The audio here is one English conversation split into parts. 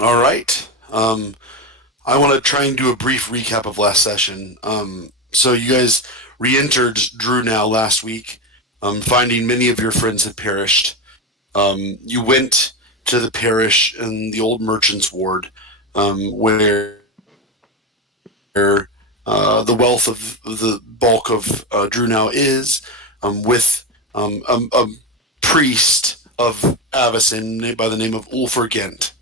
All right. I want to try and do a brief recap of last session. So you guys re-entered Drew now last week, finding many of your friends had perished. You went to the parish in the old merchant's ward, where the wealth of the bulk of Drew now is, with a priest of Avacyn by the name of Ulfur Gent.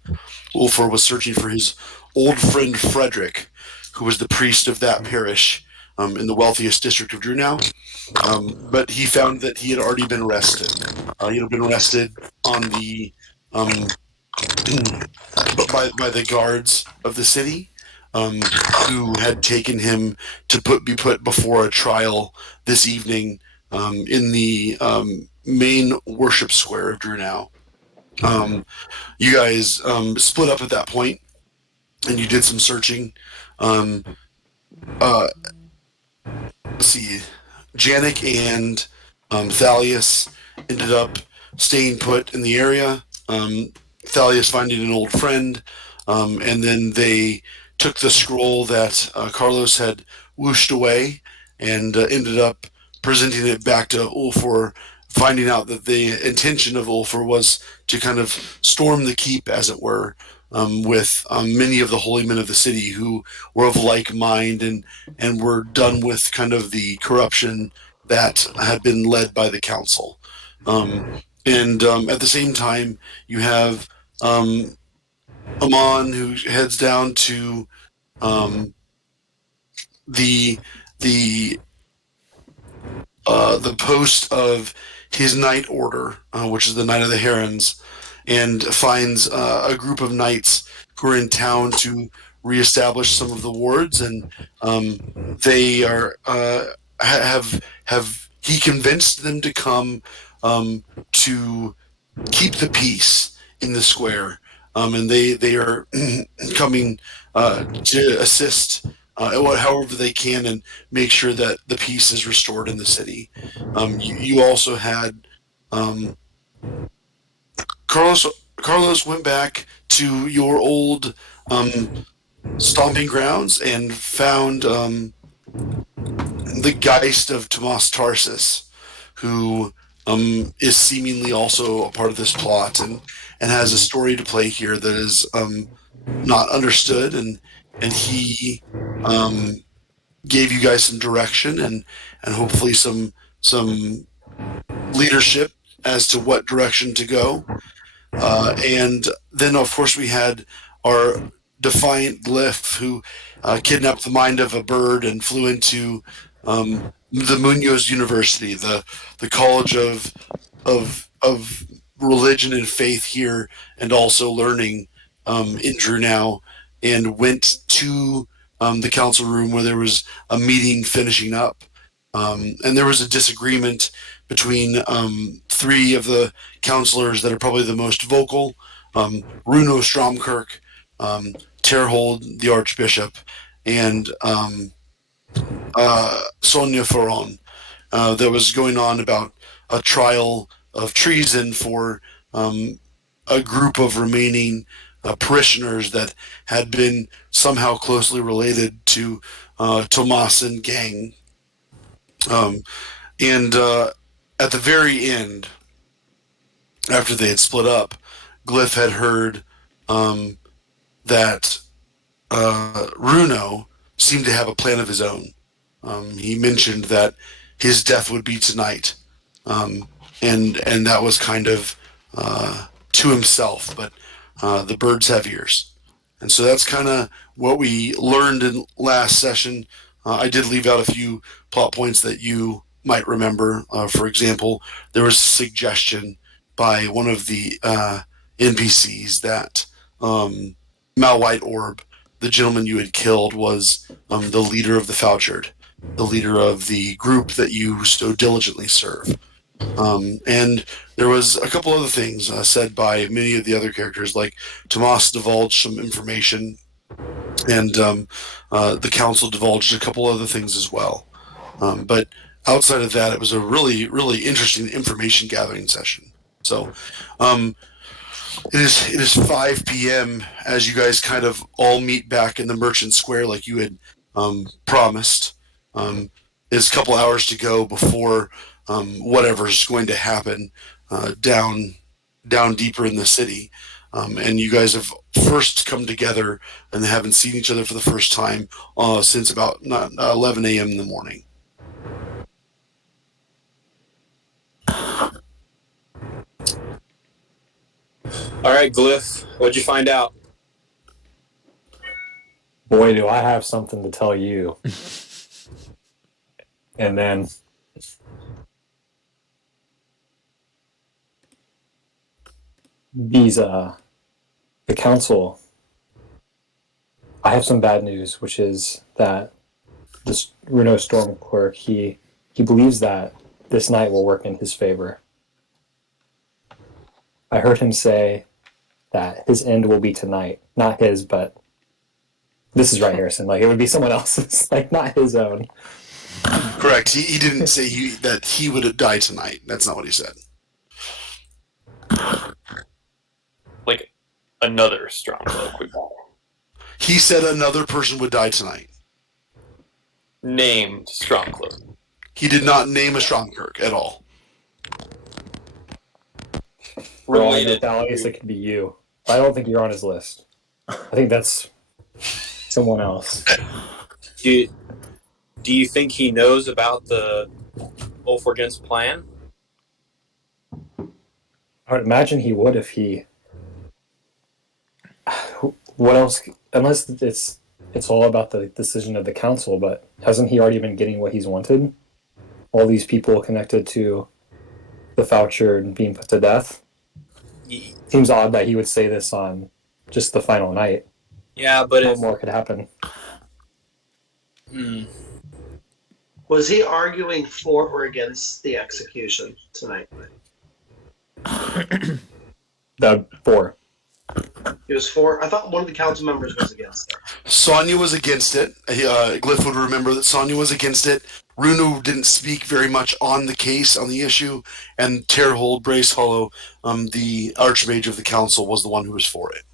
Ulfur was searching for his old friend Frederick, who was the priest of that parish in the wealthiest district of Drunau. But he found that he had already been arrested. He had been arrested on the um, by the guards of the city, who had taken him to be put before a trial this evening in the main worship square of Drunau. You guys split up at that point, and you did some searching. Um, uh, let's see, Janik and Thalius ended up staying put in the area. Thalius finding an old friend, and then they took the scroll that Carlos had whooshed away and ended up presenting it back to Ulfor, finding out that the intention of Ulfor was to kind of storm the keep, as it were, with many of the holy men of the city who were of like mind and were done with kind of the corruption that had been led by the council. Um, and at the same time, you have um, Amon, who heads down to um, the the the post of his night order, which is the Night of the Herons, and finds a group of knights who are in town to reestablish some of the wards, and they are have he convinced them to come to keep the peace in the square, and they are coming to assist however they can and make sure that the peace is restored in the city. You also had um, Carlos. Carlos went back to your old stomping grounds and found the Geist of Tomas Tarsus, who is seemingly also a part of this plot and has a story to play here that is not understood, and he um, gave you guys some direction and hopefully some leadership as to what direction to go. And then, of course, we had our defiant Glyph, who kidnapped the mind of a bird and flew into the Munoz University, the college of religion and faith here, and also learning in Drew now, and went to the council room where there was a meeting finishing up. And there was a disagreement between three of the counselors that are probably the most vocal: Runo Stromkirk, Terhold, the Archbishop, and Sonia Ferron. That was going on about a trial of treason for a group of remaining parishioners that had been somehow closely related to Tomas and gang. Um, and at the very end, after they had split up, Glyph had heard um, that Runo seemed to have a plan of his own. He mentioned that his death would be tonight, um, and that was kind of to himself. But the birds have ears, and so that's kind of what we learned in last session. I did leave out a few plot points that you might remember. For example, there was a suggestion by one of the NPCs that Mal White Orb, the gentleman you had killed, was the leader of the Fouchard, the leader of the group that you so diligently serve. And there was a couple other things said by many of the other characters, like Tomas divulged some information, and the council divulged a couple other things as well. But outside of that, it was a really, really interesting information gathering session. So, um, It is 5 p.m. as you guys kind of all meet back in the Merchant Square like you had promised. There's a couple hours to go before whatever's going to happen down deeper in the city. And you guys have first come together and haven't seen each other for the first time since about 11 a.m. in the morning. All right, Glyph, what'd you find out? Boy, do I have something to tell you. And then the council, I have some bad news, which is that this Renault Storm clerk, he believes that this night will work in his favor. I heard him say that his end will be tonight. Not his, but this is right, Harrison. Like, it would be someone else's, like, not his own. Correct. He didn't say that he would die tonight. That's not what he said. Like another strong cloak would die. He said another person would die tonight. Named strong cloak. He did not name a Stromkirk at all. Related. Thalius, it could be you. I don't think you're on his list. I think that's someone else. Do you think he knows about the Ulfrigen's plan? I would imagine he would if he. What else? Unless it's all about the decision of the council, but hasn't he already been getting what he's wanted? All these people connected to the Foucher being put to death. Seems odd that he would say this on just the final night. Yeah, but what more could happen? Was he arguing for or against the execution tonight? The 4. He was for. I thought one of the council members was against it. Sonya was against it. Glyph would remember that Sonya was against it. Runu didn't speak very much on the case, on the issue, and Terhold Brace Hollow, the Archmage of the council, was the one who was for it.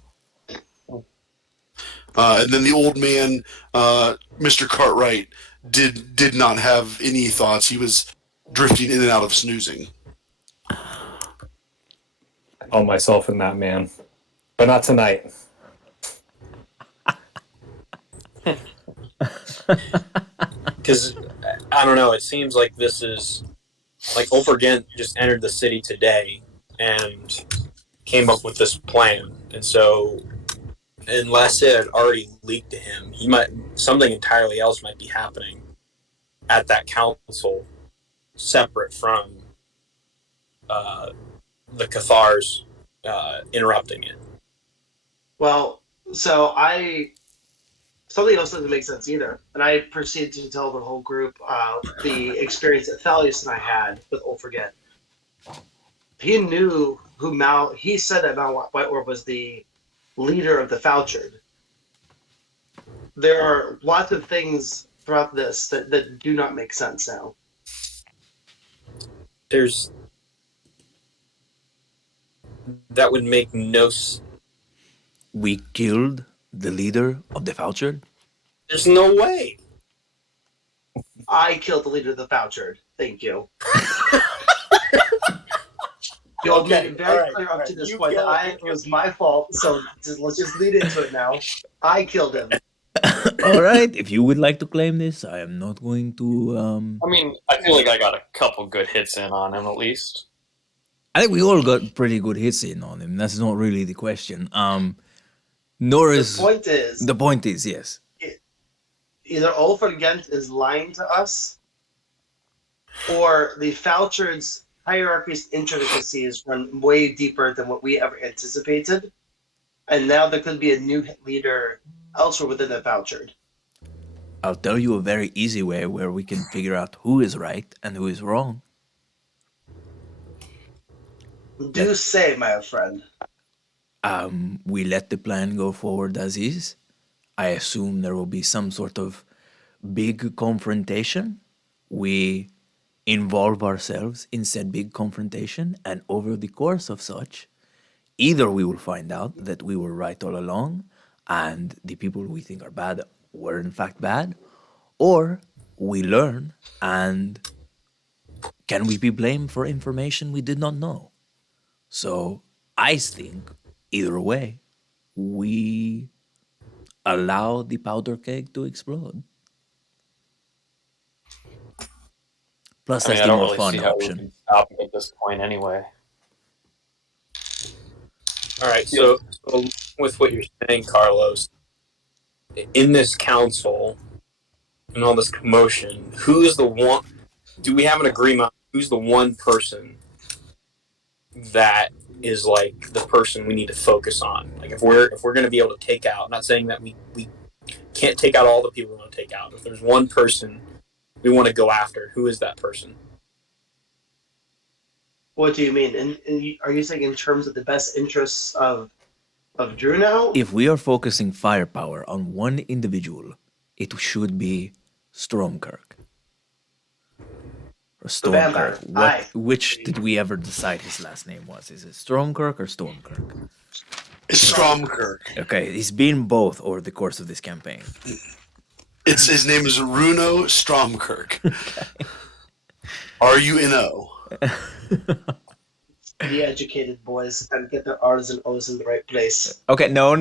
And then the old man, Mr. Cartwright, did not have any thoughts. He was drifting in and out of snoozing. On myself and that man. But not tonight. Because, I don't know, it seems like this is... Like, Ulfrigen just entered the city today and came up with this plan. And so, unless it had already leaked to him, something entirely else might be happening at that council, separate from the Cathars interrupting it. Well, so something else doesn't make sense either. And I proceeded to tell the whole group the experience that Thalius and I had with Ulfrigen. He knew he said that Mal White Orb was the leader of the Foucher. There are lots of things throughout this that do not make sense now. That would make no We killed the leader of the Foucher? There's no way. I killed the leader of the Foucher. Thank you. You'll get it very clear up to this point that it was my fault, so let's just lead into it now. I killed him. All right, if you would like to claim this, I am not going to... I mean, I feel like I got a couple good hits in on him at least. I think we all got pretty good hits in on him. That's not really the question. Norris... The point is, yes. Either Ulfrigen is lying to us, or the Foucher's hierarchy's intricacies run way deeper than what we ever anticipated, and now there could be a new leader elsewhere within the Foucher. I'll tell you a very easy way where we can figure out who is right and who is wrong. Do say, my friend. We let the plan go forward as is. I assume there will be some sort of big confrontation. We involve ourselves in said big confrontation, and over the course of such, either we will find out that we were right all along and the people we think are bad were in fact bad, or we learn and can we be blamed for information we did not know? So I think either way, we allow the powder keg to explode. Plus, I mean, that's I the don't more really see fun how we option. can stop it at this point anyway. All right, so with what you're saying, Carlos, in this council and all this commotion, who's the one? Do we have an agreement? Who's the one person that is like the person we need to focus on? Like if we're going to be able to take out, I'm not saying that we can't take out all the people we want to take out. If there's one person we want to go after, who is that person? What do you mean? Are you saying in terms of the best interests of Drew now? If we are focusing firepower on one individual, it should be Stormkirk. Or The vampire. Stormkirk. Which did we ever decide his last name was? Is it Stormkirk or Stormkirk? Stromkirk. Okay, he's been both over the course of this campaign. His name is Runo Stromkirk. RUNO. The educated boys and get their R's and O's in the right place. Okay, no.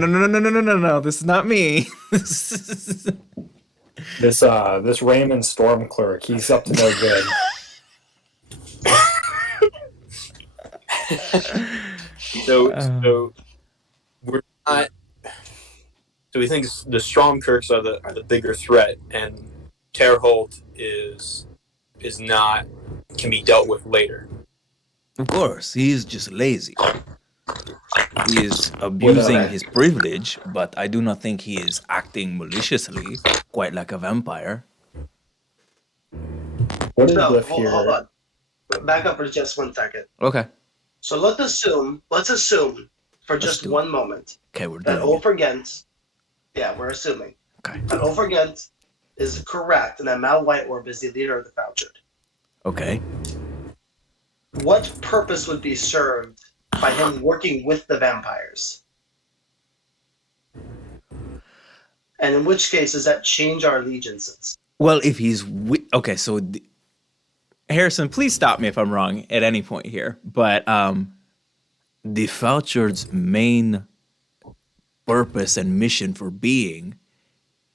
This is not me. This Raymond Stormclerk, he's up to no good. So we're not. So we think the Stromkirks are the bigger threat, and Terholt is not, can be dealt with later. Of course, he's just lazy. He is abusing his privilege, but I do not think he is acting maliciously, quite like a vampire. What is So, left hold here? on. Back up for just 1 second. Okay. So let's assume for just do it. one moment Okay, we're that doing it. Overghent, we're assuming Okay. that Overghent is correct and that Mal Whiteorb is the leader of the Fouchard. Okay. What purpose would be served by him working with the vampires? And in which case does that change our allegiances? Well, if he's okay, so Harrison, please stop me if I'm wrong at any point here. But the Fouchard's main purpose and mission for being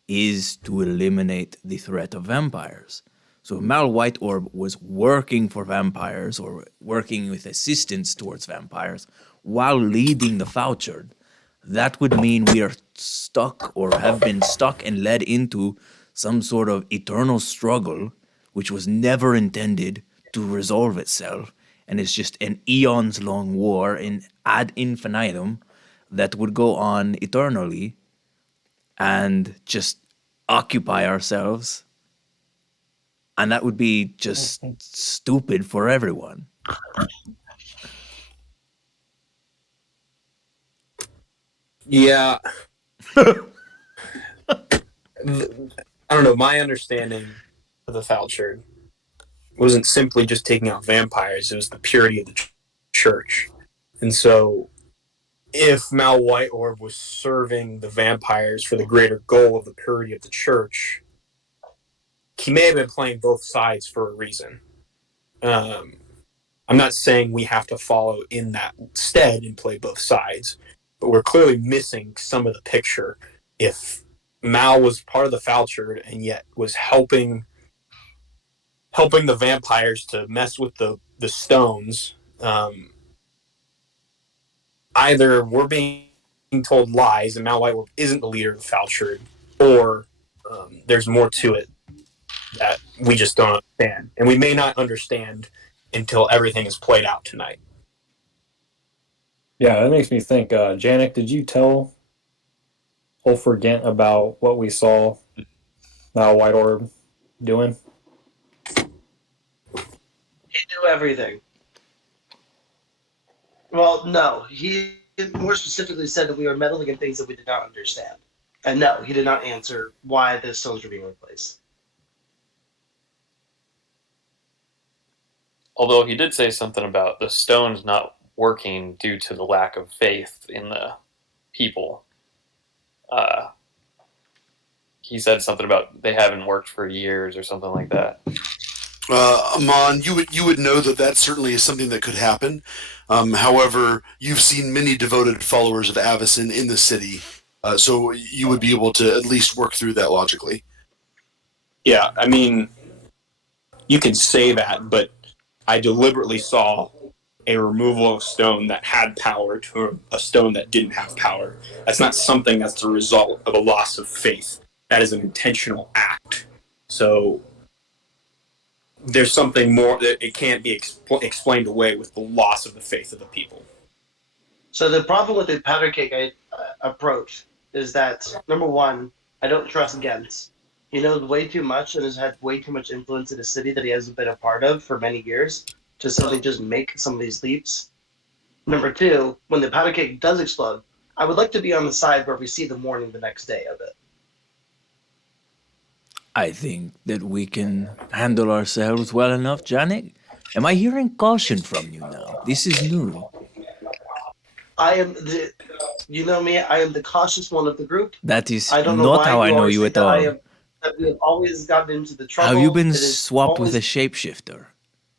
is to eliminate the threat of vampires. So if Mal Whiteorb was working for vampires or working with assistance towards vampires while leading the Fouchard, that would mean we are stuck or have been stuck and led into some sort of eternal struggle which was never intended to resolve itself, and it's just an eons-long war in ad infinitum that would go on eternally and just occupy ourselves, and that would be just stupid for everyone. Yeah. I don't know. My understanding of the Fouchard wasn't simply just taking out vampires. It was the purity of the church. And so if Mal Whiteorb was serving the vampires for the greater goal of the purity of the church, he may have been playing both sides for a reason. I'm not saying we have to follow in that stead and play both sides, but we're clearly missing some of the picture. If Mal was part of the Fouchard and yet was helping the vampires to mess with the stones, either we're being told lies and Mal Whiteworth isn't the leader of the Fouchard, or there's more to it that we just don't understand. And we may not understand until everything is played out tonight. Yeah, that makes me think. Janik, did you tell Ulfr Gent about what we saw Mal Whiteorb doing? He knew everything. Well, no. He more specifically said that we were meddling in things that we did not understand. And no, he did not answer why the stones were being replaced. Although he did say something about the stones not working due to the lack of faith in the people. He said something about they haven't worked for years or something like that. Amon, you would know that that certainly is something that could happen. However, you've seen many devoted followers of Avacyn in the city, so you would be able to at least work through that logically. Yeah, I mean, you could say that, but I deliberately saw a removal of stone that had power to a stone that didn't have power. That's not something that's the result of a loss of faith. That is an intentional act. So there's something more that it can't be explained away with the loss of the faith of the people. So the problem with the powder cake approach is that, number one, I don't trust Gens. He knows way too much and has had way too much influence in a city that he hasn't been a part of for many years to suddenly just make some of these leaps. Number two, when the powder cake does explode, I would like to be on the side where we see the morning the next day of it. I think that we can handle ourselves well enough, Janik. Am I hearing caution from you now? This is new. You know me, I am the cautious one of the group. That is I don't know not why how I know always you think at all. that we have always gotten into the trouble. Have you been It is swapped with a always- shapeshifter?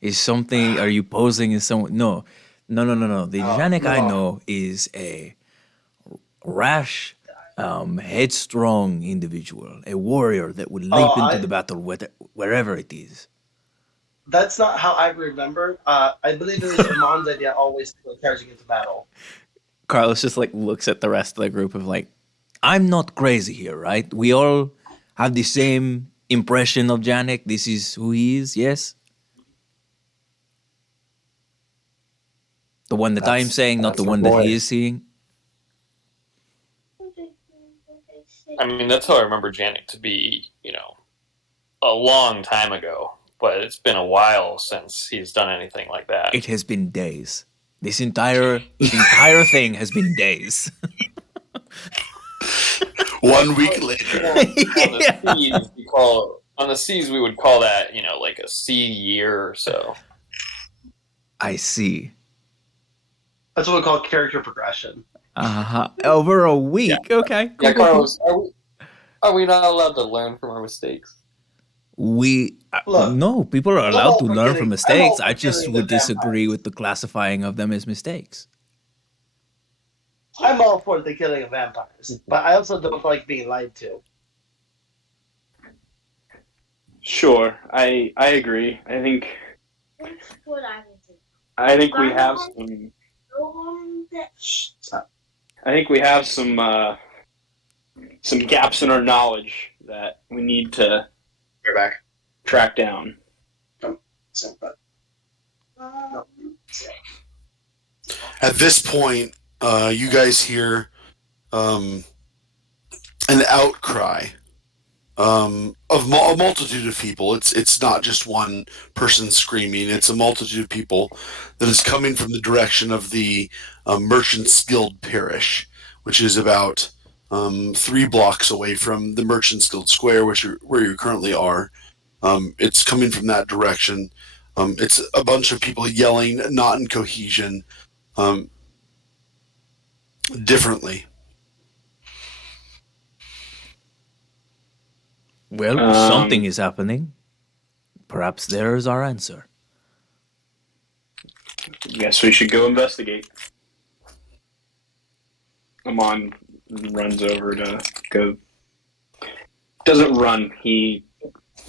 Is something? Are you posing as someone? No. The Janik I no. know is a rash, headstrong individual, a warrior that would leap into the battle wherever it is. That's not how I remember. I believe it was Amon's idea always to go charging into battle. Carlos just like looks at the rest of the group of like, I'm not crazy here, right? We all have the same impression of Janik. This is who he is, yes? The one that I'm saying, not the one that he is seeing. I mean, that's how I remember Janik to be, a long time ago. But it's been a while since he's done anything like that. It has been days. This entire thing has been days. 1 week later. On the seas, we would call that, like a sea year or so. I see. That's what we call character progression. Over a week. Yeah. Okay. Cool, yeah, Carlos, are we not allowed to learn from our mistakes? No, people are allowed to learn from mistakes. I just would disagree with the classifying of them as mistakes. I'm all for the killing of vampires, but I also don't like being lied to. Sure, I agree. I think we have some. I think we have some gaps in our knowledge that we need to track down. At this point, you guys hear an outcry of a multitude of people. It's not just one person screaming. It's a multitude of people that is coming from the direction of the Merchants Guild Parish, which is about 3 blocks away from the Merchants Guild Square, where you currently are. It's coming from that direction. It's a bunch of people yelling, not in cohesion, differently. Well, something is happening. Perhaps there's our answer. Guess we should go investigate. Amon runs over to go. Doesn't run. He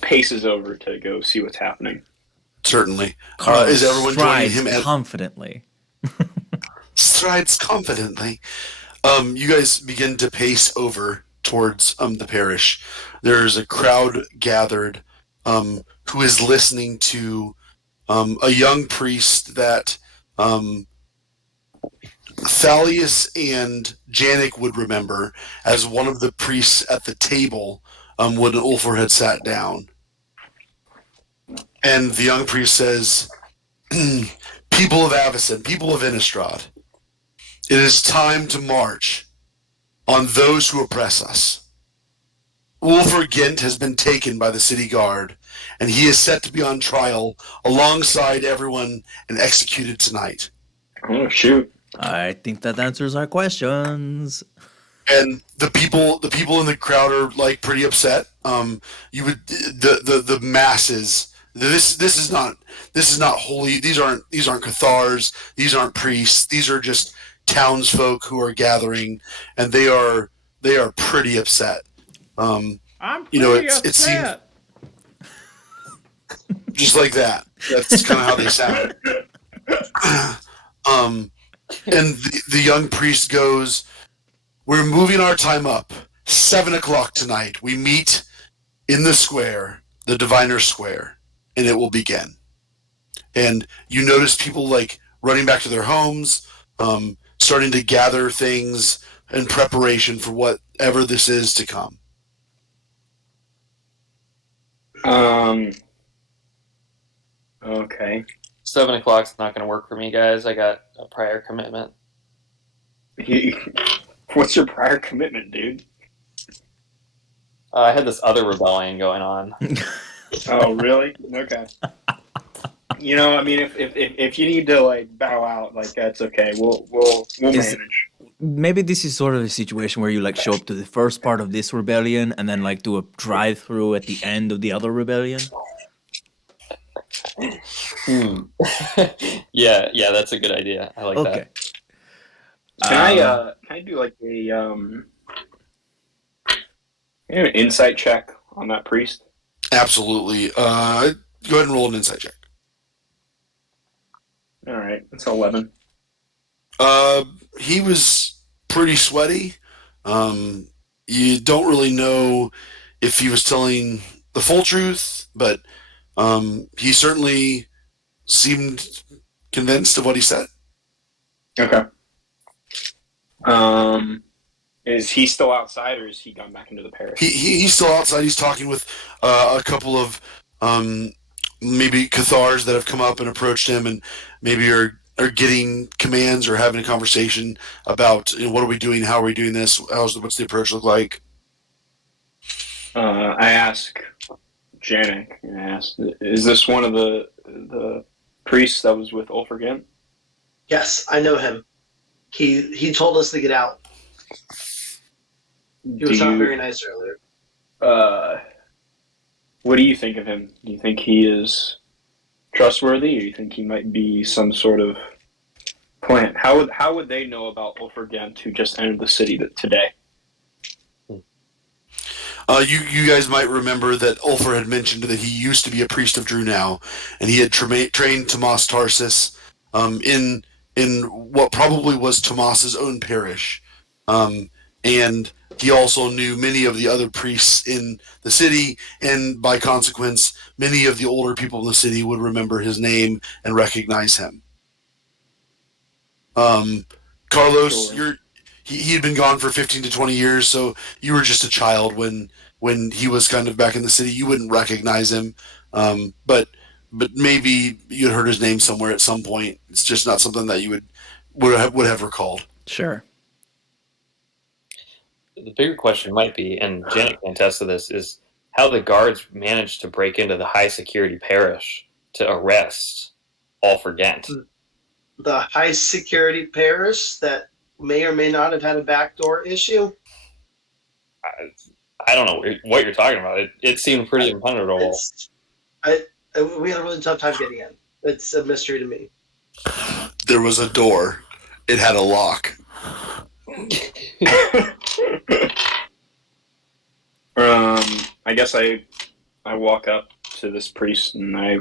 paces over to go see what's happening. Certainly. Is everyone joining him? Confidently. Strides confidently. You guys begin to pace over towards the parish. There's a crowd gathered who is listening to a young priest that Thalius and Janik would remember as one of the priests at the table when Ulfr had sat down. And the young priest says, people of Avacyn, people of Innistrad, it is time to march on those who oppress us. Ulfr Gent has been taken by the city guard, and he is set to be on trial alongside everyone and executed tonight. Oh shoot! I think that answers our questions. And the people in the crowd are like pretty upset. You would the masses. This is not holy. These aren't cathars. These aren't priests. These are just townsfolk who are gathering, and they are pretty upset. I'm It seems just like that. That's kind of how they sound. um, and the young priest goes, "We're moving our time up. 7 o'clock tonight. We meet in the square, the Diviner Square, and it will begin." And you notice people like running back to their homes, starting to gather things in preparation for whatever this is to come. Okay. 7 o'clock's not going to work for me, guys. I got a prior commitment. What's your prior commitment, dude? I had this other rebellion going on. Oh, really? Okay. I mean, if you need to like bow out, like that's okay. We'll manage. Maybe this is sort of a situation where you like show up to the first part of this rebellion and then like do a drive through at the end of the other rebellion. Yeah, that's a good idea. I like that. Can I do like an insight check on that priest? Absolutely. Go ahead and roll an insight check. All right, it's 11. He was pretty sweaty. You don't really know if he was telling the full truth, but he certainly seemed convinced of what he said. Okay. Is he still outside, or has he gone back into the parish? He's still outside. He's talking with a couple of maybe Cathars that have come up and approached him, and maybe are getting commands or having a conversation about what are we doing, how are we doing this, what's the approach look like. I ask Janik, is this one of the priests that was with Ulfric? Yes, I know him. He told us to get out. He was not very nice earlier. What do you think of him? Do you think he is trustworthy, or do you think he might be some sort of plant? How would they know about Ulfric who just entered the city today? You guys might remember that Ulfr had mentioned that he used to be a priest of Drunau, and he had trained Tomas Tarsis in what probably was Tomas's own parish, and he also knew many of the other priests in the city, and by consequence, many of the older people in the city would remember his name and recognize him. Carlos, Sure. he had been gone for 15 to 20 years, so you were just a child when he was kind of back in the city. You wouldn't recognize him, but maybe you'd heard his name somewhere at some point. It's just not something that you would have recalled. Sure. The bigger question might be, and Janet can attest to this, is how the guards managed to break into the high security parish to arrest Ulfric Ghent. The high security parish that may or may not have had a backdoor issue. I don't know what you're talking about. It seemed pretty impenetrable. We had a really tough time getting in. It's a mystery to me. There was a door. It had a lock. I guess I walk up to this priest and I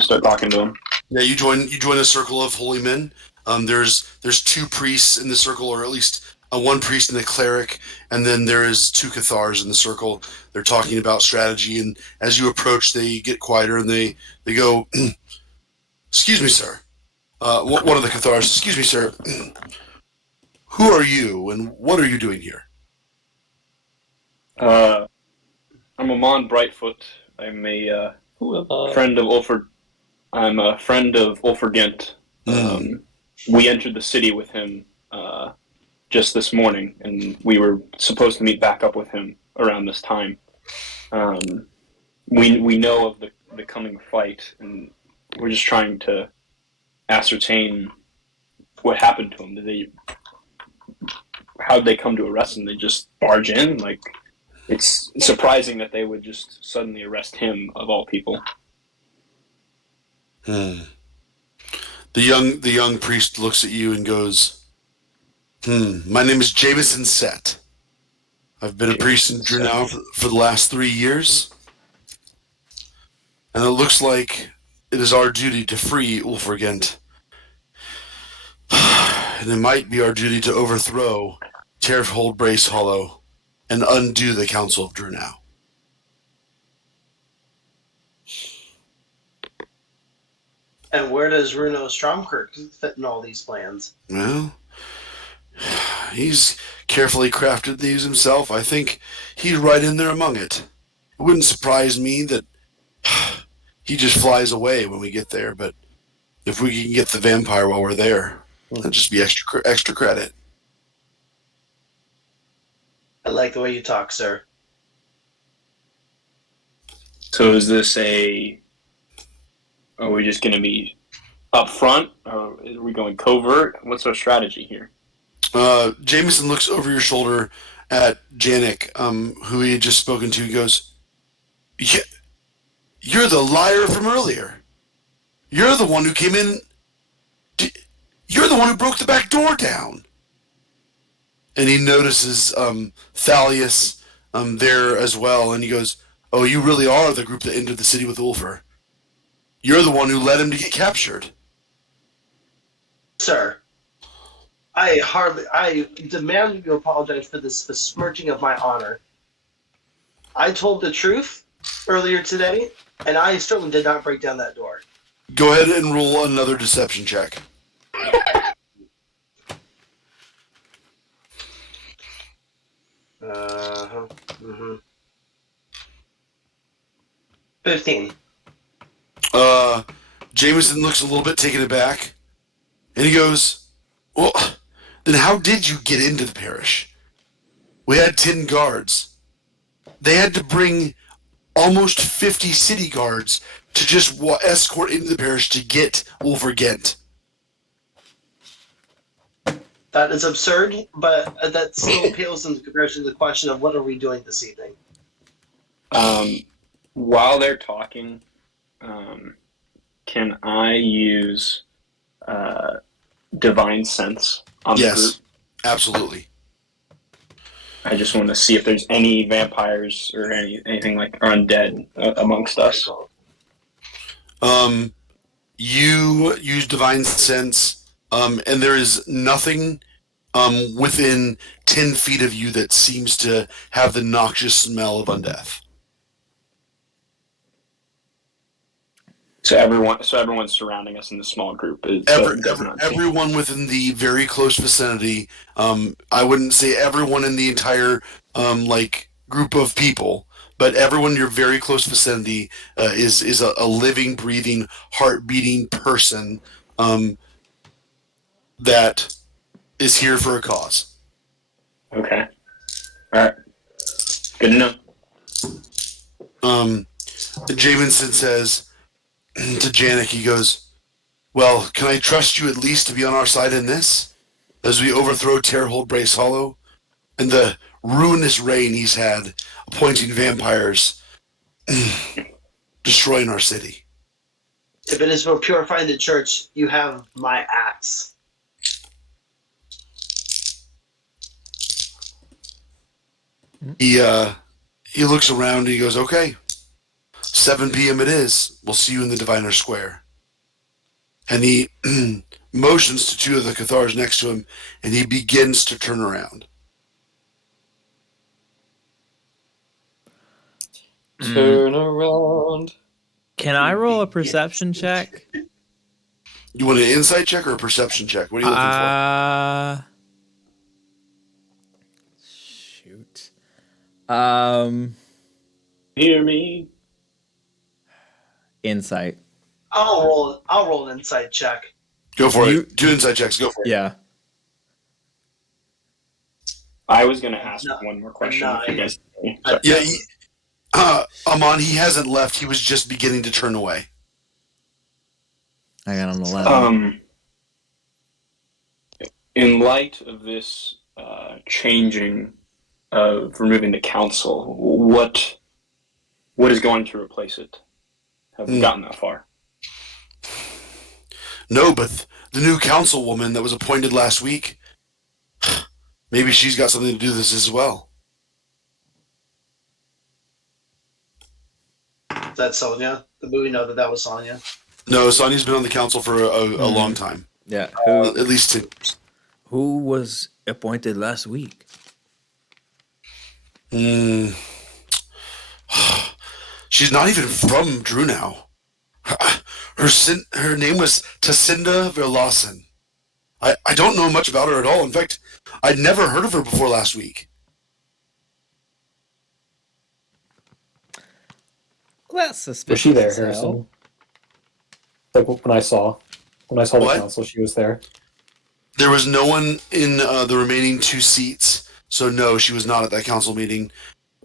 start talking to him. Yeah, you join a circle of holy men. There's two priests in the circle, or at least one priest and a cleric, and then there is two Cathars in the circle. They're talking about strategy, and as you approach, they get quieter and they go, "Excuse me, sir." One of the Cathars, "Excuse me, sir. Who are you, and what are you doing here?" I'm Amon Brightfoot. I'm a friend of Ulfric. I'm a friend of Ulfric Ghent. We entered the city with him just this morning, and we were supposed to meet back up with him around this time. We know of the coming fight, and we're just trying to ascertain what happened to him? How'd they come to arrest him? They just barge in? Like, it's surprising that they would just suddenly arrest him of all people. The young priest looks at you and goes, my name is Jameson Set. I've been a priest in Drew now for the last 3 years. And it looks like it is our duty to free Ulfragent. And it might be our duty to overthrow Terfhold Brace Hollow and undo the Council of Drew now. And where does Runo Stromkirk fit in all these plans? Well, he's carefully crafted these himself. I think he's right in there among it. It wouldn't surprise me that he just flies away when we get there, but if we can get the vampire while we're there, that'd just be extra credit. I like the way you talk, sir. So is this are we just going to be up front? Or are we going covert? What's our strategy here? Jameson looks over your shoulder at Janik, who he had just spoken to. He goes, you're the liar from earlier. You're the one who came in. You're the one who broke the back door down. And he notices Thalius there as well, and he goes, oh, you really are the group that entered the city with Ulfr. You're the one who led him to get captured. Sir, I demand you apologize for this besmirching of my honor. I told the truth earlier today, and I certainly did not break down that door. Go ahead and roll another deception check. Mm-hmm. 15. Jameson looks a little bit taken aback, and he goes, well, then how did you get into the parish? We had 10 guards. They had to bring almost 50 city guards to just escort into the parish to get Ulfragent. That is absurd, but that still pales in comparison to the question of what are we doing this evening. While they're talking, can I use divine sense on the group? Yes, absolutely. I just want to see if there's any vampires or anything like or undead amongst us. You use divine sense, and there is nothing within 10 feet of you that seems to have the noxious smell of undeath. So everyone's surrounding us in the small group. Everyone within the very close vicinity. I wouldn't say everyone in the entire group of people, but everyone in your very close vicinity is a living, breathing, heart-beating person that is here for a cause. Okay. All right. Good to know. Jameson says to Janik, he goes, well, can I trust you at least to be on our side in this? As we overthrow Terhold Brace Hollow and the ruinous reign he's had appointing vampires, destroying our city. If it is for purifying the church, you have my axe. He looks around and he goes, okay, 7 p.m. it is. We'll see you in the Diviner Square. And he motions to two of the Cathars next to him, and he begins to turn around. Turn around. Can I roll a perception check? You want an insight check or a perception check? What are you looking for? Shoot. Hear me. Insight. I'll roll an insight check. Go for it. 2 insight checks. Go for it. Yeah. I was going to ask one more question. If you guys, Amon, he hasn't left. He was just beginning to turn away. I got an 11. in light of this changing of removing the council, what is going to replace it? Have we gotten that far? No, but the new councilwoman that was appointed last week, maybe she's got something to do with this as well. That's Sonya. The movie know that was Sonya. No, Sonya's been on the council for a long time. Yeah. At least 2. Who was appointed last week? She's not even from Drunau. Her name was Tacinda Verlassen. I don't know much about her at all. In fact, I'd never heard of her before last week. That's suspicious. Was she there, as hell. Harrison? Like when I saw the What? council, she was there. There was no one in the remaining 2 seats, so no, she was not at that council meeting.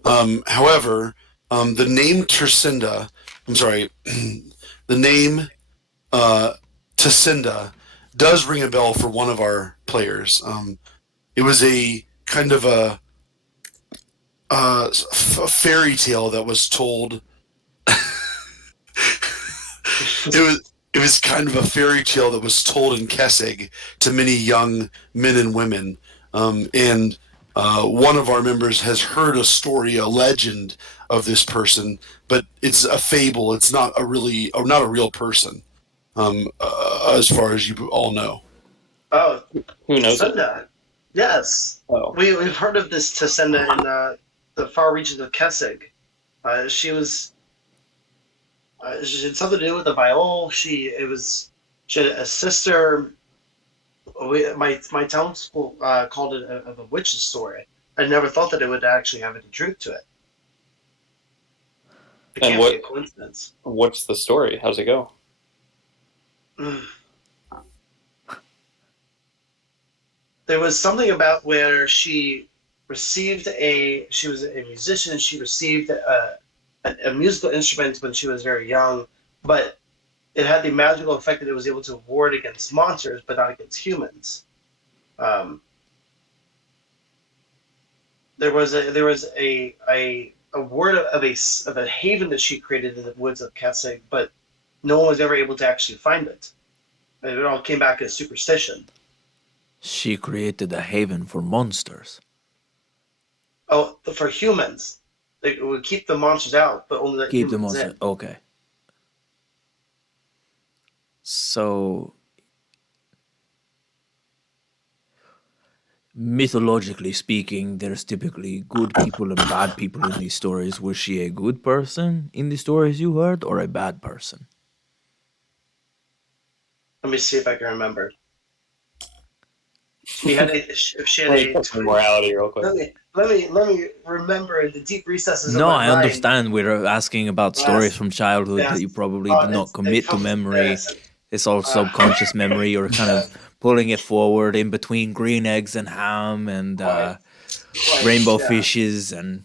However, the name Tercinda, the name Tacinda does ring a bell for one of our players. It was a kind of a fairy tale that was told. It was kind of a fairy tale that was told in Kessig to many young men and women, and one of our members has heard a story, a legend of this person, but it's a fable. It's not a real person, as far as you all know. Oh, Who knows it? Tacinda. Yes. Oh. We've heard of this Tacinda in the far reaches of Kessig. She had something to do with the viol. She had a sister. My townspeople called it a witch's story. I never thought that it would actually have any truth to it. It And can't be a coincidence. What's the story? How's it go? There was something about where she was a musician. She received a musical instrument when she was very young, but it had the magical effect that it was able to ward against monsters, but not against humans. There was a word of a haven that she created in the woods of Kessig, but no one was ever able to actually find it. It all came back as superstition. She created a haven for monsters. Oh, for humans. It would keep the monsters out, but only let Keep the humans monsters. in. Okay. So, mythologically speaking, there's typically good people and bad people in these stories. Was she a good person in the stories you heard, or a bad person? Let me see if I can remember. She had a Morality, real quick. let me remember in the deep recesses No, of my I mind. understand. We're asking about stories Yes. from childhood Yes. that you probably Oh, did not they commit to come- memory. yes. It's all subconscious memory, or kind of pulling it forward in between green eggs and ham and Quite, rainbow yeah. fishes and.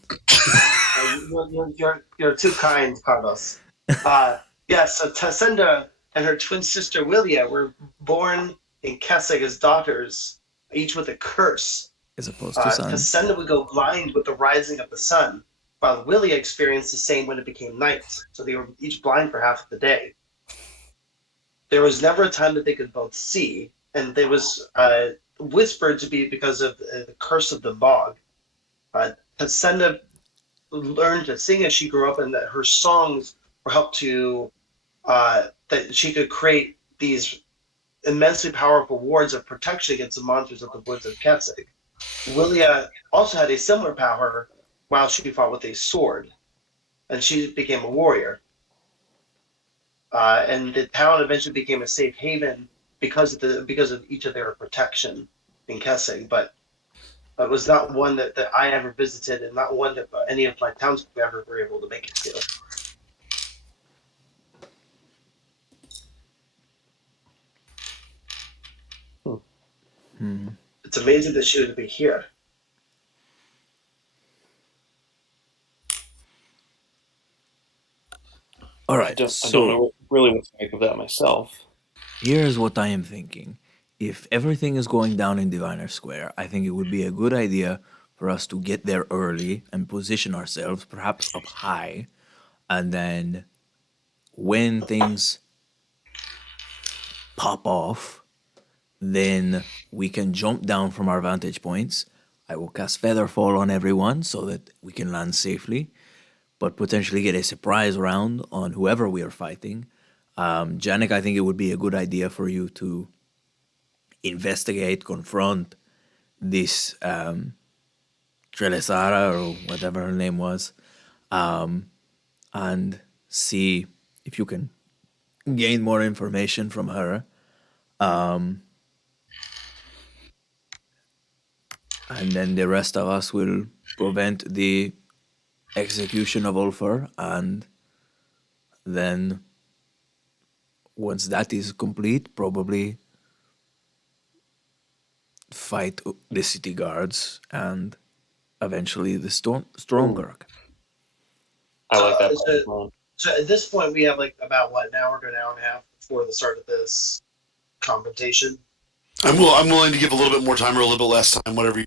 You're too kind, Carlos. So Tacinda and her twin sister Willia were born in Kessig as daughters, each with a curse. As opposed to sons. Tacinda would go blind with the rising of the sun, while Willia experienced the same when it became night. So they were each blind for half of the day. There was never a time that they could both see, and there was whispered to be because of the curse of the bog. Tacinda learned to sing as she grew up, and that her songs were helped to that she could create these immensely powerful wards of protection against the monsters of the woods of Kessig. Willia also had a similar power while she fought with a sword, and she became a warrior. And the town eventually became a safe haven because of each of their protection in Kessig, but it was not one that I ever visited, and not one that any of my townspeople ever were able to make it to. It's amazing that she would be here. All I right, don't know really what to make of that myself. here's what I am thinking. if everything is going down in Diviner Square, I think it would be a good idea for us to get there early and position ourselves, perhaps up high, and then when things pop off, then we can jump down from our vantage points. I will cast Featherfall on everyone so that we can land safely, but potentially get a surprise round on whoever we are fighting. Janik, I think it would be a good idea for you to investigate, confront this Trelesara or whatever her name was, and see if you can gain more information from her. And then the rest of us will prevent the execution of Ulfar, and then once that is complete, probably fight the city guards and eventually the Stormkirk. I like that. So at this point, we have like about what, an hour to an hour and a half before the start of this confrontation. I'm willing to give a little bit more time or a little bit less time, whatever you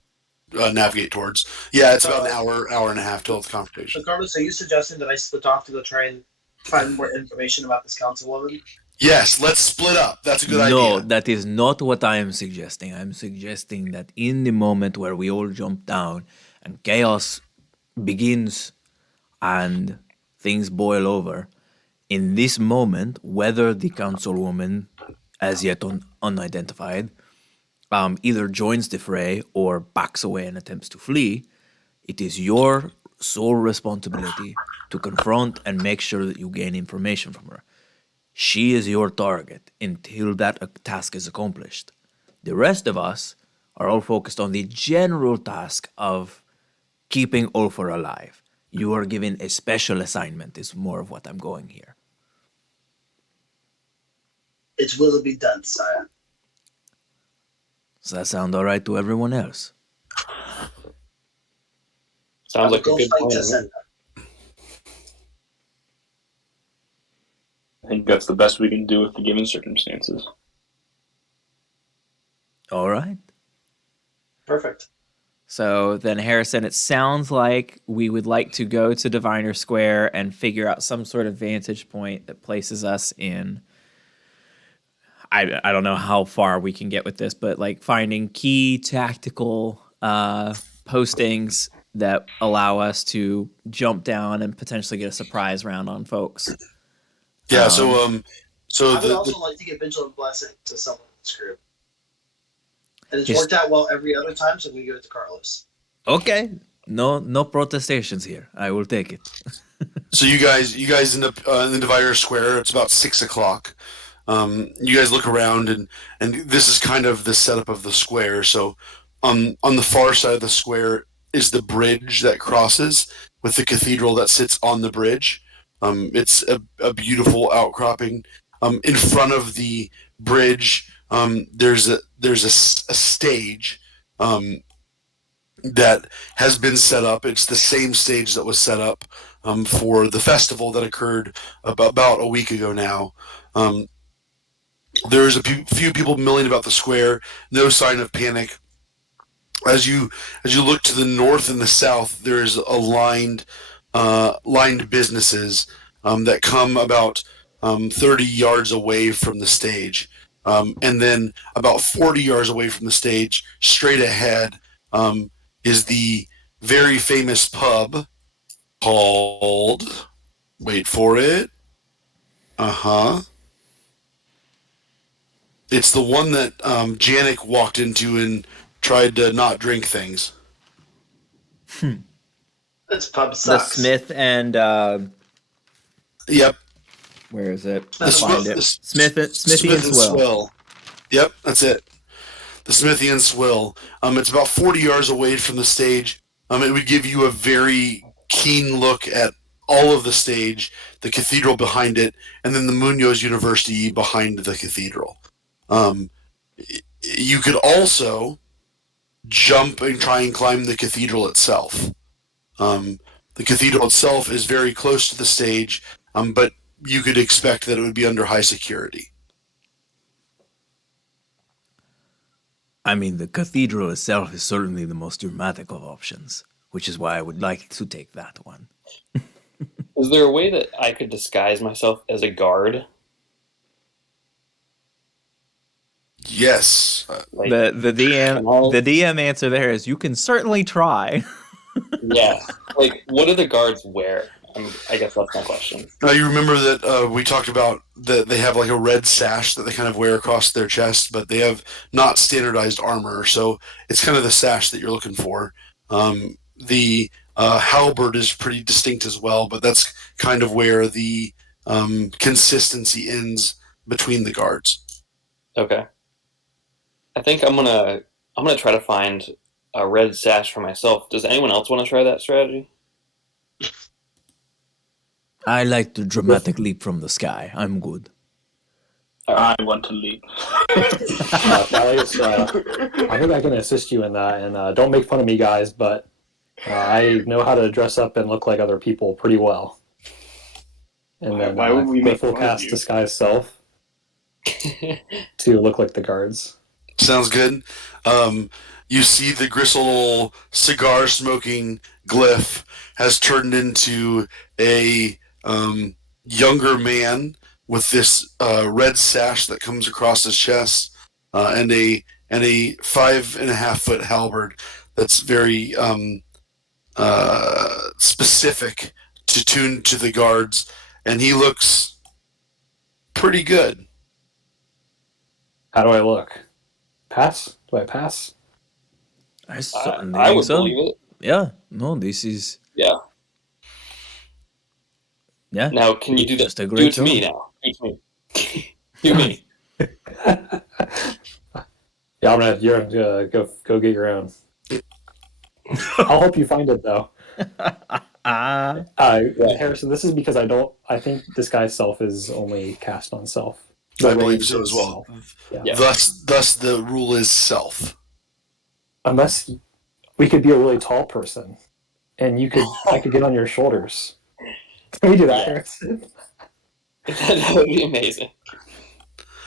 navigate towards. Yeah, it's about an hour and a half till the confrontation. So, Carlos, are you suggesting that I split off to go try and find more information about this councilwoman? Yes, let's split up. That's a good No, idea. that is not what I am suggesting. I'm suggesting that in the moment where we all jump down and chaos begins and things boil over, in this moment, whether the councilwoman, as yet unidentified, either joins the fray or backs away and attempts to flee, it is your sole responsibility to confront and make sure that you gain information from her. She is your target until that task is accomplished. The rest of us are all focused on the general task of keeping Ulfar alive. You are given a special assignment, is more of what I'm going here. Its will be done, sire. Does that sound all right to everyone else? Sounds like a Go good fight plan. Jacinda. I think that's the best we can do with the given circumstances. All right. Perfect. So then, Harrison, it sounds like we would like to go to Diviner Square and figure out some sort of vantage point that places us in. I don't know how far we can get with this, but like finding key tactical postings that allow us to jump down and potentially get a surprise round on folks. Yeah. I would The also like to give Vigilant Blessing to someone in this group. And it's worked out well every other time, so I'm going to give it to Carlos. Okay. No protestations here. I will take it. So you guys end up in the Diviner Square. It's about 6:00. You guys look around, and this is kind of the setup of the square. So on the far side of the square is the bridge that crosses with the cathedral that sits on the bridge. It's a beautiful outcropping. In front of the bridge, there's a stage that has been set up. It's the same stage that was set up for the festival that occurred about a week ago now. There's a few people milling about the square. No sign of panic. As you look to the north and the south, there is lined businesses that come about 30 yards away from the stage, and then about 40 yards away from the stage, straight ahead, is the very famous pub called. Wait for it. It's the one that Janik walked into and tried to not drink things. This pub The sucks. Smith and Yep. where is it? The I'll find it. Smithy and Swill. Yep, that's it. The Smithy and Swill. It's about 40 yards away from the stage. It would give you a very keen look at all of the stage, the cathedral behind it, and then the Munoz University behind the cathedral. You could also jump and try and climb the cathedral itself. The cathedral itself is very close to the stage, but you could expect that it would be under high security. I mean, the cathedral itself is certainly the most dramatic of options, which is why I would like to take that one. Is there a way that I could disguise myself as a guard? Yes. Like, The I'll- DM answer there is you can certainly try. yeah. Like, what do the guards wear? I guess that's my question. Now you remember that we talked about that they have like a red sash that they kind of wear across their chest, but they have not standardized armor, so it's kind of the sash that you're looking for. The halberd is pretty distinct as well, but that's kind of where the consistency ends between the guards. Okay. I think I'm gonna try to find a red sash for myself. Does anyone else want to try that strategy? I like to dramatic leap from the sky. I'm good. I want to leave. Thalius, I think I can assist you in that, and don't make fun of me, guys, but I know how to dress up and look like other people pretty well. And then Why would we make Cliff will fun of cast you? disguise self to look like the guards. Sounds good. You see the gristle cigar smoking glyph has turned into a younger man with this red sash that comes across his chest and a 5.5 foot halberd that's very specific to tune to the guards, and he looks pretty good. How do I look? Pass? Do I pass? I certainly I think would so. believe it. Yeah. No, this is. Yeah. Yeah. Now, can you do that? Just a Do great it to me job. now. Do it to me. Do me. Yeah, you're gonna go get your own. I'll help you find it though. Harrison, this is because I think disguise self is only cast on self. I believe so as well. Yeah. Thus, the rule is self. Unless we could be a really tall person, and I could get on your shoulders. Can we do that, Harrison? That would be amazing.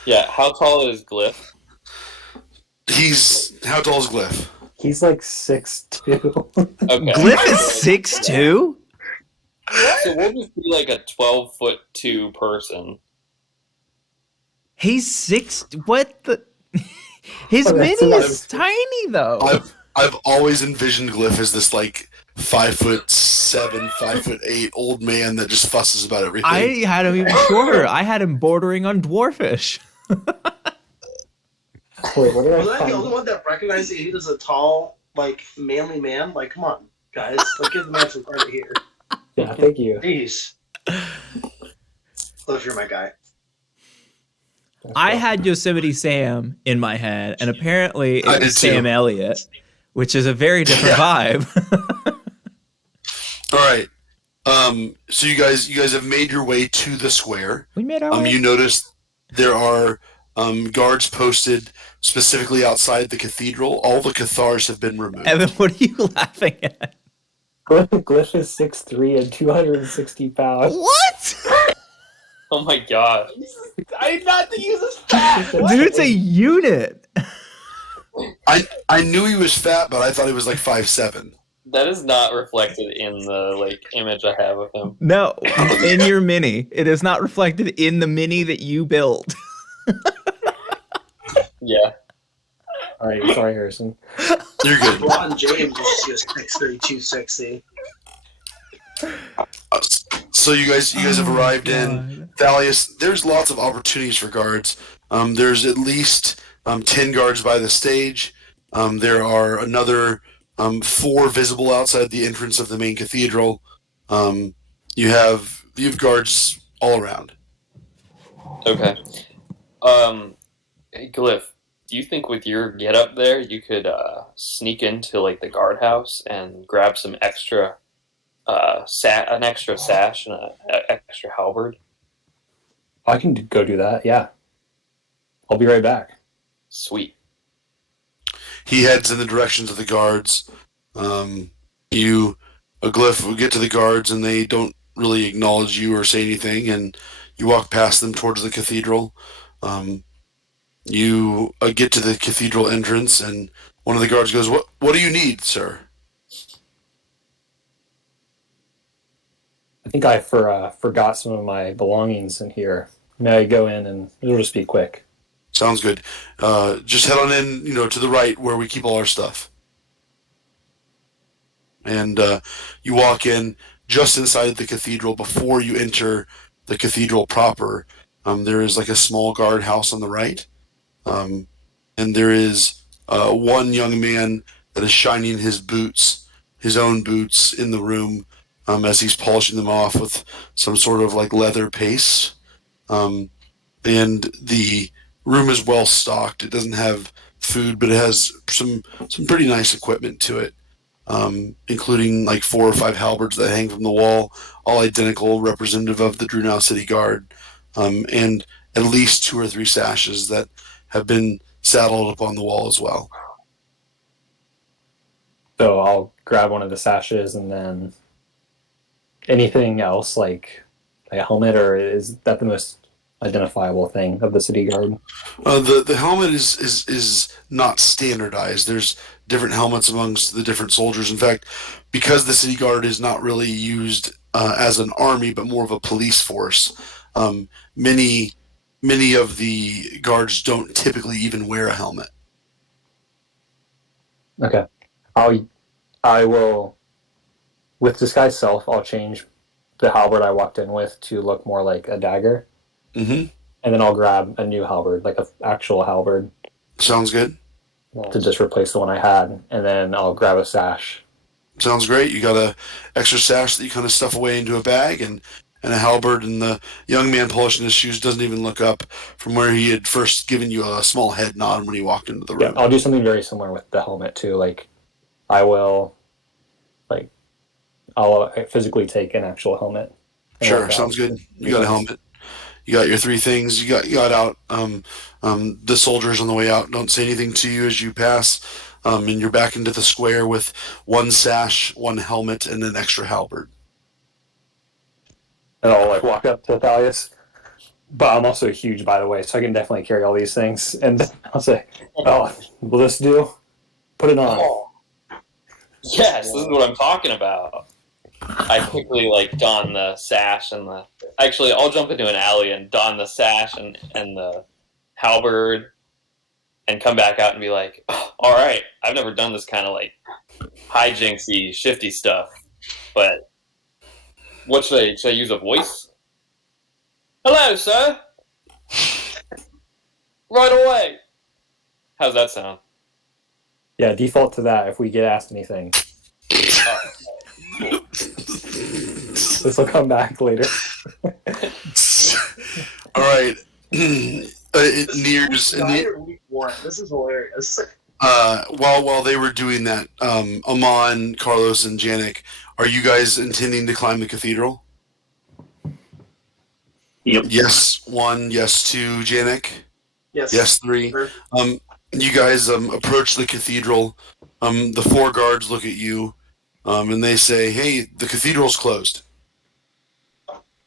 Yeah, how tall is Glyph? How tall is Glyph? He's like 6'2". Okay. Glyph is 6'2"? So we'll just be like a 12'2" person. He's 6. What the? His Oh, that's mini enough. is tiny though. I've always envisioned Glyph as this like 5'7", 5'8" old man that just fusses about everything. I had him even shorter. I had him bordering on dwarfish. Wait, what did I Was I the find? only one that recognized that he was a tall, like, manly man? Like, come on, guys. Like, give the man some credit here. Yeah, thank you. Jeez. Cliff, you're my guy. I had Yosemite Sam in my head, and apparently I it did was Sam too. Elliott, which is a very different vibe. All right. So you guys have made your way to the square. We made our way. You notice there are guards posted specifically outside the cathedral. All the cathars have been removed. Evan, what are you laughing at? Glyph is 6'3" and 260 pounds. What? Oh my god. I did not think he was as fat. Dude's a unit. I knew he was fat, but I thought he was like 5'7". That is not reflected in the image I have of him. No, in your mini. It is not reflected in the mini that you built. Yeah. All right, sorry, Harrison. You're good. Ron James is just 6'3", 260. So you guys have arrived in Thalius. There's lots of opportunities for guards. There's at least 10 guards by the stage. There are another 4 visible outside the entrance of the main cathedral. You have guards all around. Okay. Hey, Glyph, do you think with your get up there you could sneak into like the guardhouse and grab some extra an extra sash and an extra halberd? I can go do that, yeah. I'll be right back. Sweet. He heads in the directions of the guards. A Glyph will get to the guards, and they don't really acknowledge you or say anything, and you walk past them towards the cathedral. You get to the cathedral entrance, and one of the guards goes, What do you need, sir?" I think I forgot some of my belongings in here. May I go in and it'll just be quick. Sounds good. Just head on in, to the right where we keep all our stuff. And you walk in just inside the cathedral before you enter the cathedral proper. There is like a small guardhouse on the right, um, and there is one young man that is shining his boots, his own boots, in the room as he's polishing them off with some sort of like leather paste. Um, and the room is well stocked. It doesn't have food, but it has some pretty nice equipment to it, including like 4 or 5 halberds that hang from the wall, all identical, representative of the Drunau City Guard, and at least 2 or 3 sashes that have been saddled up on the wall as well. So I'll grab one of the sashes and then anything else like a helmet, or is that the most identifiable thing of the city guard? The helmet is not standardized. There's different helmets amongst the different soldiers. In fact, because the city guard is not really used as an army, but more of a police force, many of the guards don't typically even wear a helmet. Okay. I will, with disguise self, I'll change the halberd I walked in with to look more like a dagger. Mm-hmm. And then I'll grab a new halberd, like an actual halberd, Sounds good. to just replace the one I had. And then I'll grab a sash. Sounds great. You got a extra sash that you kind of stuff away into a bag, and a halberd. And the young man polishing his shoes doesn't even look up from where he had first given you a small head nod when he walked into the Yeah, room. I'll do something very similar with the helmet too. Like I will, like I'll physically take an actual helmet. Sure, sounds good. You got a helmet. You got your 3 things. You got out. The soldiers on the way out don't say anything to you as you pass, and you're back into the square with 1 sash, 1 helmet, and an extra halberd. And I'll like walk up to Thalius. But I'm also huge, by the way, so I can definitely carry all these things. And I'll say, "Oh, will this do? Put it on." Oh, yes, this is what I'm talking about. I quickly don the sash and the. Actually, I'll jump into an alley and don the sash and the halberd, and come back out and be like, oh, "All right, I've never done this kind of hijinksy, shifty stuff, but what should I use a voice? Hello, sir. Right away. How's that sound? Yeah, default to that if we get asked anything. This will come back later. All right. It nears. This is hilarious. While they were doing that, Amon, Carlos, and Janik, are you guys intending to climb the cathedral? Yep. Yes, 1. Yes, 2. Janik. Yes. Yes, 3. Sure. You guys approach the cathedral. The 4 guards look at you, and they say, "Hey, the cathedral's closed."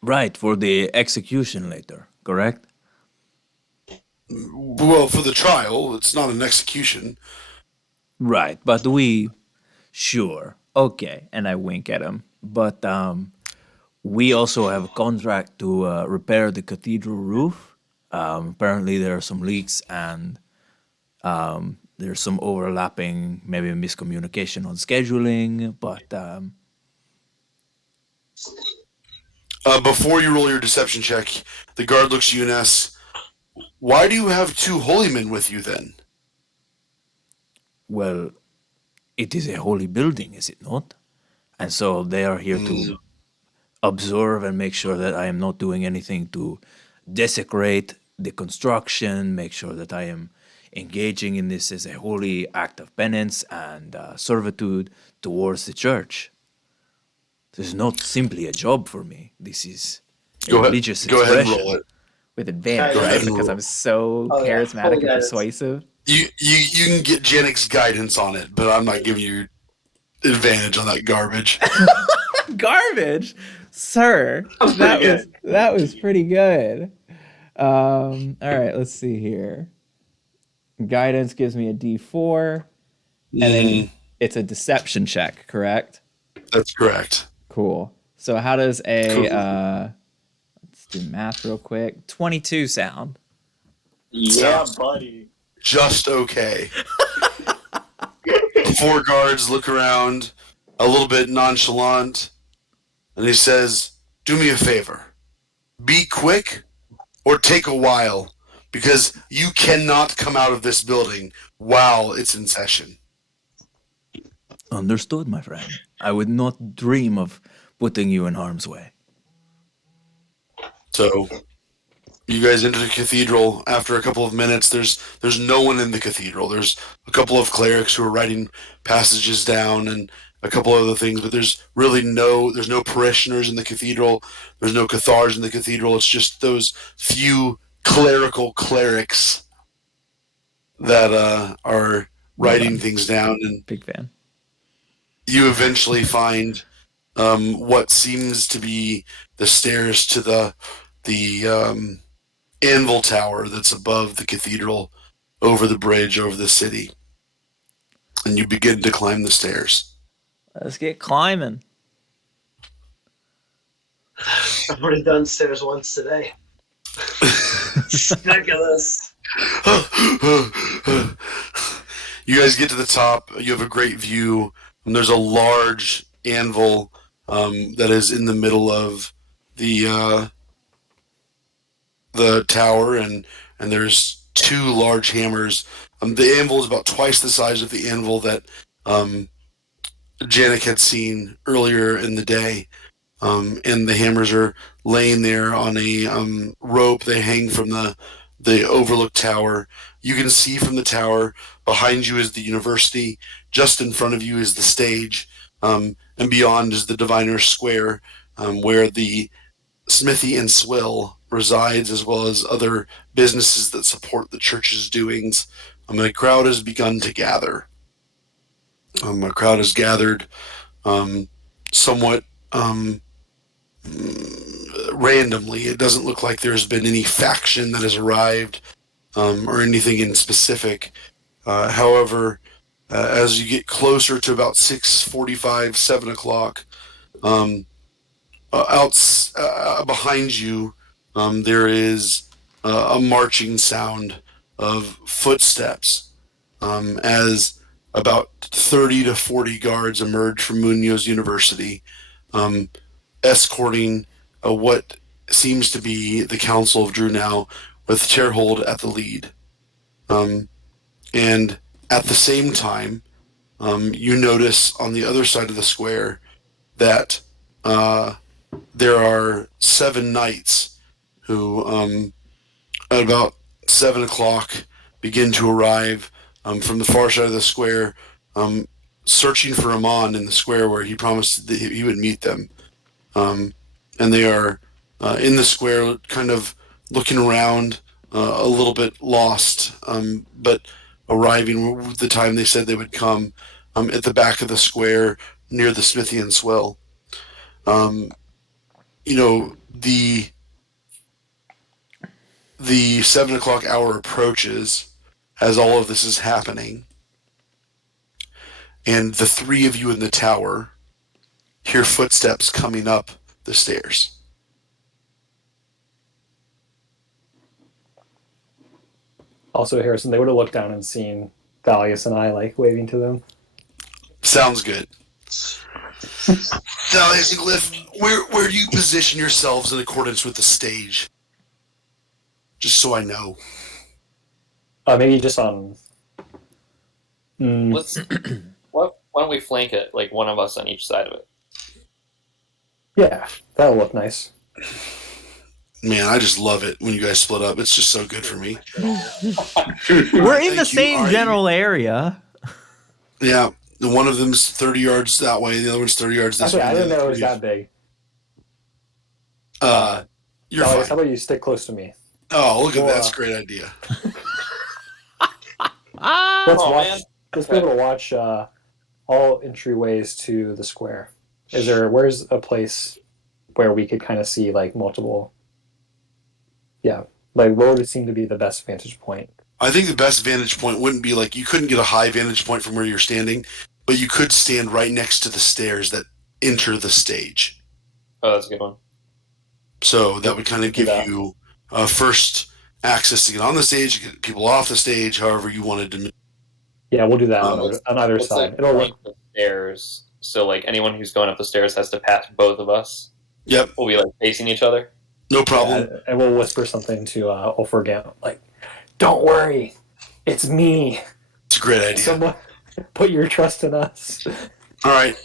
Right, for the execution later, correct? Well, for the trial, it's not an execution. Right, but sure, okay, and I wink at him. But we also have a contract to repair the cathedral roof. Apparently there are some leaks and there's some overlapping, maybe miscommunication on scheduling, but Before you roll your deception check, the guard looks at you and asks, "Why do you have 2 holy men with you then?" well, it is a holy building, is it not? And so they are here to observe and make sure that I am not doing anything to desecrate the construction, make sure that I am engaging in this as a holy act of penance and servitude towards the church. This is not simply a job for me. This is a religious Go ahead and expression. roll it. With advantage, Go right? ahead and Because roll. I'm so Oh, yeah. charismatic Full and guidance. persuasive. You can get Janik's guidance on it, but I'm not giving you advantage on that garbage. Garbage, sir. That was That was pretty good. All right, let's see here. Guidance gives me a D4, and then it's a deception check, correct? That's correct. Cool. So how does a Cool. let's do math real quick. 22 sound. Yeah, Sounds buddy. just okay. The 4 guards look around, a little bit nonchalant, and he says, "Do me a favor. Be quick or take a while, because you cannot come out of this building while it's in session." Understood, my friend. I would not dream of putting you in harm's way. So you guys enter the cathedral. After a couple of minutes, there's no one in the cathedral. There's a couple of clerics who are writing passages down and a couple other things, but there's no parishioners in the cathedral. There's no cathars in the cathedral. It's just those few clerical clerics that are writing things down, and Big fan. you eventually find what seems to be the stairs to the anvil tower that's above the cathedral, over the bridge over the city, and you begin to climb the stairs. Let's get climbing. I've already done stairs once today. Look at this. You guys get to the top. You have a great view, and there's a large anvil that is in the middle of the tower, and there's 2 large hammers. The anvil is about twice the size of the anvil that Janik had seen earlier in the day, and the hammers are laying there on a rope. They hang from the overlook tower. You can see from the tower, behind you is the university, just in front of you is the stage, and beyond is the Diviner's Square, where the smithy and swill resides, as well as other businesses that support the church's doings. A crowd has begun to gather. A crowd has gathered somewhat randomly. It doesn't look like there's been any faction that has arrived or anything in specific. However, as you get closer to about 6:45, 7 o'clock, behind you, there is a marching sound of footsteps as about 30 to 40 guards emerge from Munoz University, escorting what seems to be the Council of Drew now, with Chairhold at the lead. And at the same time, you notice on the other side of the square that there are 7 knights who, at about 7 o'clock, begin to arrive from the far side of the square, searching for Amon in the square where he promised that he would meet them. And they are in the square, kind of looking around, a little bit lost, but arriving the time they said they would come, at the back of the square near the smithy and swill. The 7 o'clock hour approaches as all of this is happening, and the 3 of you in the tower hear footsteps coming up the stairs. Also, Harrison, they would have looked down and seen Thalius and I like waving to them. Sounds good. Thalius and Glyph, where do you position yourselves in accordance with the stage? Just so I know. Maybe just on. Let's. Why don't we flank it, like one of us on each side of it? Yeah, that'll look nice. Man, I just love it when you guys split up. It's just so good for me. We're in the same general area. Yeah, one of them's 30 yards that way, the other one's 30 yards this Actually, way. I didn't know it was that big. You're Thalius, fine. how about you stick close to me? Oh, look at that. That's a great idea. Let's Oh, watch. man. Let's be able to watch all entryways to the square. Where's a place where we could kind of see like multiple? Yeah, like what would seem to be the best vantage point I think the best vantage point wouldn't be like you couldn't get a high vantage point from where you're standing, but you could stand right next to the stairs that enter the stage. Oh, that's a good one. So that would kind of Do give that. you first access to get on the stage, get people off the stage, however you wanted to. Yeah, we'll do that Um, on either Let's side. like It'll rank look. the stairs. So like anyone who's going up the stairs has to pass both of us. Yep, We'll be like facing each other. no problem. Yeah, and we'll whisper something to Ulfrigan, like, "Don't worry, it's me. It's a great idea. Someone put your trust in us." All right,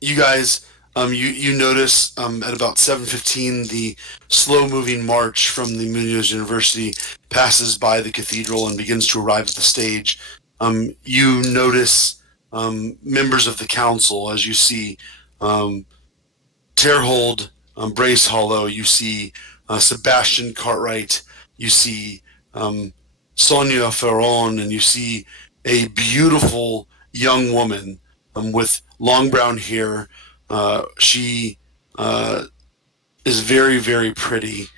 you guys, you notice at about 7:15 the slow-moving march from the Munoz University passes by the cathedral and begins to arrive at the stage. You notice members of the council as you see Terhold, Brace Hollow. You see Sebastian Cartwright. You see Sonia Ferron, and you see a beautiful young woman with long brown hair. She is very, very pretty.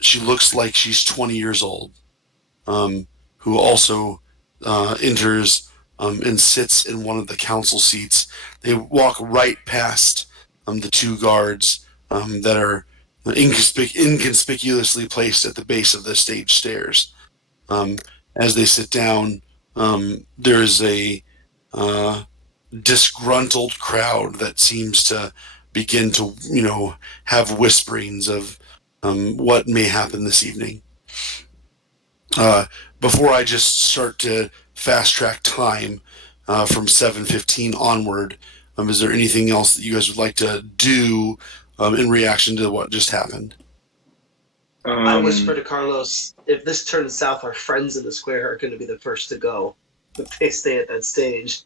She looks like she's 20 years old, who also enters and sits in one of the council seats. They walk right past the two guards that are inconspicuously placed at the base of the stage stairs. As they sit down, there's a disgruntled crowd that seems to begin to, have whisperings of what may happen this evening. Before I just start to fast track time from 7:15 onward, is there anything else that you guys would like to do in reaction to what just happened? I whisper to Carlos, if this turns south, our friends in the square are going to be the first to go if they stay at that stage.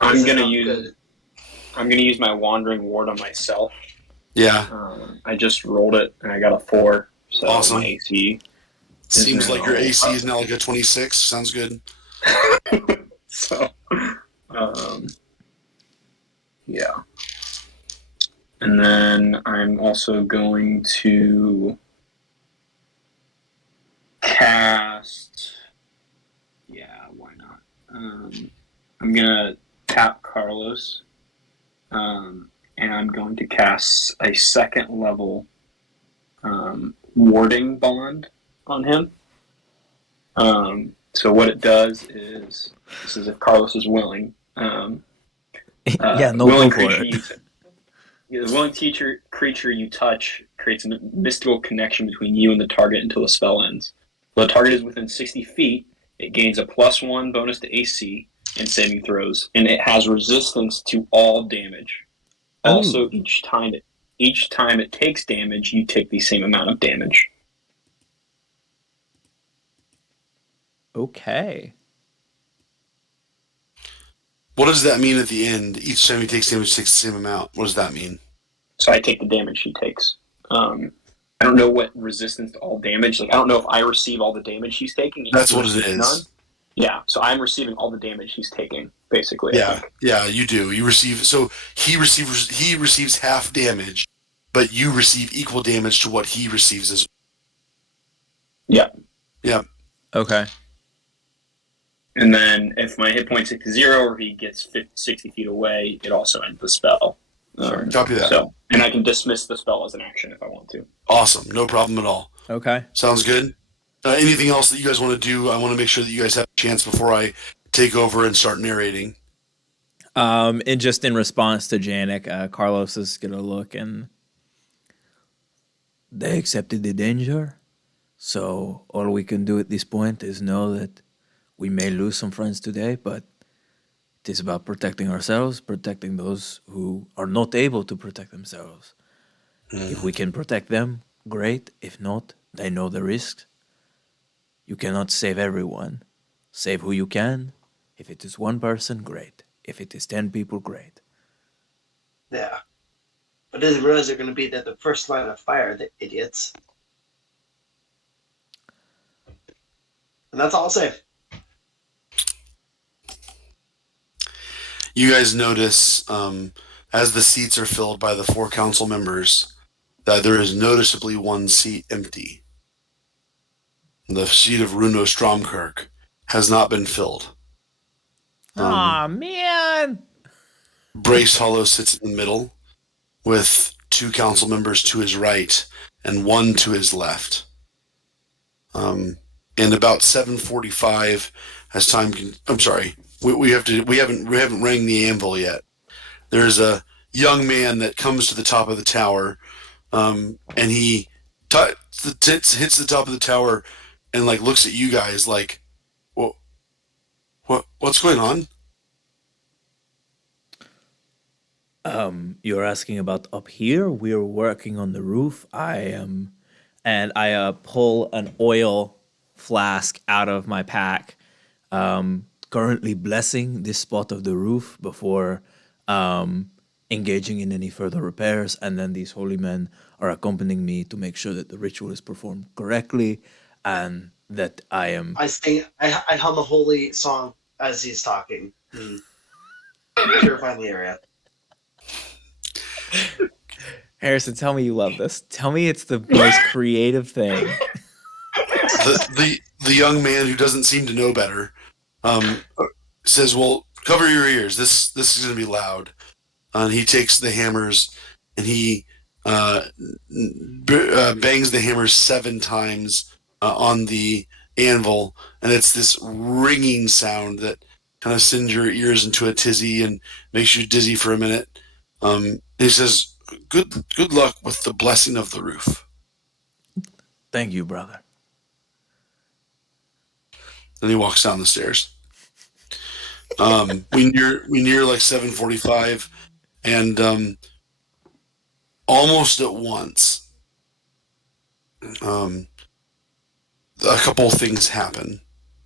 I'm gonna use my wandering ward on myself. Yeah, I just rolled it and I got a 4. So Awesome. my AC. Seems like your AC is now like a 26. Sounds good. So, yeah. And then I'm also going to cast. Yeah, why not? I'm gonna tap Carlos, and I'm going to cast a second level warding bond on him. So what it does is, this is if Carlos is willing. Yeah, no, willing go for creature it. the willing creature you touch creates a mystical connection between you and the target until the spell ends. When the target is within 60 feet, it gains a +1 bonus to AC and saving throws, and it has resistance to all damage. Also, each time it takes damage, you take the same amount of damage. Okay. What does that mean at the end? Each time he takes damage, takes the same amount. What does that mean? So I take the damage he takes. I don't know what resistance to all damage. Like I don't know if I receive all the damage he's taking. That's what it is. None. Yeah, so I'm receiving all the damage he's taking, basically. Yeah, you do. You receive. So he receives half damage, but you receive equal damage to what he receives as. Yeah. Yeah. Okay. And then if my hit points hit to 0 or he gets 60 feet away, it also ends the spell. Sure. Copy that. So, and I can dismiss the spell as an action if I want to. Awesome. No problem at all. Okay. Sounds good. Anything else that you guys want to do? I want to make sure that you guys have a chance before I take over and start narrating. And just in response to Janik, Carlos is gonna look and they accepted the danger. So all we can do at this point is know that we may lose some friends today, but it is about protecting ourselves, protecting those who are not able to protect themselves. If we can protect them, great. If not, they know the risks. You cannot save everyone. Save who you can. If it is one person, great. If it is 10 people, great. Yeah. But didn't realize they're going to be the first line of fire, the idiots. And that's all I'll say. You guys notice as the seats are filled by the 4 council members that there is noticeably one seat empty. The seat of Runo Stromkirk has not been filled. Aw, man. Brace Hollow sits in the middle with 2 council members to his right and 1 to his left. And about 7:45, as time I'm sorry, we haven't rang the anvil yet. There's a young man that comes to the top of the tower, and he hits the top of the tower and like looks at you guys like, what's going on? You're asking about up here? We're working on the roof. And I pull an oil flask out of my pack, currently blessing this spot of the roof before engaging in any further repairs. And then these holy men are accompanying me to make sure that the ritual is performed correctly and that I am. I hum a holy song as he's talking. Purifying the area. Harrison, tell me you love this. Tell me it's the most creative thing. The young man who doesn't seem to know better says, "Well, cover your ears. This is going to be loud." And he takes the hammers and he bangs the hammers 7 times on the anvil, and it's this ringing sound that kind of sends your ears into a tizzy and makes you dizzy for a minute. He says, "Good luck with the blessing of the roof." Thank you, brother. Then he walks down the stairs. We near like 7:45, and almost at once, a couple of things happen.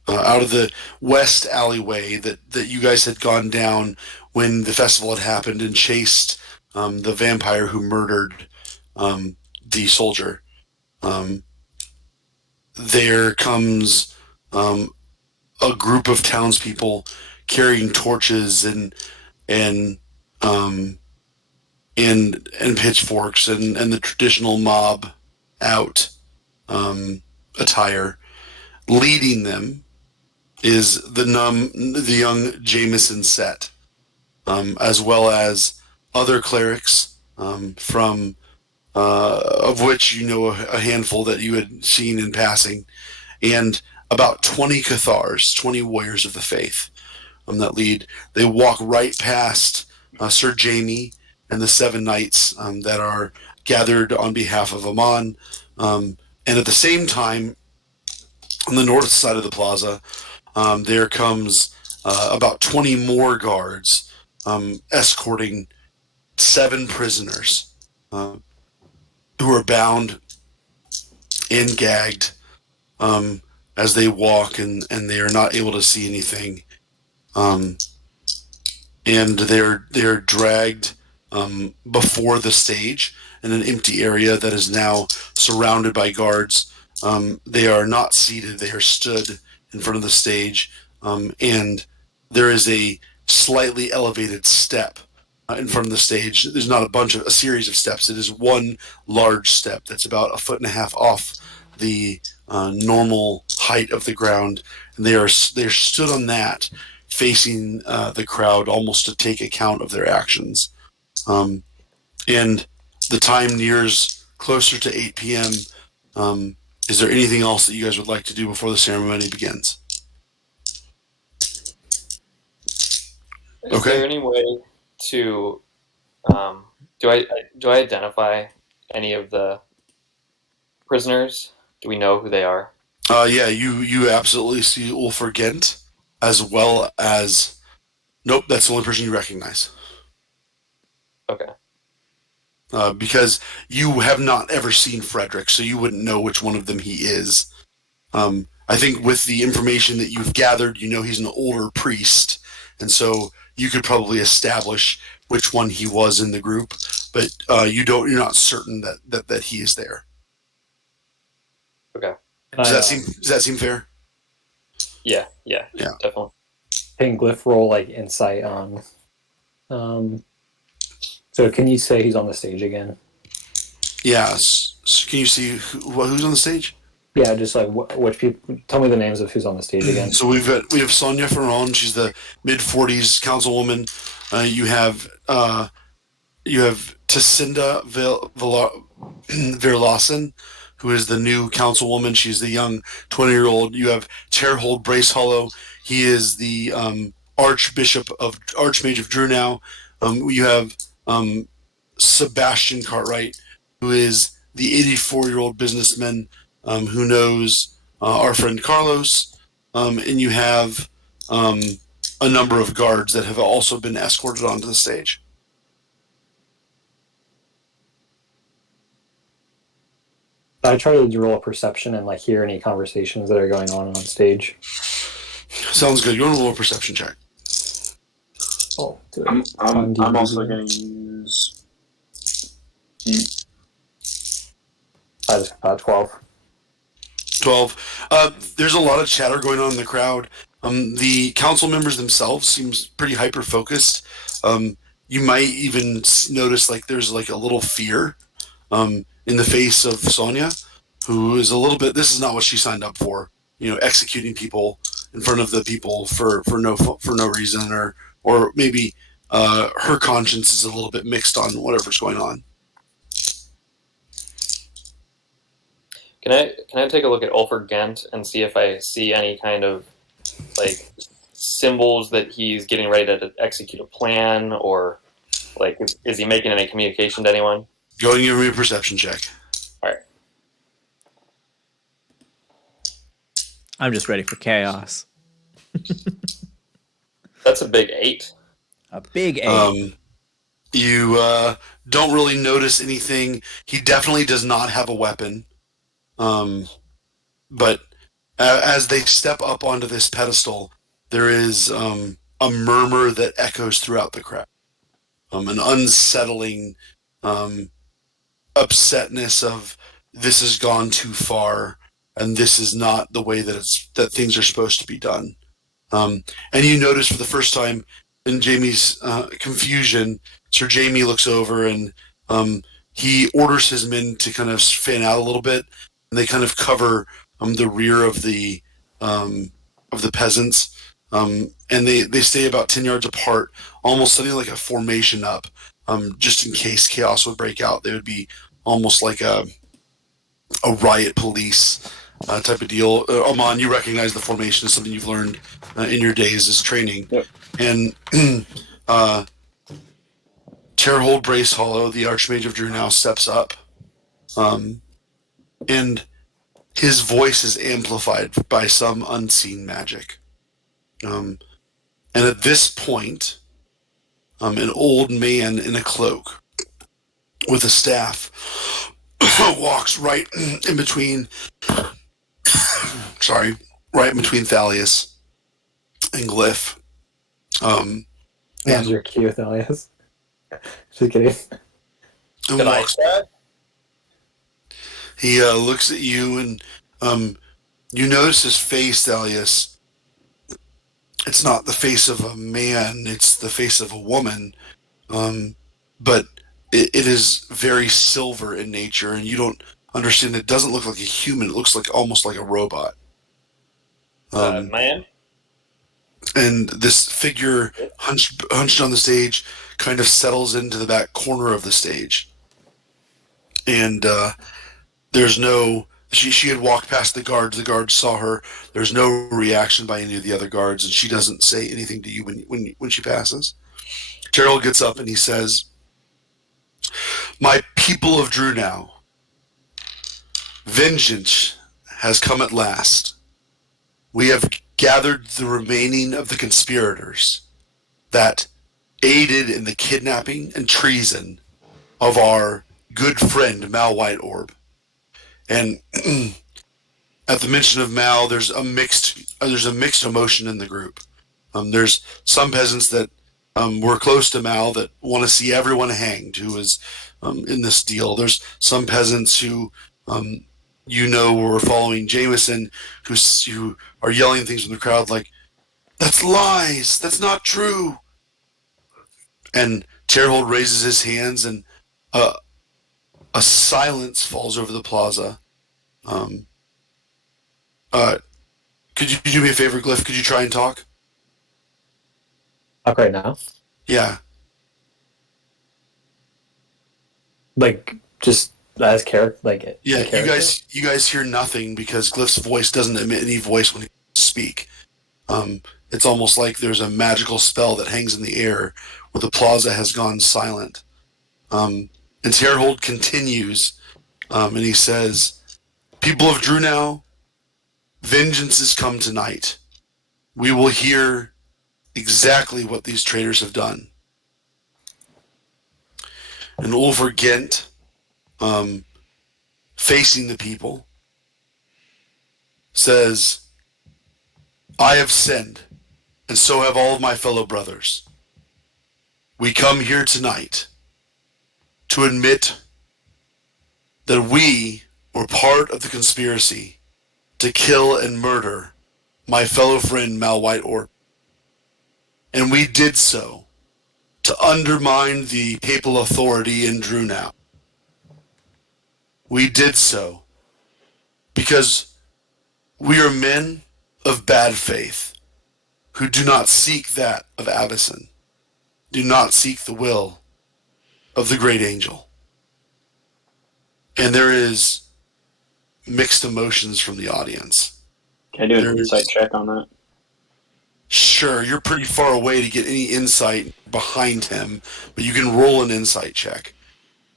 Out of the west alleyway that you guys had gone down when the festival had happened and chased the vampire who murdered the soldier, there comes a group of townspeople carrying torches and pitchforks and the traditional mob out attire. Leading them is the young Jameson Set, as well as other clerics from of which you know a handful that you had seen in passing, and about 20 Cathars, 20 warriors of the faith that lead. They walk right past Sir Jamie and the 7 knights that are gathered on behalf of Amon. And at the same time, on the north side of the plaza, there comes about 20 more guards escorting 7 prisoners who are bound and gagged as they walk, and they are not able to see anything. And they're dragged before the stage in an empty area that is now surrounded by guards. They are not seated; they are stood in front of the stage, and there is a slightly elevated step in front of the stage. There's not a series of steps. It is one large step that's about 1.5 feet off the normal height of the ground, and they're stood on that, facing the crowd, almost to take account of their actions. And the time nears closer to 8 p.m. Is there anything else that you guys would like to do before the ceremony begins? Is there any way to do I identify any of the prisoners? Do we know who they are? Yeah, you absolutely see Ulfr Gent, as well as... Nope, that's the only person you recognize. Okay. Because you have not ever seen Frederick, so you wouldn't know which one of them he is. I think with the information that you've gathered, you know he's an older priest, and so you could probably establish which one he was in the group, but you're not certain that he is there. Okay. Does that seem fair? Yeah, definitely. Can Glyph roll like insight on? So can you say who's on the stage again? Yes. So can you see who's on the stage? Yeah, just like which people. Tell me the names of who's on the stage again. So we have Sonia Ferron. She's the mid-40s councilwoman. You have Tacinda Verlassen, who is the new councilwoman. She's the young 20-year-old. You have Terhold Bracehollow. He is the Archmage of Drunau. You have Sebastian Cartwright, who is the 84-year-old businessman who knows our friend Carlos. And you have a number of guards that have also been escorted onto the stage. I try to roll a perception and like hear any conversations that are going on stage. Sounds good. You want to roll a perception check? Oh, do I'm also going to use. 12. 12. There's a lot of chatter going on in the crowd. The council members themselves seems pretty hyper focused. You might even notice like there's like a little fear in the face of Sonia, who is a little bit. This is not what she signed up for. Executing people in front of the people for no reason, or maybe her conscience is a little bit mixed on whatever's going on. Can I take a look at Ulford Gent and see if I see any kind of like symbols that he's getting ready to execute a plan, or like is he making any communication to anyone? Go and give me a perception check. All right. I'm just ready for chaos. That's a big 8. A big 8. You don't really notice anything. He definitely does not have a weapon. But as they step up onto this pedestal, there is a murmur that echoes throughout the crowd. An unsettling upsetness of this has gone too far, and this is not the way that things are supposed to be done. And you notice for the first time in Jamie's confusion, Sir Jamie looks over and he orders his men to kind of fan out a little bit, and they kind of cover the rear of the peasants, and they stay about 10 yards apart, almost setting like a formation up, just in case chaos would break out. They would be almost like a riot police type of deal. Aman, you recognize the formation as something you've learned in your days as training. Yep. And Terhold Bracehollow, the Archmage of Drunau, steps up, and his voice is amplified by some unseen magic. And at this point, an old man in a cloak with a staff walks right in between Thalius and Glyph. That's your cue, Thalius. Just kidding. Did I say that? He looks at you, and you notice his face, Thalius. It's not the face of a man, it's the face of a woman. But it is very silver in nature, and you don't understand. It doesn't look like a human. It looks like almost like a robot. Man? And this figure hunched on the stage kind of settles into the back corner of the stage. And there's no... She had walked past the guards. The guards saw her. There's no reaction by any of the other guards, and she doesn't say anything to you when she passes. Terrell gets up and he says, "My people of Drunau, vengeance has come at last. We have gathered the remaining of the conspirators that aided in the kidnapping and treason of our good friend Mal Whiteorb. And at the mention of Mal, there's a mixed emotion in the group. There's some peasants that were close to Mal that want to see everyone hanged who is in this deal. There's some peasants who were following Jameson who are yelling things from the crowd like, "That's lies! That's not true!" And Terhold raises his hands, and a silence falls over the plaza. Could you do me a favor, Glyph? Could you try and talk? Talk right now. Yeah. Like just as character, like Yeah, a character. you guys hear nothing because Glyph's voice doesn't emit any voice when he speak. It's almost like there's a magical spell that hangs in the air where the plaza has gone silent. And Terhold continues, and he says, "People of Drunau, vengeance has come tonight. We will hear exactly what these traitors have done." And Ulver Gent, facing the people, says, "I have sinned, and so have all of my fellow brothers. We come here tonight to admit that we were part of the conspiracy to kill and murder my fellow friend Mal White Orp. And we did so to undermine the papal authority in Drunau. We did so because we are men of bad faith who do not seek that of Avicen, do not seek the will of the great angel." And there is mixed emotions from the audience. Can I do an insight check on that? Sure, you're pretty far away to get any insight behind him, but you can roll an insight check.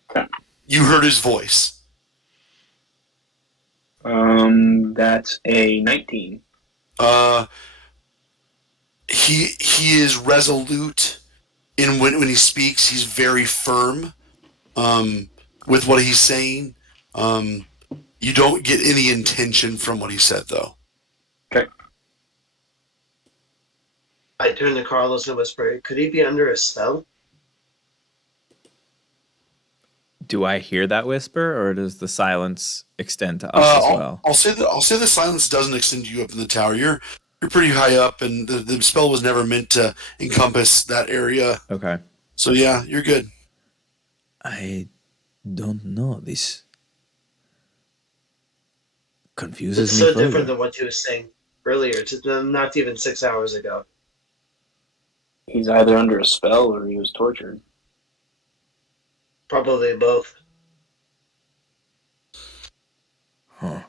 Okay. You heard his voice. That's a 19. He is resolute in when he speaks. He's very firm with what he's saying. You don't get any intention from what he said, though. Okay. I turn to Carlos and whisper, "Could he be under a spell?" Do I hear that whisper, or does the silence extend to us as well? I'll say the silence doesn't extend you up in the tower. You're pretty high up, and the spell was never meant to encompass that area. Okay. So yeah, you're good. I don't know. This confuses It's me so further. different than what you were saying earlier, not even 6 hours ago. He's either under a spell or he was tortured. Probably both. Huh.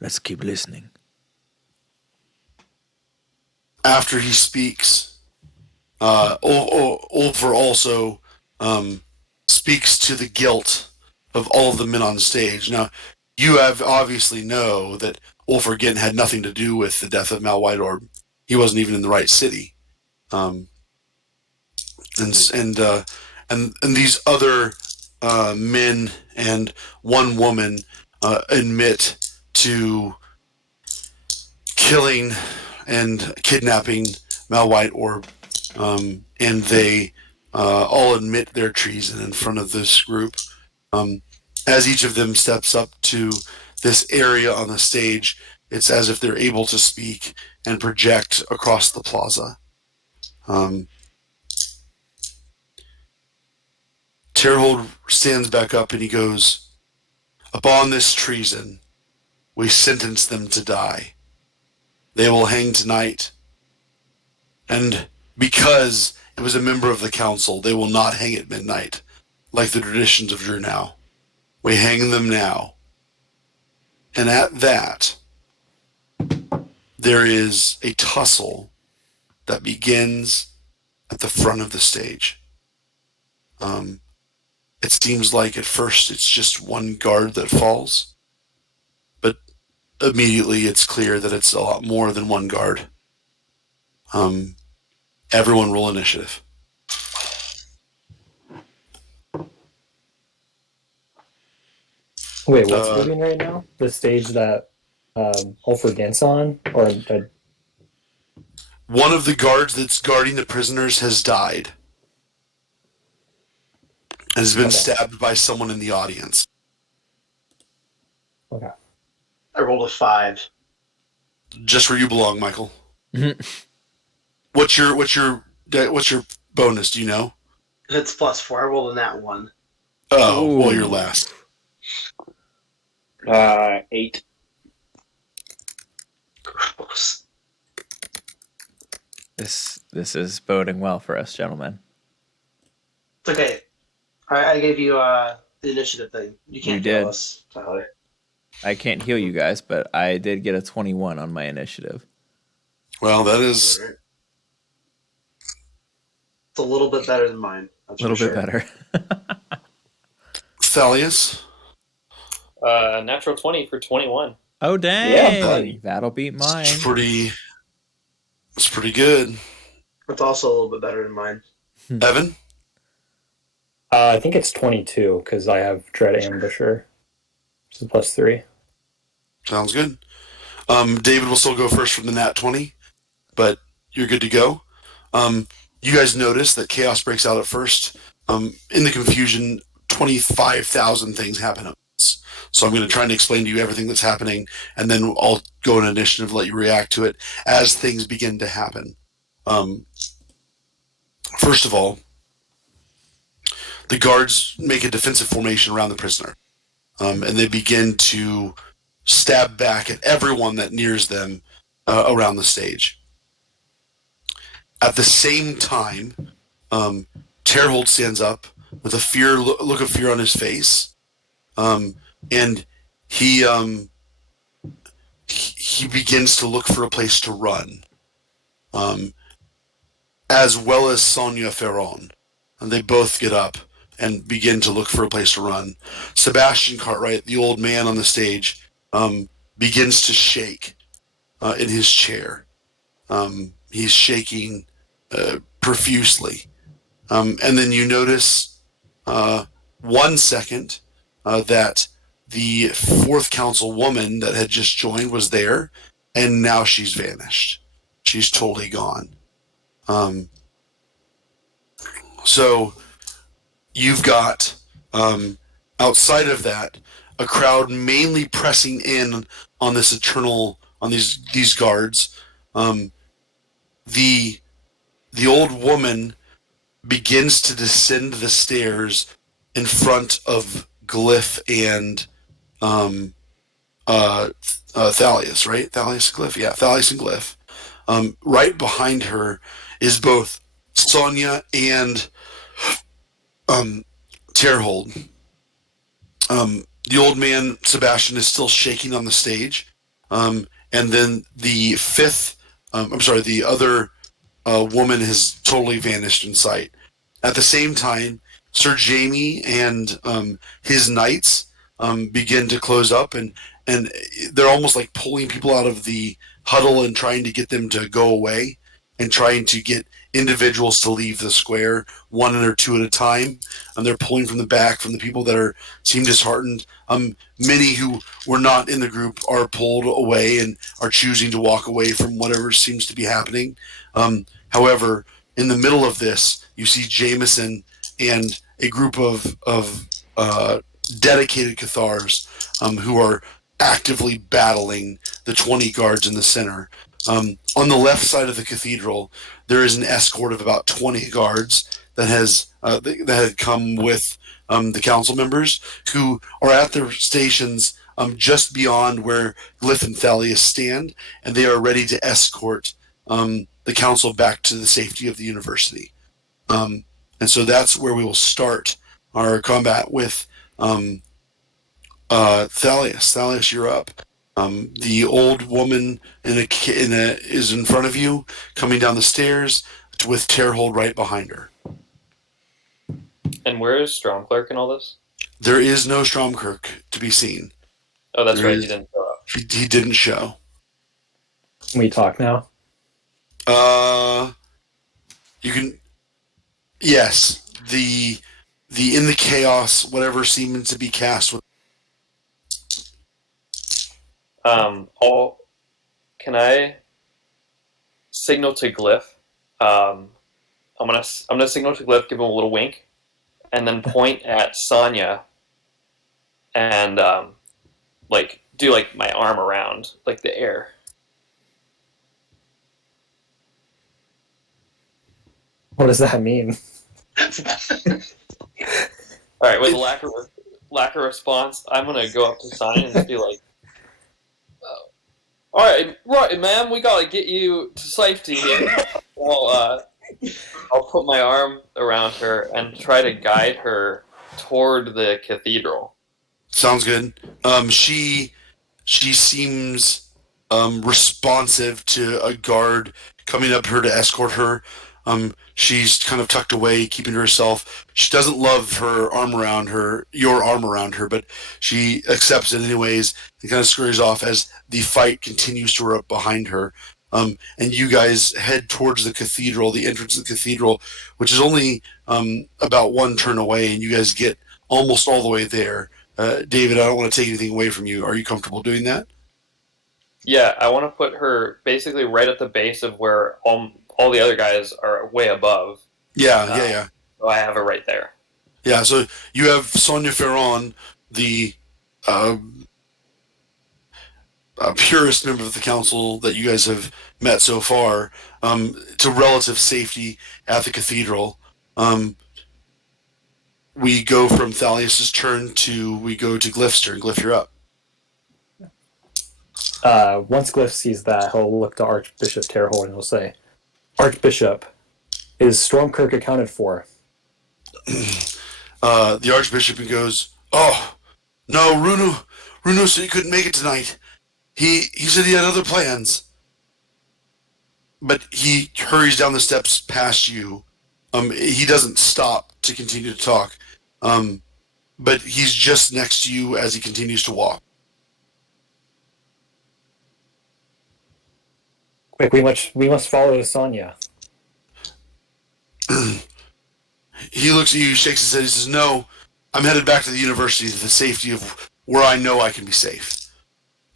Let's keep listening. After he speaks, Ulfer also speaks to the guilt of all of the men on stage. Now, you have obviously know that Ulfer Gent had nothing to do with the death of Mal Whiteorb. He wasn't even in the right city. And these other men and one woman admit to killing and kidnapping Mal Whiteorb, and they all admit their treason in front of this group. As each of them steps up to this area on the stage, it's as if they're able to speak and project across the plaza. Terhold stands back up and he goes, "Upon this treason, we sentence them to die. They will hang tonight. And because it was a member of the council, they will not hang at midnight, like the traditions of Drunau. We hang them now. And at that, there is a tussle that begins at the front of the stage. It seems like at first it's just one guard that falls, but immediately it's clear that it's a lot more than one guard. Everyone roll initiative. Wait, what's moving right now? The stage that Ulfer Gent's on, or One of the guards that's guarding the prisoners has died and has been stabbed by someone in the audience. okay. I rolled a 5. Just where you belong, Michael. What's your bonus? Do you know? It's +4. I rolled a nat 1. Oh, well, you're last. 8. Gross. This is boding well for us, gentlemen. It's okay. I gave you the initiative thing. You You can't heal did. us, Tyler. I can't heal you guys, but I did get a 21 on my initiative. Well, that is It's a little bit better than mine. That's A little for bit sure. better. Thalius. Natural 20 for 21. Oh dang! Yeah, buddy. That'll beat mine. It's pretty good. It's also a little bit better than mine. Evan. I think it's 22 because I have Dread Ambusher, which is +3. Sounds good. David will still go first from the nat 20, but you're good to go. You guys notice that chaos breaks out at first. In the confusion, 25,000 things happen at once. So I'm going to try and explain to you everything that's happening, and then I'll go in initiative, let you react to it as things begin to happen. First of all, the guards make a defensive formation around the prisoner, and they begin to stab back at everyone that nears them around the stage. At the same time, Terhold stands up with a look of fear on his face, and he begins to look for a place to run, as well as Sonia Ferron. And they both get up and begin to look for a place to run. Sebastian Cartwright, the old man on the stage, begins to shake in his chair. He's shaking profusely. And then you notice 1 second that the fourth council woman that had just joined was there, and now she's vanished. She's totally gone. So you've got, outside of that, a crowd mainly pressing in on these guards. The old woman begins to descend the stairs in front of Glyph and Thalius, right? Thalius and Glyph, yeah, Thalius and Glyph. Right behind her is both Sonia and Terhold. The old man Sebastian is still shaking on the stage, and then the the other woman has totally vanished in sight. At the same time, Sir Jamie and his knights begin to close up, and they're almost like pulling people out of the huddle and trying to get them to go away, and trying to get individuals to leave the square, one or two at a time. And they're pulling from the back from the people that seem disheartened. Many who were not in the group are pulled away and are choosing to walk away from whatever seems to be happening. However, in the middle of this, you see Jameson and a group of dedicated Cathars who are actively battling the 20 guards in the center. On the left side of the cathedral, there is an escort of about 20 guards that had come with the council members, who are at their stations just beyond where Glyph and Thalius stand, and they are ready to escort the council back to the safety of the university. And so that's where we will start our combat with Thalius. Thalius, you're up. The old woman is in front of you, coming down the stairs with Terhold right behind her. And where is Stromclerk in all this? There is no Stromkirk to be seen. Oh, that's There right. is- He didn't show up. He didn't show. Can we talk now? You can. Yes, the in the chaos, whatever seems to be cast with. Can I signal to Glyph? I'm gonna signal to Glyph, give him a little wink, and then point at Sonya, and do like my arm around like the air. What does that mean? All right, with lack of response, I'm gonna go up to Sonny and just be like, "All right, ma'am, we gotta get you to safety here." I'll put my arm around her and try to guide her toward the cathedral. Sounds good. She seems responsive to a guard coming up here to escort her. She's kind of tucked away, keeping to herself. She doesn't love your arm around her, but she accepts it anyways and kind of scurries off as the fight continues to erupt behind her. And you guys head towards the cathedral, the entrance of the cathedral, which is only about one turn away, and you guys get almost all the way there. David, I don't want to take anything away from you. Are you comfortable doing that? Yeah, I want to put her basically right at the base of where all the other guys are way above. Yeah. So I have her right there. Yeah, so you have Sonia Ferron, the purest member of the council that you guys have met so far, to relative safety at the cathedral. We go from Thalius's turn we go to Glyph's turn. Glyph, you're up. Once Glyph sees that, he'll look to Archbishop Terhorn and he'll say, "Archbishop, is Stormkirk accounted for?" The Archbishop goes, "Oh, no, Runo said he couldn't make it tonight. He said he had other plans." But he hurries down the steps past you. He doesn't stop to continue to talk. But he's just next to you as he continues to walk. Quick, we must follow Sonya. He looks at you, shakes his head, he says, "No, I'm headed back to the university to the safety of where I know I can be safe."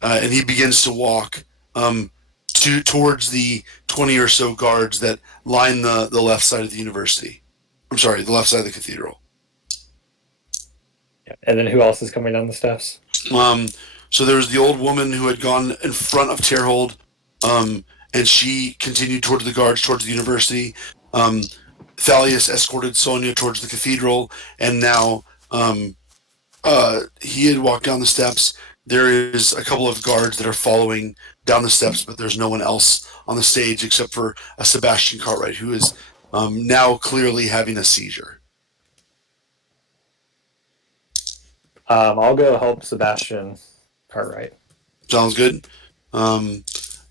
And he begins to walk towards the 20 or so guards that line the left side of the university. I'm sorry, the left side of the cathedral. And then who else is coming down the steps? So there was the old woman who had gone in front of Terhold, and she continued towards the guards, towards the university. Thalius escorted Sonia towards the cathedral, and now he had walked down the steps. There is a couple of guards that are following down the steps, but there's no one else on the stage except for a Sebastian Cartwright, who is now clearly having a seizure. I'll go help Sebastian Cartwright. Sounds good.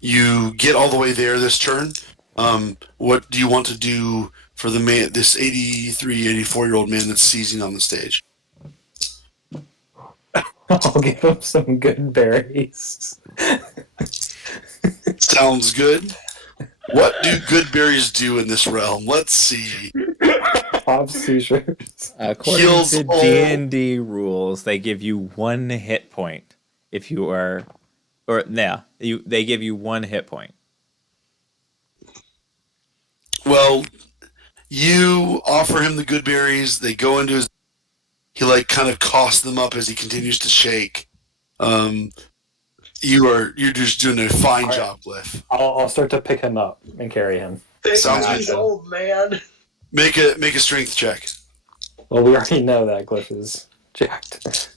You get all the way there this turn. What do you want to do for the man, this 83, 84-year-old man that's seizing on the stage? I'll give him some good berries. Sounds good. What do good berries do in this realm? Let's see. Pop seizures. According Heals to all- D&D rules, they give you 1 hit point if you are, they give you 1 hit point. Well, you offer him the good berries. They go into his. He kind of coughs them up as he continues to shake. You're just doing a fine job, Glyph. I'll start to pick him up and carry him. Sounds good. He's old man. Make a strength check. Well, we already know that Glyph is jacked.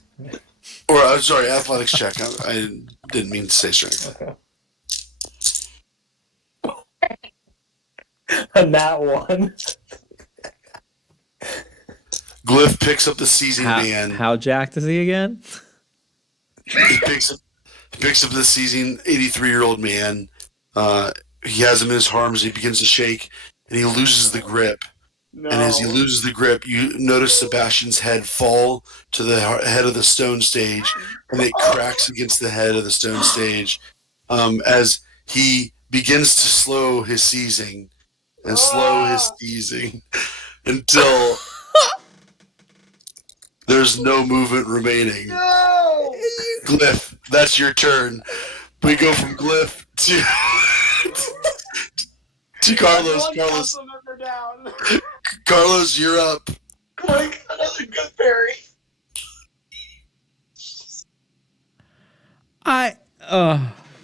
Or sorry, athletics check. I didn't mean to say strength. Okay. And that one. Glyph picks up the seizing man. How jacked is he again? He picks up the seizing 83-year-old man. He has him in his arms. He begins to shake, and he loses the grip. No. And as he loses the grip, you notice Sebastian's head fall to the head of the stone stage, and it cracks against the head of the stone stage as he begins to slow his seizing and slow his seizing until there's no movement remaining. No! Glyph, that's your turn. We go from Glyph to Carlos. One council member down. Carlos, you're up. Quick, another good berry.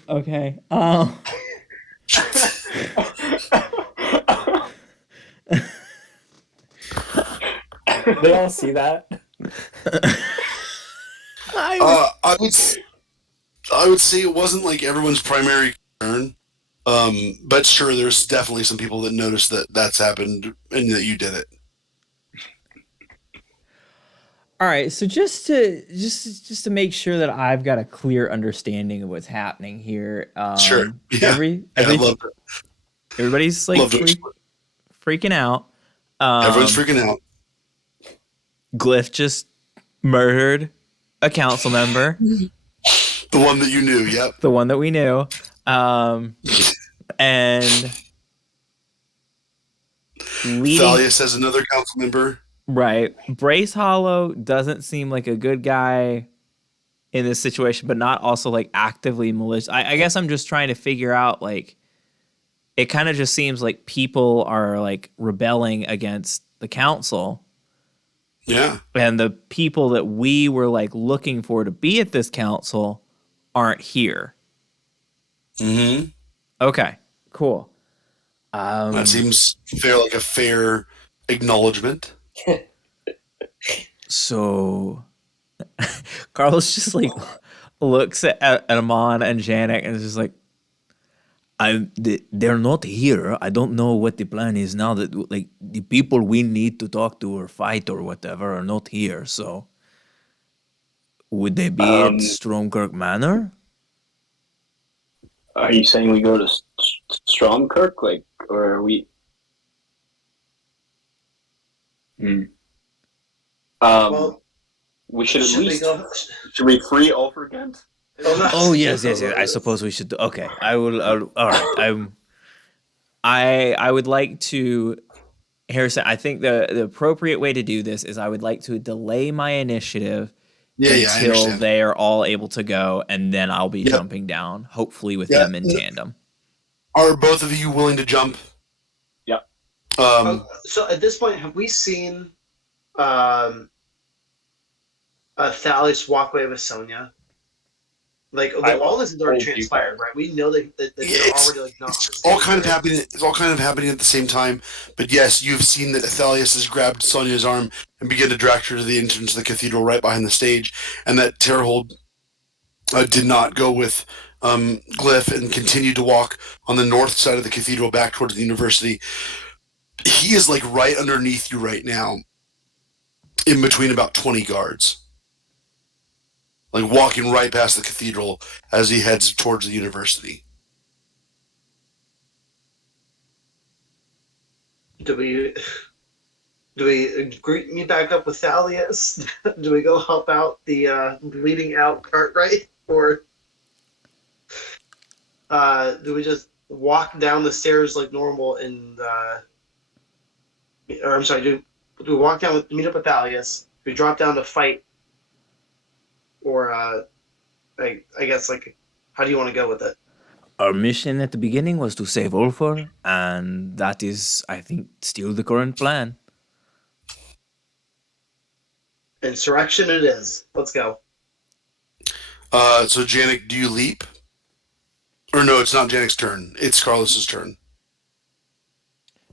Okay. They all see that. I would say it wasn't like everyone's primary concern. But sure, there's definitely some people that noticed that that's happened and that you did it. All right, so just to make sure that I've got a clear understanding of what's happening here. Sure. Yeah. I love it. Everybody's like Love it. freaking out. Everyone's freaking out. Glyph just murdered a council member. The one that you knew, yep. The one that we knew. And Thalius has another council member. Right. Brace Hollow doesn't seem like a good guy in this situation, but not also like actively malicious. I guess I'm just trying to figure out, like, it kind of just seems like people are like rebelling against the council. Yeah. And the people that we were like looking for to be at this council aren't here. Mm-hmm. Okay, cool. That seems like a fair acknowledgement. So Carlos just like looks at Amon and Janek and is just like, they're not here. I don't know what the plan is now. That like the people we need to talk to or fight or whatever are not here. So would they be at Stromkirk Manor? Are you saying we go to Stromkirk, like, or are we? Well, we should at should we least. go? Should we free Ulfragent? Oh yes. I suppose we should. Okay, I will. All right. I would like to. Harrison, I think the appropriate way to do this is I would like to delay my initiative until they are all able to go, and then I'll be jumping down, hopefully with them in tandem. Are both of you willing to jump? Yep. So at this point, have we seen Thales walk away with Sonia? Like all this has already transpired, right? We know that they're already like not. It's all kind of happening. It's all kind of happening at the same time. But yes, you've seen that Athalius has grabbed Sonia's arm and begun to drag her to the entrance of the cathedral right behind the stage, and that Terhold did not go with Glyph and continued to walk on the north side of the cathedral back towards the university. He is like right underneath you right now, in between about 20 guards. Like walking right past the cathedral as he heads towards the university. Do we meet back up with Thalius? Do we go help out the bleeding out Cartwright, or do we just walk down the stairs like normal? And or I'm sorry, do we walk down meet up with Thalius? Do we drop down to fight? Or, I guess, like, how do you want to go with it? Our mission at the beginning was to save Ulfur, and that is, I think, still the current plan. Insurrection it is. Let's go. So, Janik, do you leap? Or no, it's not Janik's turn. It's Carlos's turn.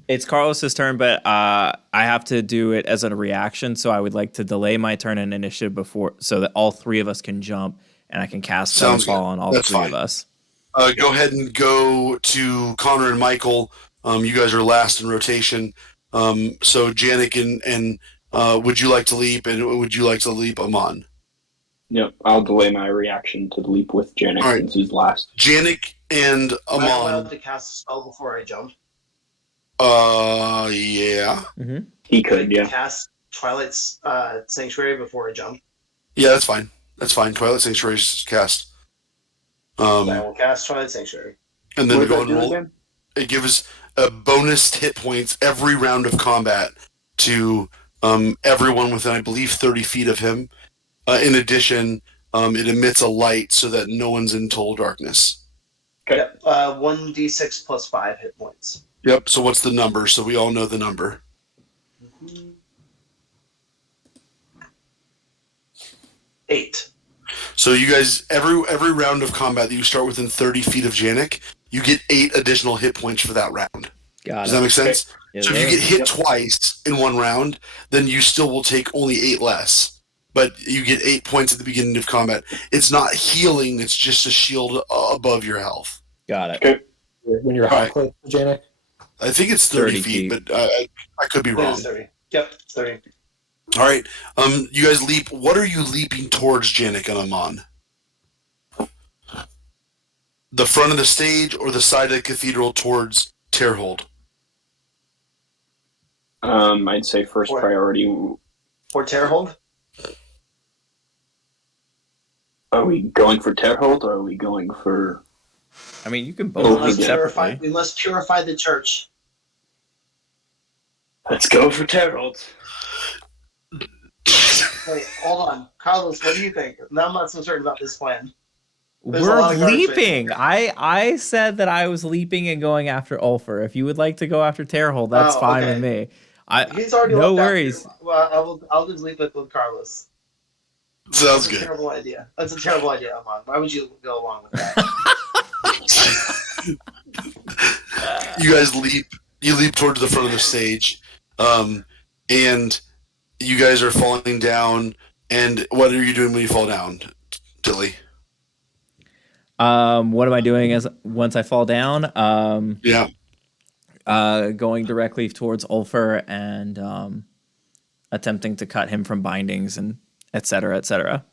It's Carlos's turn, but I have to do it as a reaction, so I would like to delay my turn in initiative before, so that all three of us can jump, and I can cast Sunfall on all three of us. Go ahead and go to Connor and Michael. You guys are last in rotation. So Janik and would you like to leap, and would you like to leap Amon? Yep, I'll delay my reaction to leap with Janik since he's last. Janik and Amon. Am I allowed to cast a spell before I jump? Yeah. Mm-hmm. He could, yeah. Cast Twilight's Sanctuary before I jump. Yeah, that's fine. That's fine. Twilight Sanctuary is cast. I will cast Twilight Sanctuary. And then go and roll. It gives a bonus hit points every round of combat to everyone within, I believe, 30 feet of him. In addition, it emits a light so that no one's in total darkness. Okay. Yep. 1d6 plus 5 hit points. Yep. So what's the number? So we all know the number. 8. So you guys, every round of combat that you start within 30 feet of Janik, you get 8 additional hit points for that round. Does that make sense? Okay. So if you get hit twice in one round, then you still will take only 8 less. but you get 8 points at the beginning of combat. It's not healing; it's just a shield above your health. Got it. Okay. When you're All how right. close to Janik? I think it's 30 30 feet, feet. but I could be I think wrong. it's 30. Yep, it's 30. All right. You guys leap. What are you leaping towards, Janik and Amon? The front of the stage or the side of the cathedral towards Terhold? I'd say first What? priority. For Terhold? Are we going for Terhold or are we going for? I mean, you can We both must, leap purify, separately. we must purify the church. Let's go for Terhold. Wait, hold on. Carlos, what do you think? Now I'm not so certain about this plan. There's a We're lot of guards right leaping. there. I said that I was leaping and going after Ulfer. If you would like to go after Terhold, that's Oh, fine okay. with me. He's already no left worries. after. Well, I'll just leave it with Carlos. Sounds That's a good. terrible idea. That's a terrible idea, Amon. Why would you go along with that? You guys leap. You leap towards the front of the stage, and you guys are falling down. And what are you doing when you fall down, Dilly? What am I doing as once I fall down? Yeah. Going directly towards Ulfer and attempting to cut him from bindings and et cetera, et cetera.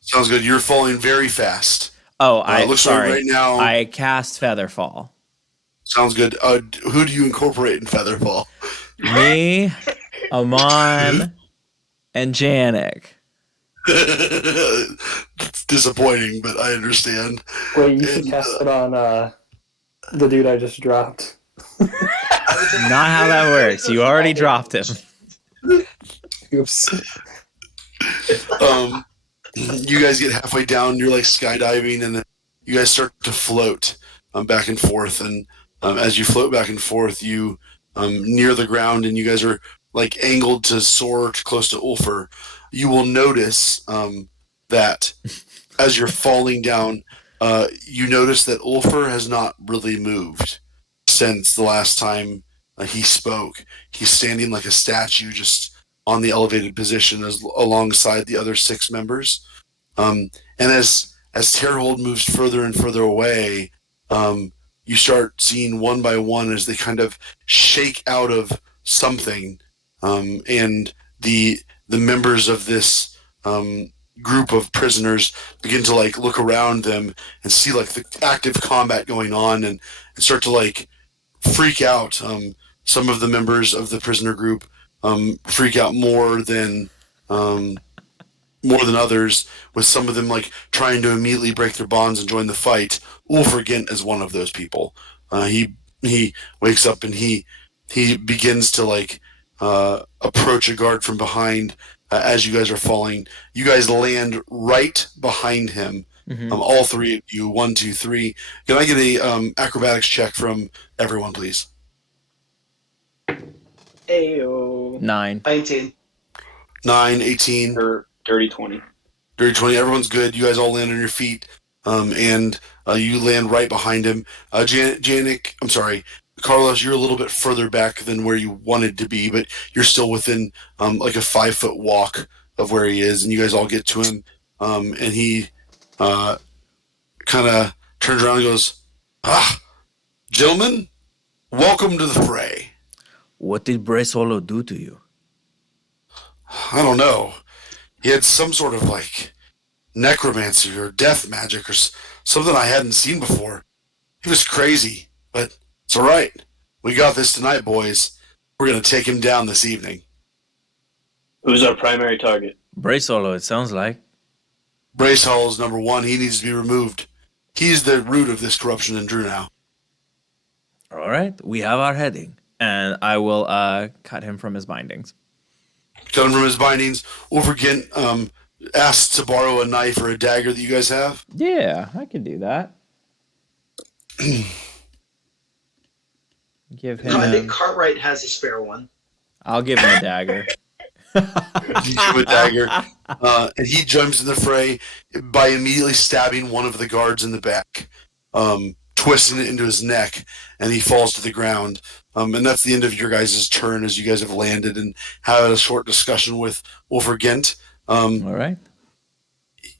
Sounds good. You're falling very fast. Oh, Looks like right now. I cast Featherfall. Sounds good. Who do you incorporate in Featherfall? Me, Amon, and Janik. It's disappointing, but I understand. Wait, you should And, cast it on the dude I just dropped. Not how that works. You already dropped him. Oops. You guys get halfway down. You're like skydiving, and then you guys start to float back and forth. And as you float back and forth, you near the ground, and you guys are like angled to soar close to Ulfer. You will notice that as you're falling down, you notice that Ulfer has not really moved since the last time he spoke. He's standing like a statue, just on the elevated position alongside the other 6 members. And as Terhold moves further and further away, you start seeing one by one as they kind of shake out of something, and the members of this group of prisoners begin to like look around them and see like the active combat going on, and start to like freak out. Some of the members of the prisoner group freak out more than others, with some of them like trying to immediately break their bonds and join the fight. Ulfer Gint is one of those people. He wakes up and he begins to like approach a guard from behind as you guys are falling. You guys land right behind him. Mm-hmm. All 3 of you. 1, 2, 3. Can I get a acrobatics check from everyone, please? Ayo. 9. 19. 9, 18. Dirty 20. Dirty 20. Everyone's good. You guys all land on your feet, and you land right behind him. Janik, I'm sorry, Carlos, you're a little bit further back than where you wanted to be, but you're still within like a 5-foot walk of where he is, and you guys all get to him, and he kind of turns around and goes, gentlemen, welcome to the fray. What did Bresolo do to you? I don't know. He had some sort of like necromancy or death magic or something I hadn't seen before. He was crazy, but it's all right. We got this tonight, boys. We're going to take him down this evening. Who's our primary target? Bresolo, it sounds like. Brace Hall is number 1. He needs to be removed. He's the root of this corruption in Drew now. All right, we have our heading. And I will cut him from his bindings. Cut him from his bindings. Ulfer Gint asked to borrow a knife or a dagger that you guys have. Yeah, I can do that. Give him. No, I think Cartwright has a spare one. I'll give him a dagger. You give him a dagger, and he jumps in the fray by immediately stabbing one of the guards in the back, twisting it into his neck, and he falls to the ground. And that's the end of your guys' turn as you guys have landed and had a short discussion with Ulfer Gint. All right.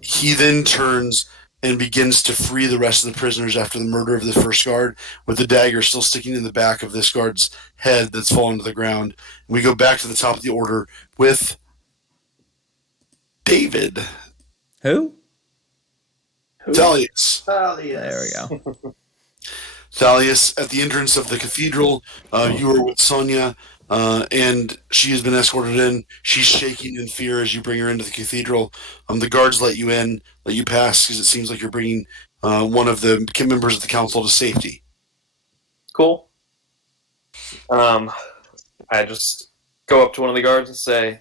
He then turns and begins to free the rest of the prisoners after the murder of the first guard, with the dagger still sticking in the back of this guard's head that's fallen to the ground. And we go back to the top of the order with David. Who? Thalius. There we go. Thalius, at the entrance of the cathedral, you are with Sonia, and she has been escorted in. She's shaking in fear as you bring her into the cathedral. The guards let you in, let you pass, because it seems like you're bringing one of the members of the council to safety. Cool. I just go up to one of the guards and say,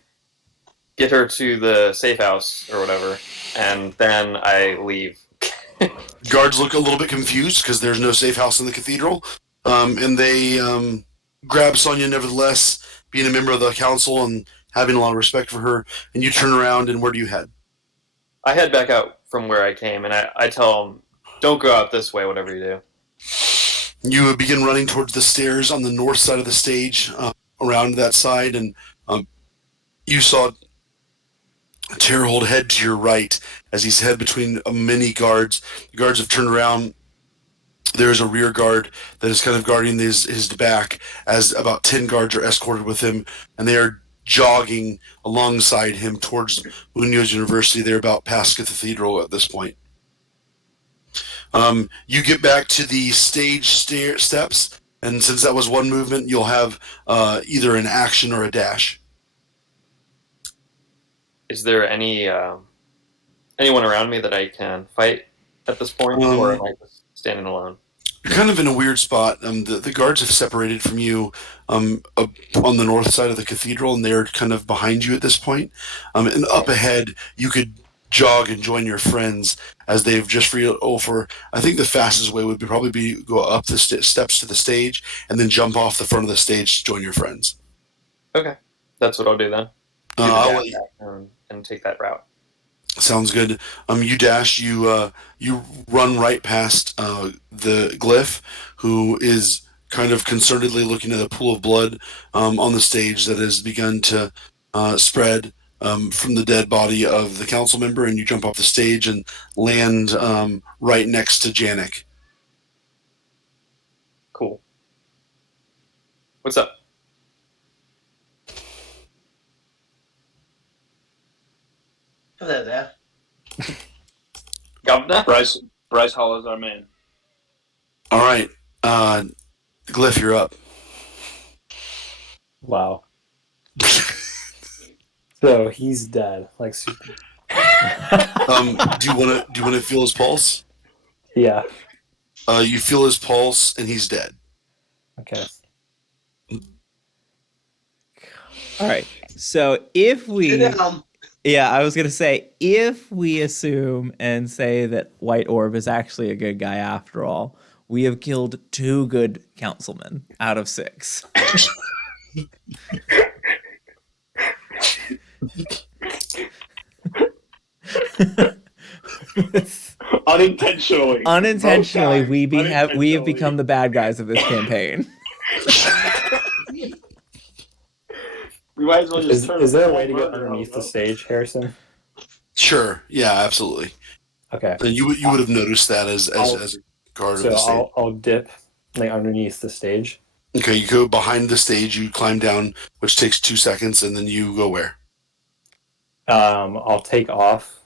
"Get her to the safe house," or whatever, and then I leave. Guards look a little bit confused because there's no safe house in the cathedral, and they grab Sonia nevertheless, being a member of the council and having a lot of respect for her, and you turn around, and where do you head? I head back out from where I came, and I tell them, "Don't go out this way, whatever you do." You begin running towards the stairs on the north side of the stage, around that side, and you saw Terhold head to your right as he's head between many guards. The guards have turned around. There's a rear guard that is kind of guarding his back as about 10 guards are escorted with him, and they are jogging alongside him towards Munoz University. They're about past the cathedral at this point. You get back to the stage steps, and since that was one movement, you'll have either an action or a dash. Is there anyone around me that I can fight at this point, or am I just standing alone? You're kind of in a weird spot. The guards have separated from you on the north side of the cathedral, and they're kind of behind you at this point. And up ahead, you could jog and join your friends as they've just freed over. I think the fastest way would probably be go up the steps to the stage and then jump off the front of the stage to join your friends. Okay, that's what I'll do then. I'll let you and take that route. Sounds good. You dash. You run right past the glyph, who is kind of concernedly looking at a pool of blood on the stage that has begun to spread from the dead body of the council member, and you jump off the stage and land right next to Janik. Cool. What's up? Hello there. Governor? Bryce Hall is our man. All right, Glyph, you're up. Wow. So he's dead, like super. Do you want to feel his pulse? Yeah. You feel his pulse, and he's dead. Okay. All right. So if we, Sit down. yeah, I was gonna say if we assume and say that White Orb is actually a good guy after all, we have killed 2 good councilmen out of 6. Unintentionally. Unintentionally, we have Unintentionally. become the bad guys of this campaign. We might as well just turn Is there a full way to get murder underneath on the them. stage, Harrison? Sure. Yeah, absolutely. Okay. And you would have noticed that as a guard of So the stage. I'll dip like underneath the stage. Okay, you go behind the stage, you climb down, which takes 2 seconds, and then you go where? I'll take off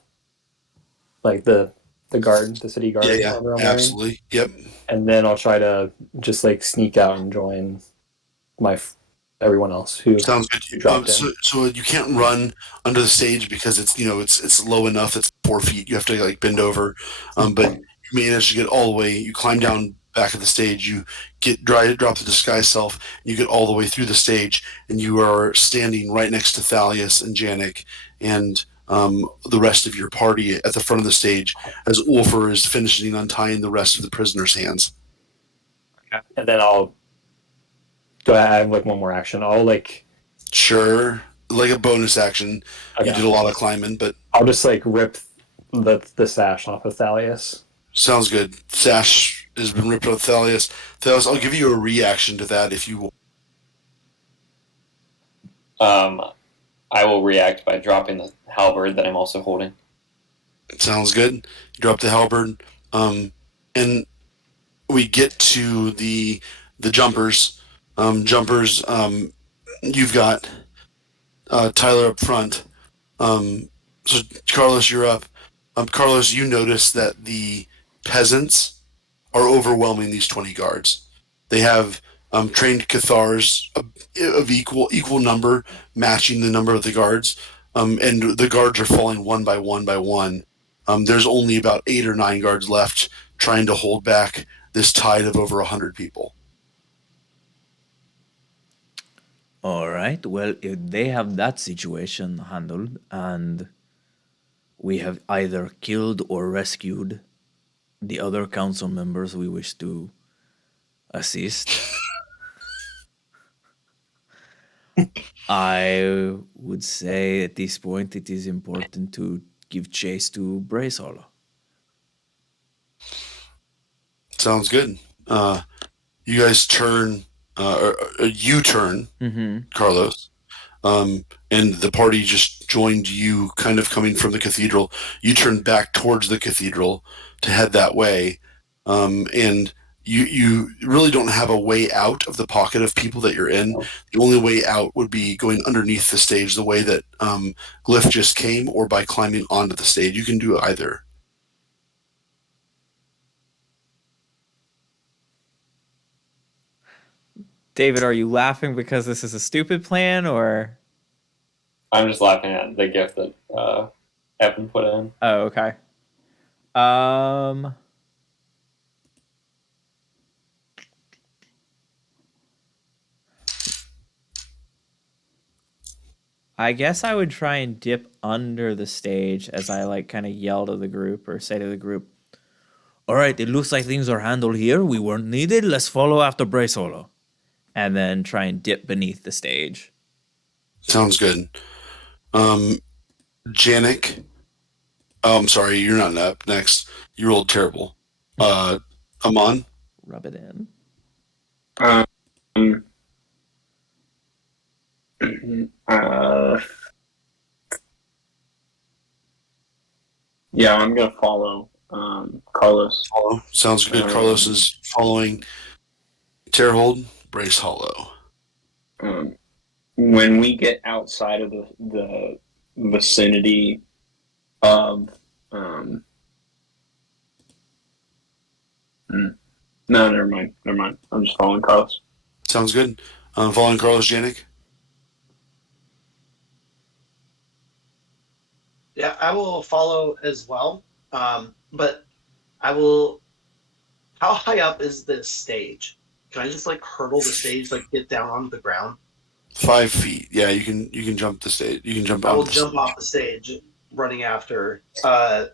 like the guard, the city guard. Yeah, armor I'm wearing, absolutely. Yep. and then I'll try to just like sneak out and join everyone else who Sounds good. dropped in. So you can't run under the stage because it's low enough. It's 4 feet. You have to like bend over. But you manage to get all the way. You climb down back of the stage. You drop the disguise self. You get all the way through the stage, and you are standing right next to Thalius and Janik and the rest of your party at the front of the stage as Ulfr is finishing untying the rest of the prisoners' hands. And then do I have like one more action? I'll like Sure, like a bonus action. okay. You did a lot of climbing, but I'll just like rip the sash off of Thalius. sounds good. Sash has been ripped off Thalius. Thalius, I'll give you a reaction to that if you want. I will react by dropping the halberd that I'm also holding. Sounds good. You drop the halberd, and we get to the jumpers. Jumpers. You've got Tyler up front. So Carlos, you're up. Carlos, you notice that the peasants are overwhelming these 20 guards. They have trained Cathars of equal number, matching the number of the guards, and the guards are falling one by one by one. There's only about 8 or 9 guards left, trying to hold back this tide of over 100 people. All right. Well, if they have that situation handled and we have either killed or rescued the other council members we wish to assist, I would say at this point it is important to give chase to Brace Hollow. Sounds good. You guys turn, you turn, Carlos, and the party just joined you, kind of coming from the cathedral. You turn back towards the cathedral to head that way, and you really don't have a way out of the pocket of people that you're in. The only way out would be going underneath the stage, the way that Glyph just came, or by climbing onto the stage. You can do either. David, are you laughing because this is a stupid plan, or? I'm just laughing at the gift that Evan put in. Oh, okay. I guess I would try and dip under the stage as I like kind of yell to the group or say to the group, "All right, it looks like things are handled here. We weren't needed. Let's follow after Bray Solo." And then try and dip beneath the stage. Sounds good. Janik. Oh, I'm sorry, you're not up next. You rolled terrible. Amon. Rub it in. Yeah, I'm gonna follow Carlos. Hollow. Sounds good. Carlos is following Terhold. Brace Hollow. When we get outside of the vicinity of no, never mind. I'm just following Carlos. Sounds good. Following Carlos, Janik. Yeah, I will follow as well. But I will. How high up is this stage? Can I just like hurdle the stage, like get down onto the ground? 5 feet. Yeah, you can jump the stage. You can jump. I will jump off the stage, running after. I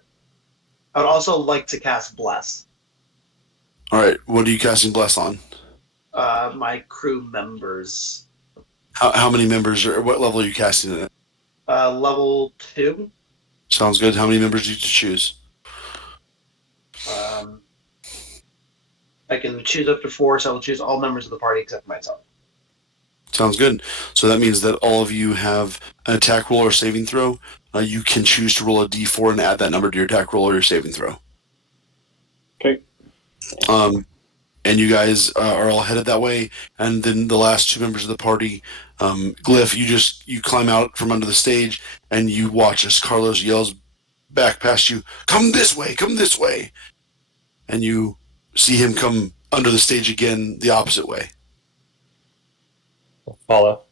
would also like to cast Bless. All right. What are you casting Bless on? My crew members. How many members or what level are you casting it at? Level 2. Sounds good. How many members do you choose? I can choose up to 4, so I will choose all members of the party except myself. Sounds good. So that means that all of you have an attack roll or saving throw. You can choose to roll a d4 and add that number to your attack roll or your saving throw. Okay. And you guys are all headed that way. And then the last 2 members of the party, Glyph, you climb out from under the stage and you watch as Carlos yells back past you, "Come this way, come this way." And you see him come under the stage again the opposite way. Follow.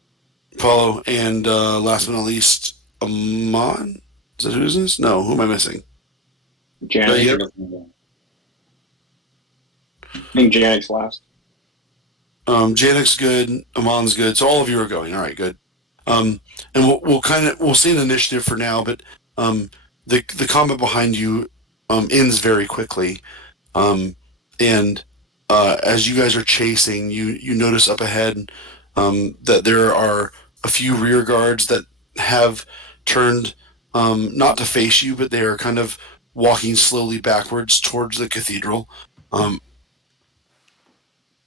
And last but not least, Amon? Is that who is this? No, who am I missing? Janik. I think Janik's last. Janik's good, Amon's good, so all of you are going. All right, good. And we'll see an initiative for now, but the combat behind you ends very quickly. And as you guys are chasing, you notice up ahead that there are a few rear guards that have turned not to face you, but they are kind of walking slowly backwards towards the cathedral.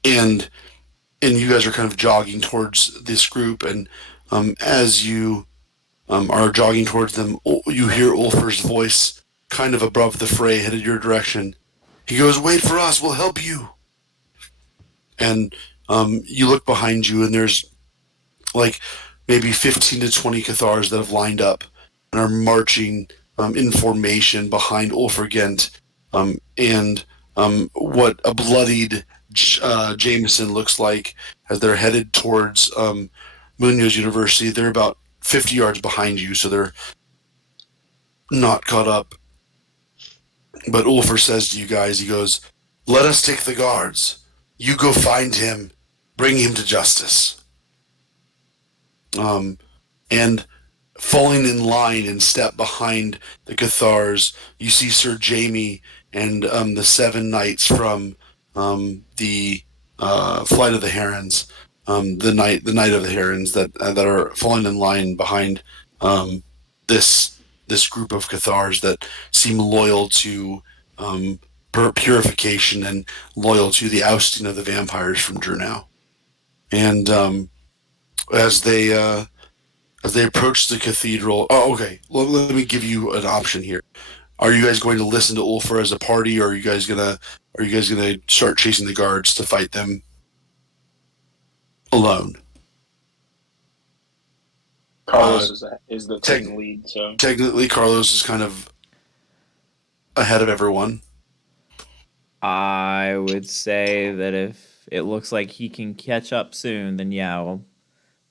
And you guys are kind of jogging towards this group, and as you are jogging towards them. You hear Ulfer's voice kind of above the fray, headed your direction. He goes, "Wait for us. We'll help you." And you look behind you, and there's like maybe 15 to 20 Cathars that have lined up and are marching in formation behind Ulfer Gent, and what a bloodied Jameson looks like as they're headed towards Munoz University. They're about 50 yards behind you, so they're not caught up. But Ulfer says to you guys, he goes, "Let us take the guards. You go find him, bring him to justice." And falling in line and step behind the Cathars, you see Sir Jamie and the seven knights from the Flight of the Herons, the night of the Herons that are falling in line behind this group of Cathars that seem loyal to purification and loyal to the ousting of the vampires from Drunau. And as they approach the cathedral. Oh, okay. Let me give you an option here. Are you guys going to listen to Ulfar as a party, or are you guys gonna start chasing the guards to fight them alone? Carlos is the team lead, so Technically, Carlos is kind of ahead of everyone. I would say that if it looks like he can catch up soon, then yeah, we'll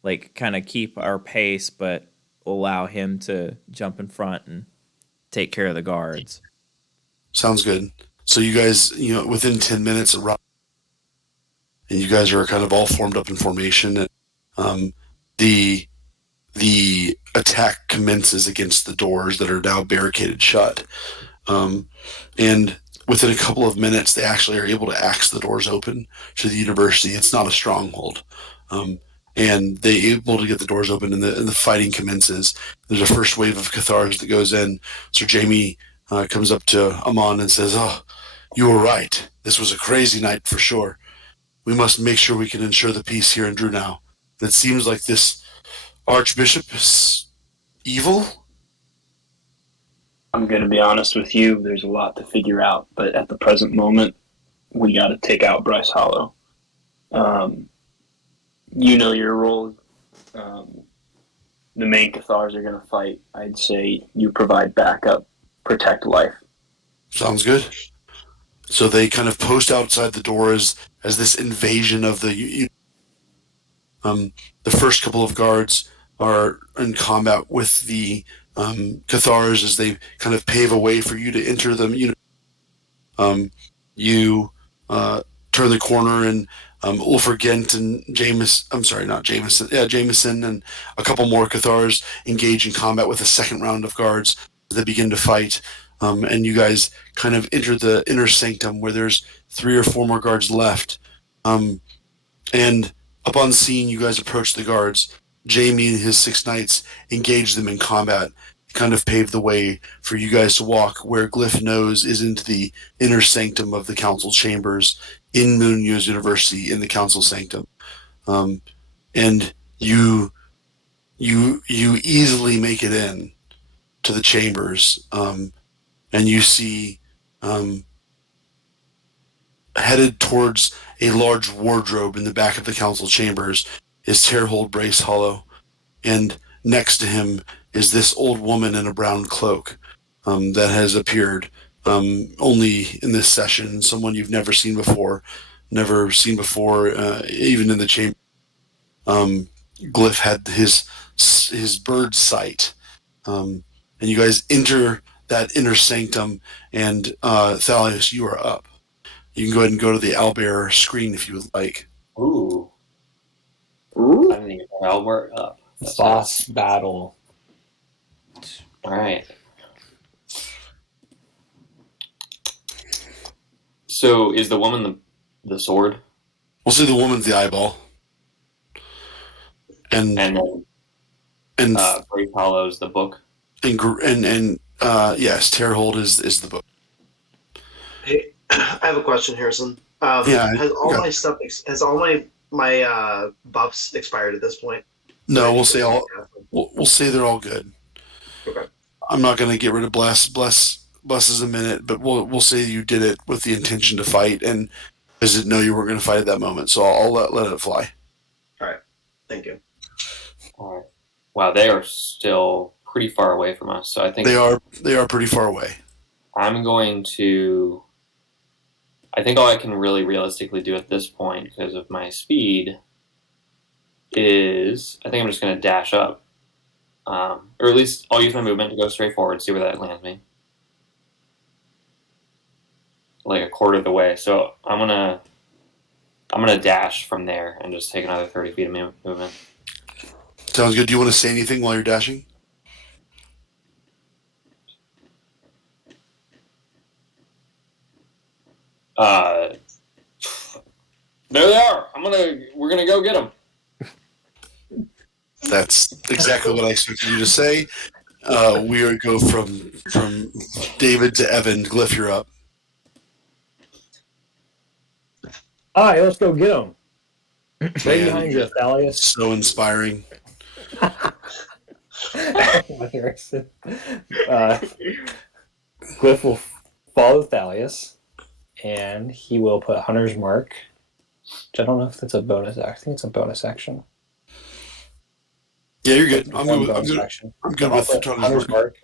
like kind of keep our pace, but allow him to jump in front and take care of the guards. Sounds good. So you guys, within 10 minutes, and you guys are kind of all formed up in formation. And the attack commences against the doors that are now barricaded shut. And within a couple of minutes, they actually are able to axe the doors open to the university. It's not a stronghold. And they're able to get the doors open, and the fighting commences. There's a first wave of Cathars that goes in. Sir Jamie comes up to Amon and says, "Oh, you were right. This was a crazy night for sure. We must make sure we can ensure the peace here in Drunau. It seems like this Archbishop is evil." I'm going to be honest with you. There's a lot to figure out, but at the present moment, we got to take out Bryce Hollow. You know your role. The main Cathars are going to fight. I'd say you provide backup, protect life. Sounds good. So they kind of post outside the door as this invasion of the first couple of guards are in combat with the Cathars as they kind of pave a way for you to enter them. You turn the corner, and Ulfer Gent and Jameson and a couple more Cathars engage in combat with a second round of guards that begin to fight. And you guys kind of enter the inner sanctum where there's 3 or 4 more guards left. And upon seeing you guys approach the guards, Jamie and his 6 knights engage them in combat, kind of pave the way for you guys to walk where Glyph knows is into the inner sanctum of the council chambers in Munoz University in the council sanctum. And you easily make it in to the chambers, and you see headed towards a large wardrobe in the back of the council chambers is Terhold Brace Hollow, and next to him is this old woman in a brown cloak that has appeared only in this session, someone you've never seen before, even in the chamber. Glyph had his bird sight, and you guys enter that inner sanctum, and Thalios, you are up. You can go ahead and go to the owlbearer screen if you would like. Ooh. I didn't even know Albert up. Boss battle. All right. So is the woman the sword? We'll say the woman's the eyeball. And Brace Hollow's the book. And yes, Terhold is the book. Hey, I have a question, Harrison. Yeah, has all my stuff, has all my buffs expired at this point? No, we'll say they're all good. Okay. I'm not going to get rid of bless is a minute, but we'll say you did it with the intention to fight and because didn't know you weren't going to fight at that moment. So I'll let it fly. All right. Thank you. All right. Wow, they are still pretty far away from us. So I think They are pretty far away. I'm going to. I think all I can really realistically do at this point, because of my speed, is I think I'm just going to dash up. Or at least I'll use my movement to go straight forward, see where that lands me. Like a quarter of the way. So I'm gonna dash from there and just take another 30 feet of movement. Sounds good. Do you want to say anything while you're dashing? There they are. We're gonna go get them. That's exactly what I expected you to say. We would go from David to Evan. Glyph, you're up. All right, let's go get him. Right Man, behind you, Thalius. so inspiring. Harrison. Glyph will follow Thalius, and he will put Hunter's Mark, which I don't know if that's a bonus action. I think it's a bonus action. Yeah, you're good. I'm good I'll with put Hunter's Hunter's Mark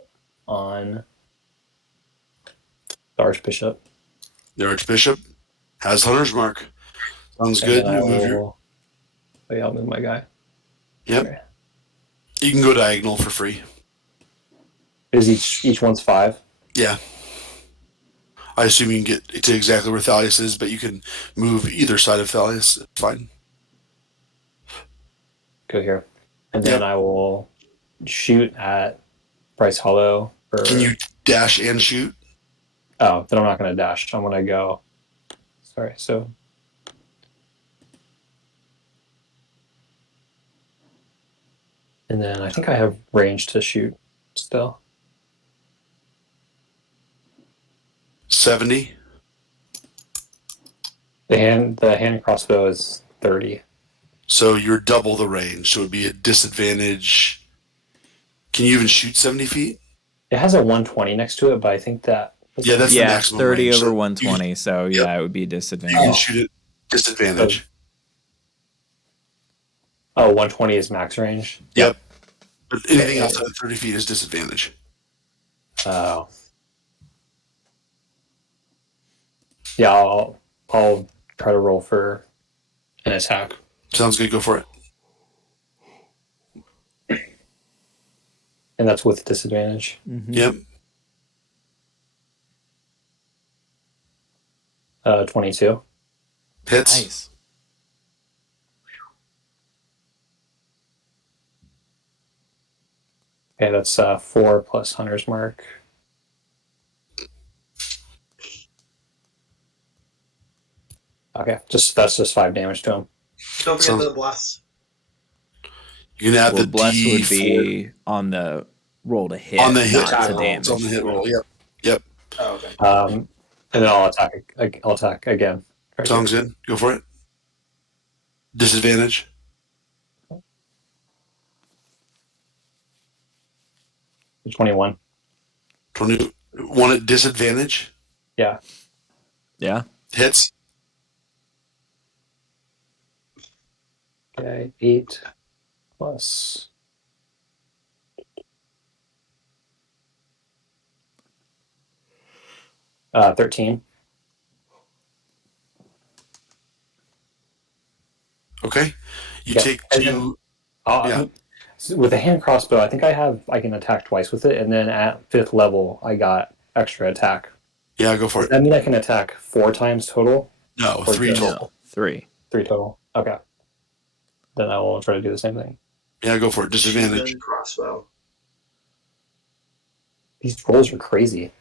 on the Archbishop. The Archbishop has Hunter's Mark. Sounds And good. then Move I'll move my guy. Yep. Okay. You can go diagonal for free. Is each one's 5? Yeah. I assume you can get to exactly where Thalius is, but you can move either side of Thalius. It's fine. Go here. And then I will shoot at Bryce Hollow. Can you dash and shoot? Oh, then I'm not going to dash. I'm going to go. Sorry, so. And then I think I have range to shoot still. 70. The hand crossbow is 30. So you're double the range. So it would be a disadvantage. Can you even shoot 70 feet? It has a 120 next to it, but I think that. Yeah, that's the maximum 30 range. over So 120. So yeah, it would be a you disadvantage. can shoot it disadvantage. Oh, 120 is max range? Yep. But anything outside of 30 feet is disadvantage. Oh. Yeah, I'll try to roll for an attack. Sounds good. Go for it. And that's with disadvantage. Mm-hmm. Yep. 22. Hits. Nice. Okay, that's 4 plus Hunter's Mark. Okay, that's just 5 damage to him. Don't forget the bless. You can add Well, the bless D4 would be on the roll to hit, on the hit not to roll. damage. It's on the hit roll. Yep. Oh, okay. And then I'll attack again. Sounds good. Go for it. Disadvantage. 21. 21 at disadvantage. Yeah. Yeah. Hits. Okay, 8 plus. Uh, 13. Okay. You Yeah. take And 2. Yeah. With a hand crossbow, I think I can attack twice with it, and then at 5th level, I got extra attack. Yeah, go for Does it. that mean I can attack 4 times total? No, Or 3 just- total. No, 3. 3 total. Okay. Then I will try to do the same thing. Yeah, go for it. Disadvantage. Then crossbow. These rolls are crazy.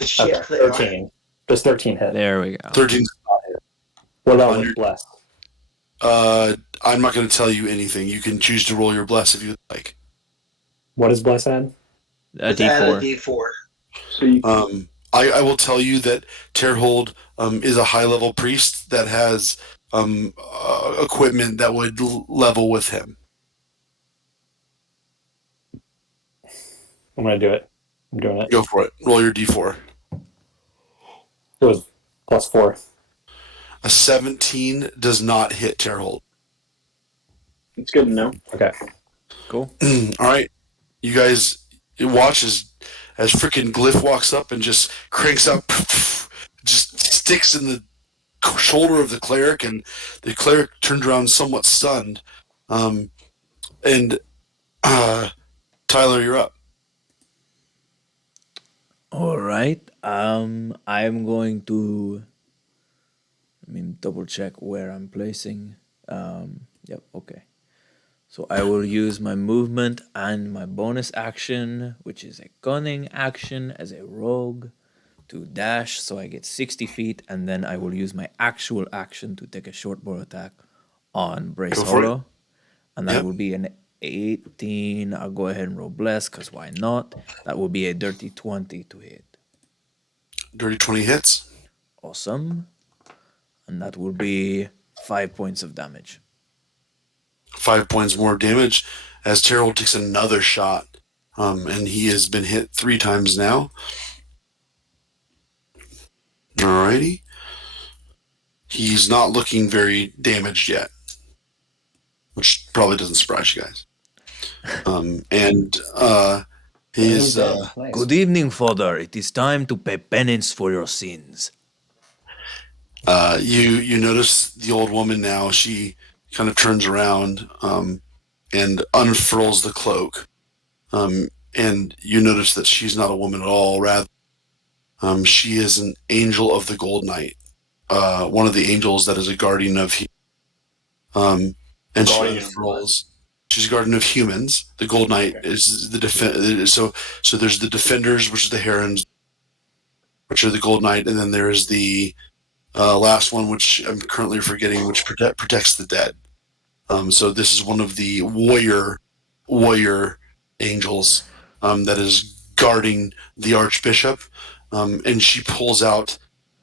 Shit, Okay, they are. 13. Does 13 hit? There we go. 13. What about Under- with bless? I'm not going to tell you anything. You can choose to roll your bless if you like. What does bless add? A It's add a D4. D4. So you, I will tell you that Terhold is a high level priest that has equipment that would level with him. I'm gonna do it. I'm doing it. Go for it. Roll your d4. It was +4. A 17 does not hit Terhold. It's good to know. Okay. Cool. All right, you guys watch as freaking Glyph walks up and just cranks up, just sticks in the shoulder of the cleric, and the cleric turned around somewhat stunned. And Tyler, you're up. All right. I'm going to. Let me double check where I'm placing. Yep. Okay. So I will use my movement and my bonus action, which is a cunning action as a rogue, to dash. So I get 60 feet, and then I will use my actual action to take a short bow attack on Brace Go for it. Hollow, and that Yep. will be an 18. I'll go ahead and roll bless, because why not? That will be a dirty 20 to hit. Dirty 20 hits. Awesome. And that will be 5 points of damage. 5 points more damage as Terrell takes another shot. And he has been hit 3 times now. Alrighty. He's not looking very damaged yet, which probably doesn't surprise you guys. His Nice. Good evening, father. It is time to pay penance for your sins. you notice the old woman now. She kind of turns around and unfurls the cloak, and you notice that she's not a woman at all. Rather, she is an angel of the Gold Knight, one of the angels that is a guardian of. And she Guardian of unfurls. She's a guardian of humans. The Gold Knight is the So there's the defenders, which are the herons, which are the Gold Knight, and then there's the last one, which I'm currently forgetting, which protects the dead. So this is one of the warrior angels that is guarding the archbishop, and she pulls out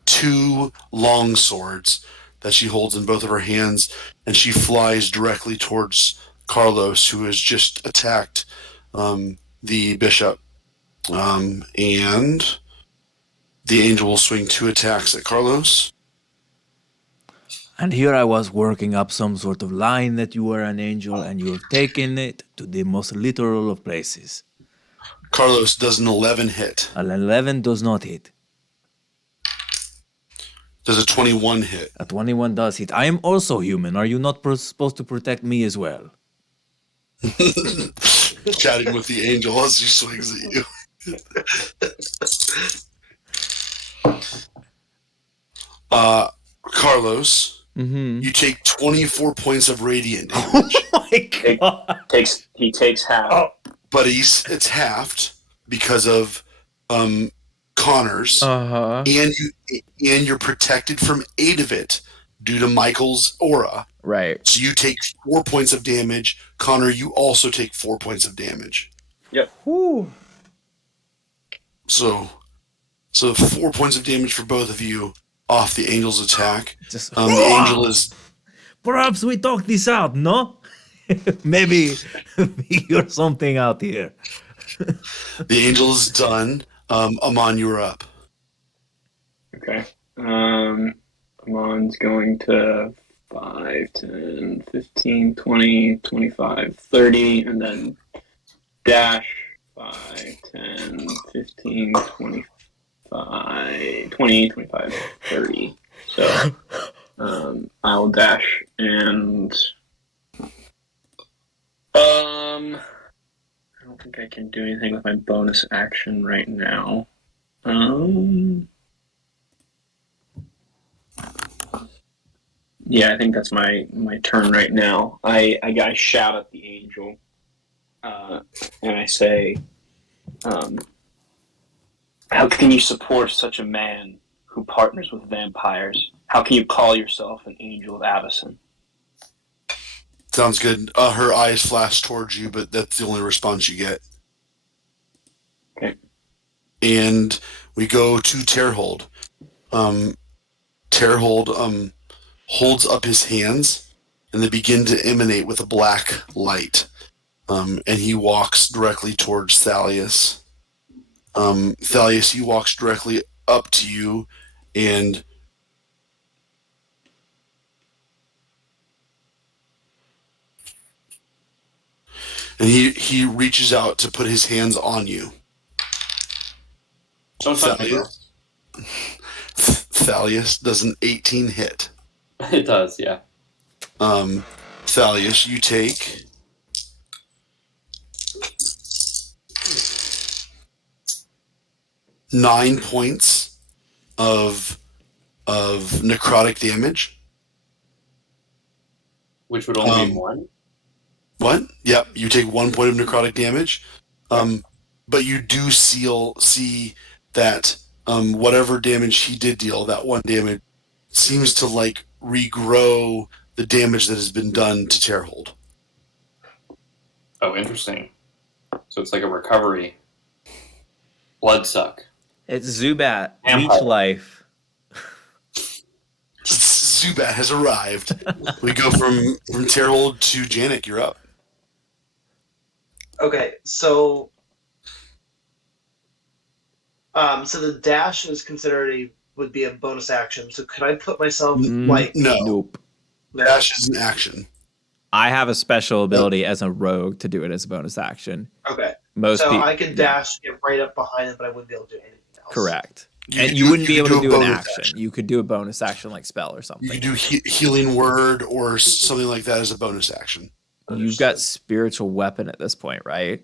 2 long swords that she holds in both of her hands, and she flies directly towards Carlos, who has just attacked the bishop. And the angel will swing 2 attacks at Carlos. And here I was working up some sort of line that you were an angel, and you have taken it to the most literal of places. Carlos does an 11 hit. An 11 does not hit. Does a 21 hit. A 21 does hit. I am also human. Are you not supposed to protect me as well? Chatting with the angel as he swings at you. Carlos, you take 24 points of radiant damage, Oh my god! He takes half. Oh. but it's halved because of Connor's, Uh-huh. and you're protected from 8 of it due to Michael's aura. Right. So you take 4 points of damage. Connor, you also take 4 points of damage. Whew. So 4 points of damage for both of you off the angel's attack. Just The angel is perhaps we talk this out, no? Maybe figure something out here. done. Amon, you're up. Okay. Amon's going to 5, 10, 15, 20, 25, 30, and then dash 5, 10, 15, 25, 20, 25, 30. So I'll dash and I don't think I can do anything with my bonus action right now. Yeah, I think that's my turn right now. I shout at the angel, and I say, "How can you support such a man who partners with vampires? How can you call yourself an angel of Avacyn?" Sounds good. Her eyes flash towards you, but that's the only response you get. Okay. And we go to Terhold. Terhold holds up his hands, and they begin to emanate with a black light. And he walks directly towards Thalius. Thalius, he walks directly up to you and he reaches out to put his hands on you. Don't touch me, bro. Thalius does an 18 hit. It does, yeah. Thalius, you take 9 points of necrotic damage. Which would only be 1? What? Yep, you take 1 point of necrotic damage. But you do see that whatever damage he did deal, that 1 damage, seems to like regrow the damage that has been done to Terhold. Oh, interesting. So it's like a recovery. Blood suck. It's Zubat. Vampire. Leech life. Zubat has arrived. We go from Terhold to Janik. You're up. Okay, so the dash is considered would be a bonus action. So could I put myself like No. Nope. Dash is an action. I have a special ability as a rogue to do it as a bonus action. Okay. Most So people, I could dash get right up behind it, but I wouldn't be able to do anything else. correct. You And could you wouldn't be able could to a do an bonus action. You could do a bonus action like spell or something. You could do healing word or something like that as a bonus action. You've got spiritual weapon at this point, right?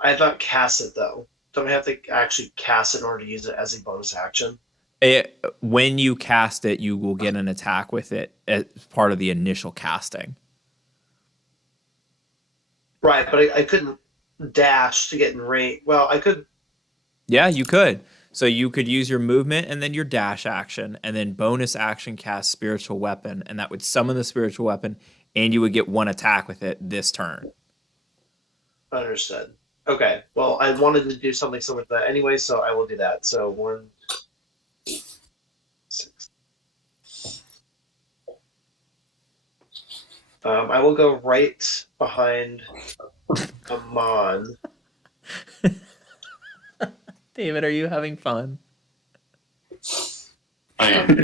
I thought cast it though. Don't I have to actually cast it in order to use it as a bonus action? When you cast it, you will get an attack with it as part of the initial casting. Right, but I couldn't dash to get in range. Well, I could. Yeah, you could. So you could use your movement and then your dash action, and then bonus action cast spiritual weapon, and that would summon the spiritual weapon, and you would get 1 attack with it this turn. Understood. Okay. Well, I wanted to do something similar to that anyway, so I will do that. So 1, 6. I will go right behind Amon. David, are you having fun? I am.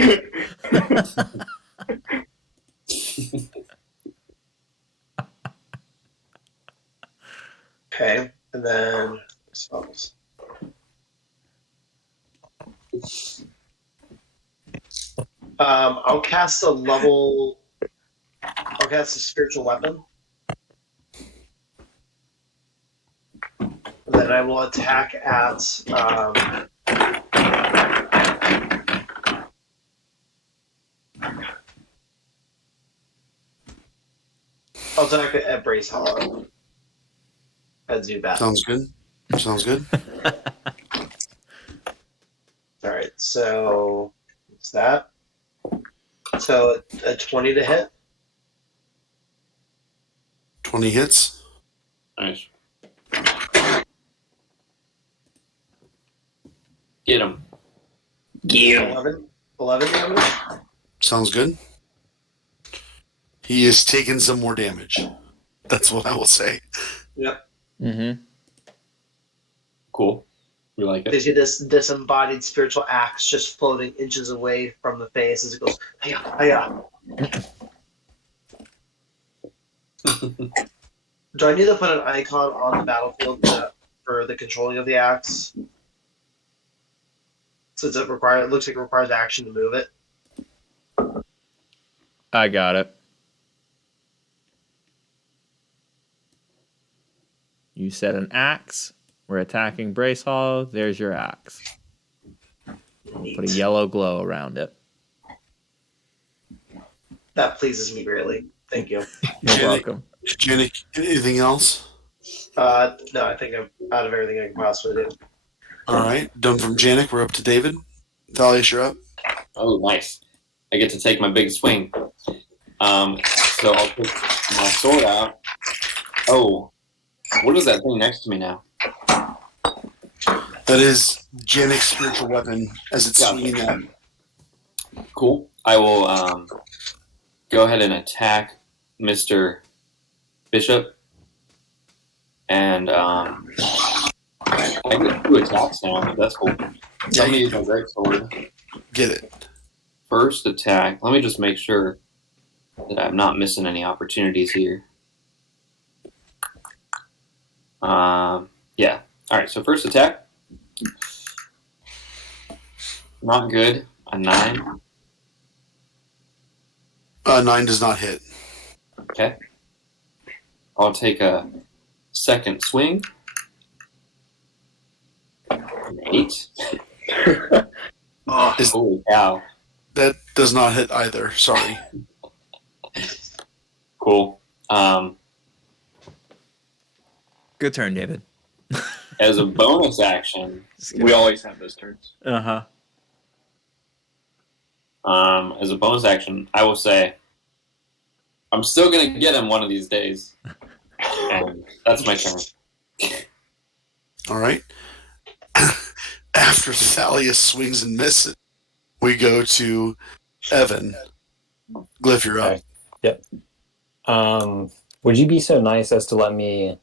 Okay, and then spells. I'll cast a level. I'll cast a spiritual weapon. And then I will attack at. I'll attack at Brace Hollow. At Zubat. Sounds good. Sounds good. Alright, so what's that? So a 20 to hit. 20 hits. Nice. Get him. 11 damage. Sounds good. He has taken some more damage. That's what I will say. Yep. Mm-hmm. Cool. We like They it. see this disembodied spiritual axe just floating inches away from the face as it goes, hiya, hiya. Do I need to put an icon on the battlefield for the controlling of the axe? Since it looks like it requires action to move it. I got it. You said an axe. We're attacking Brace Hollow. There's your axe. Neat. Put a yellow glow around it. That pleases me greatly. Thank you. You're Janik, welcome. Janik, anything else? No, I think I'm out of everything I can possibly do. All right. Done from Janik. We're up to David. Thalius, you're up. Oh, nice. I get to take my big swing. So I'll put my sword out. Oh, what is that thing next to me now? That is Janik's spiritual weapon as it's swinging at. Cool. I will go ahead and attack Mr. Bishop. And I I get 2 attacks now. That's cool. Yeah, I'm gonna you use my great sword. get it. First attack. Let me just make sure that I'm not missing any opportunities here. Yeah. All right. So first attack. Not good. A 9. 9 does not hit. Okay. I'll take a second swing. An 8. Holy cow. That does not hit either. Sorry. Cool. Good turn, David. As a bonus action, We always have those turns. Uh-huh. as a bonus action, I will say I'm still gonna get him one of these days. And that's my turn. All right. After Thalius swings and misses, we go to Evan. Glyph, you're up. Okay. Yep. Would you be so nice as to let me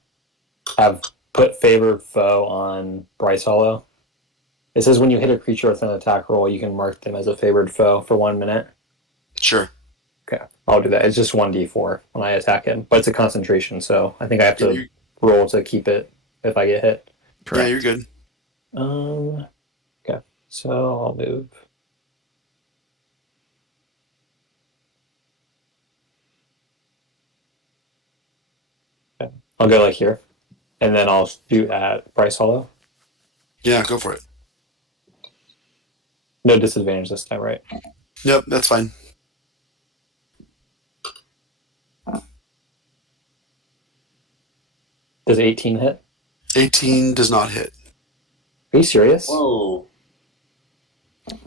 have put favored foe on Bryce Hollow? It says when you hit a creature with an attack roll, you can mark them as a favored foe for 1 minute. Sure. Okay, I'll do that. It's just 1d4 when I attack him, but it's a concentration, so I think I have Yeah, to roll to keep it if I get hit. Yeah, you're good. Okay, so I'll move. Okay. I'll go like here, and then I'll shoot at Bryce Hollow. Yeah, go for it. No disadvantage this time, right? Yep, that's fine. Does 18 hit? 18 does not hit. Are you serious? Whoa.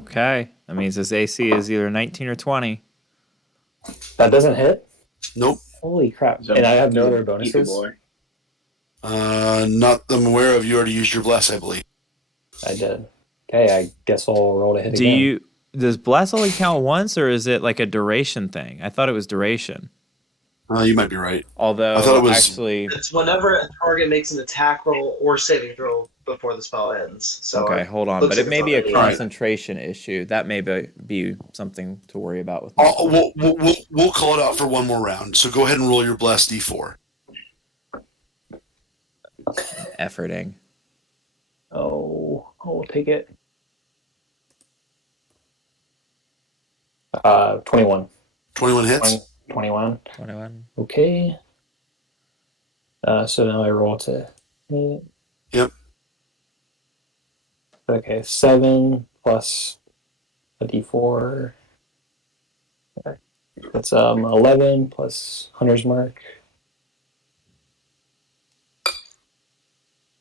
Okay. That means his AC is either 19 or 20. That doesn't hit? Nope. Holy crap. So And I have no he's other a bonuses? boy. Not that I'm aware of. You already used your bless, I believe. I did. Okay, I guess I'll roll to hit Do again. does bless only count once, or is it like a duration thing? I thought it was duration. You might be right. Although I thought it was- actually, It's whenever a target makes an attack roll or saving throw before the spell ends. So okay, hold on, looks but like it may it's be a already- concentration issue. That may be something to worry about with. We'll call it out for one more round. So go ahead and roll your bless D4. Efforting. Oh, I'll take it. 21. 21 hits. 21. 21. Okay. So now I roll to hit. Yep. Okay, 7 plus a d4. Okay. That's 11 plus Hunter's Mark.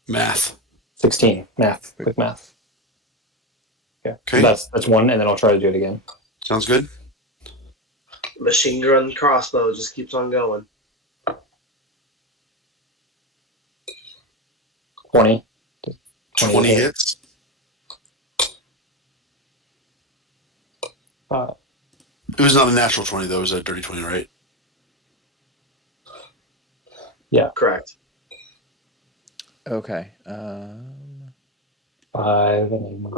Math. 16. Math. Quick math. Okay. Okay. That's one, and then I'll try to do it again. Sounds good. Machine gun crossbow just keeps on going. 20. 20 hits. It was not a natural 20, though. It was a dirty 20, right? Yeah. Correct. Okay. 5. And then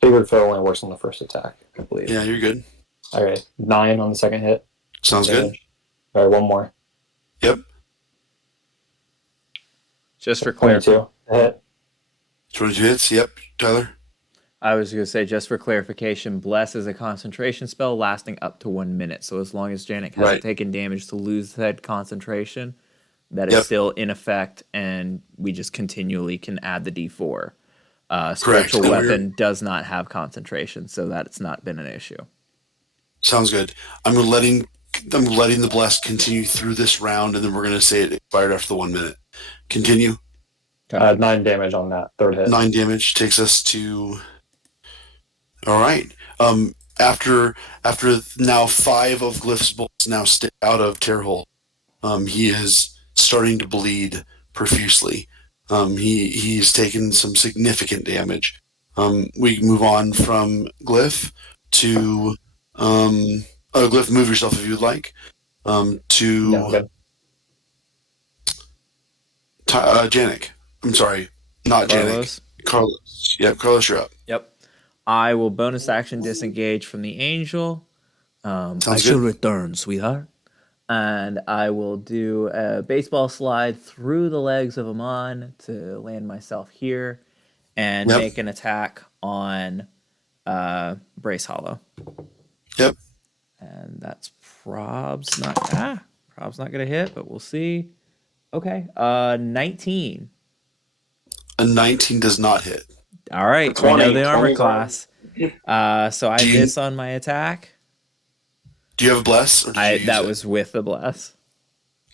favored foe only works on the first attack, I believe. Yeah, you're good. All right. 9 on the second hit. Sounds good. Damage. All right, one more. Yep. Just for clarity, 22. Hit. 22 hits. Yep. Tyler. I was going to say, just for clarification, bless is a concentration spell lasting up to 1 minute. So as long as Janik hasn't Right. taken damage to lose that concentration, that is Yep. still in effect, and we just continually can add the D4. Correct. Spiritual And we're- weapon does not have concentration, so that's not been an issue. Sounds good. I'm letting the bless continue through this round, and then we're going to say it expired after the 1 minute. Continue. 9 damage on that third hit. 9 damage takes us to. All right. After now 5 of Glyph's bolts now stick out of Terhole, he is starting to bleed profusely. He's taken some significant damage. We move on from Glyph to Glyph. Move yourself if you'd like. To No, I'm good. Janik. I'm sorry. Not Janik. Carlos. Carlos. Yep, Carlos, you're up. Yep. I will bonus action disengage from the angel. I Sounds shall good. return, sweetheart. And I will do a baseball slide through the legs of Amon to land myself here and Yep. make an attack on Brace Hollow. Yep. And that's prob's not gonna hit, but we'll see. Okay. 19. A 19 does not hit. All right. 20, We know the armor 20's class. So I miss on my attack. Do you have a bless? Or did you use That it? was with the bless.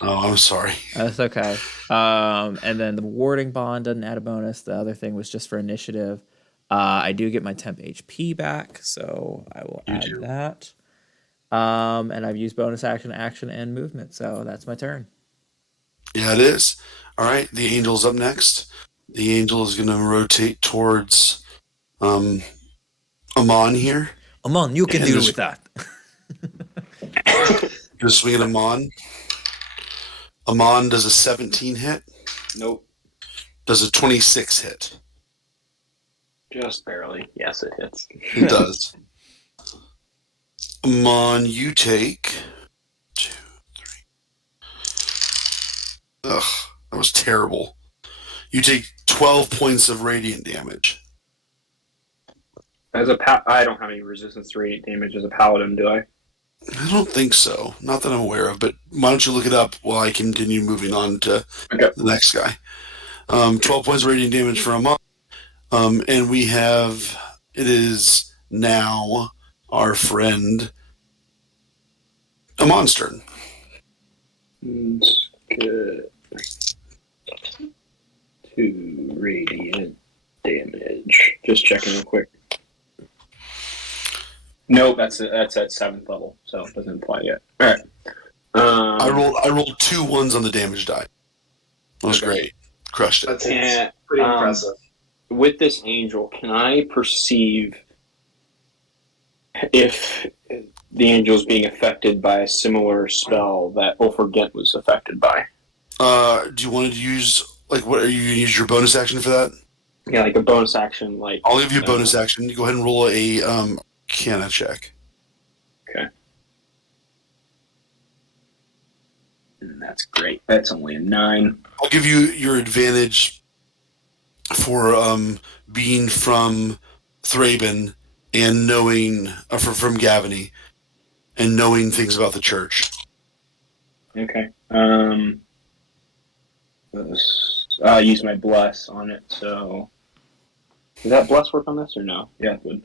Oh, I'm sorry. That's okay. And then the warding bond doesn't add a bonus. The other thing was just for initiative. I do get my temp HP back, so I will add that. And I've used bonus action, and movement, so that's my turn. Yeah, it is. All right, the angel's up next. The angel is going to rotate towards Amon here. Amon, you can And deal there's- with that. Just swing at Amon. Amon does a 17 hit. Nope. Does a 26 hit. Just barely. Yes, it hits. It does. Amon, you take 2, 3. Ugh, that was terrible. You take 12 points of radiant damage. As a I don't have any resistance to radiant damage as a paladin, do I? I don't think so. Not that I'm aware of, but why don't you look it up while I continue moving on to the next guy. 12 points of radiant damage for Amon. And we have, it is now our friend Amon's turn. Good. 2 radiant damage. Just checking real quick. Nope, that's at 7th level, so it doesn't apply yet. All right. I rolled 2 ones on the damage die. That was great. Crushed it. That's And, pretty impressive. with this angel, can I perceive if the angel is being affected by a similar spell that Ulfragent was affected by? Do you want to use, like, what are you going to use your bonus action for that? Yeah, like a bonus action, like... I'll give you a bonus action. You go ahead and roll a Arcana check. Okay. And that's great. That's only a 9. I'll give you your advantage for being from Thraben and knowing from Gavany and knowing things about the church. Okay. I use my bless on it, so... Does that bless work on this or no? Yeah, it would.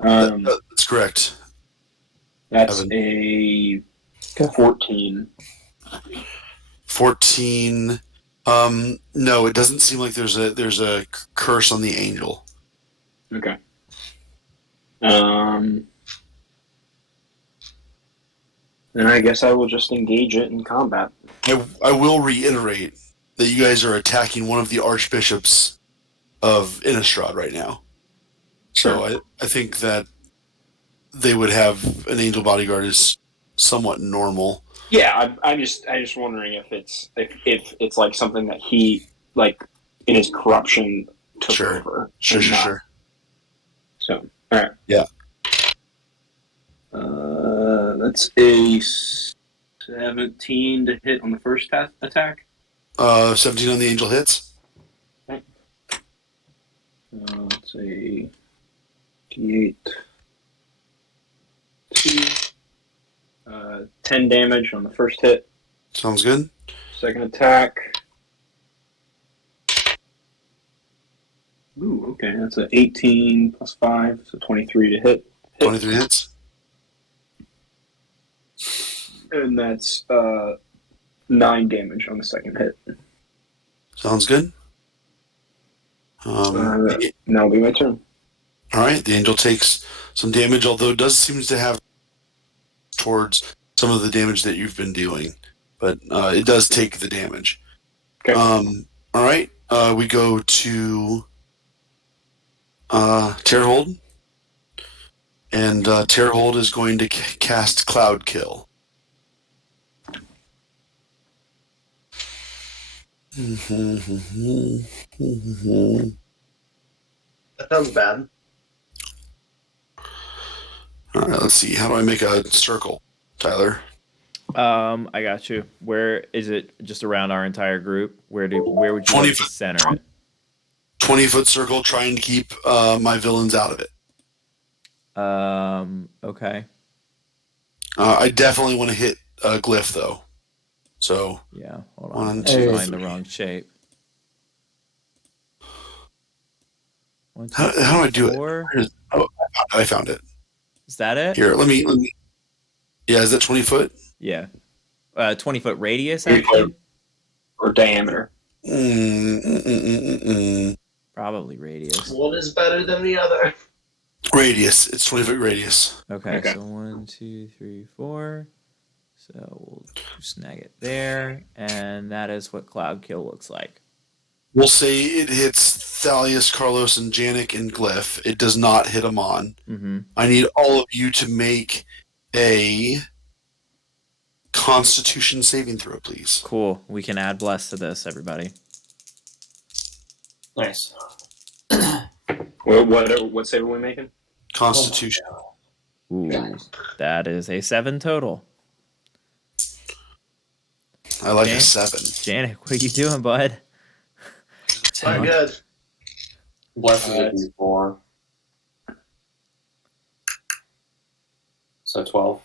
That's correct. That's Evan. a 14. 14. No, it doesn't seem like there's a curse on the angel. Okay. Then I guess I will just engage it in combat. I will reiterate that you guys are attacking one of the archbishops of Innistrad right now. So I think that they would have an angel bodyguard is somewhat normal. Yeah, I'm just wondering if it's like something that he like in his corruption took over. Sure. So all right. Yeah. That's a 17 to hit on the first attack. 17 on the angel hits. Okay. Let's see. D8. 2. 10 damage on the first hit. Sounds good. Second attack. Ooh, okay. That's an 18 plus 5, so 23 to hit. 23 hits. And that's 9 damage on the second hit. Sounds good. Now will be my turn. All right, the angel takes some damage, although it does seem to have towards some of the damage that you've been doing, but it does take the damage. Okay. All right, we go to Terhold, and Terhold is going to cast Cloud Kill. That sounds bad. All right, let's see. How do I make a circle, Tyler? I got you. Where is it? Just around our entire group? Where would you 20 like to foot, center it? 20-foot circle, trying to keep my villains out of it. Okay. I definitely want to hit Glyph, though. So, Yeah, hold on. one, I two, find the three. wrong shape. One, two, How three, do I do it? four. Oh, I found it. Is that it? Here, let me. Yeah, is that 20 foot? Yeah. 20-foot radius, 3 actually? foot or diameter. Probably radius. One is better than the other. Radius. It's 20-foot radius. Okay, Okay. so 1, 2, 3, 4. So we'll snag it there. And that is what Cloud Kill looks like. We'll say it hits Thalius, Carlos, and Janik and Glyph. It does not hit Amon. Mm-hmm. I need all of you to make a Constitution saving throw, please. Cool. We can add bless to this, everybody. Nice. What save are we making? Constitution. Ooh, that is a 7 total. I like Okay. a 7. Janik, what are you doing, bud? Not good. Bless is a D4. So 12.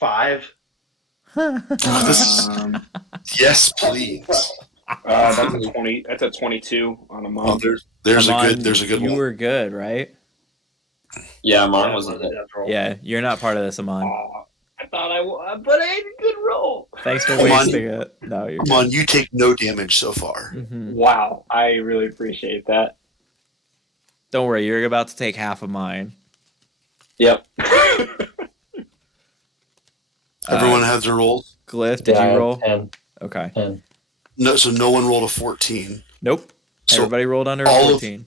5. Yes, please. That's a 20. That's a 22 on a Oh, month. there's Come a on, good you one. were good, right? Yeah, mine Yeah, wasn't one hit. natural. Yeah, you're not part of this, Amon. I thought but I had a good roll. Thanks for Come on. wasting it. No, you're Come good. on, you take no damage so far. Mm-hmm. Wow, I really appreciate that. Don't worry, you're about to take half of mine. Yep. Everyone has their rolls? Glyph, did Yeah, you roll? 10. Okay. 10. No, so no one rolled a 14. Nope. So Everybody rolled under a all of- 14.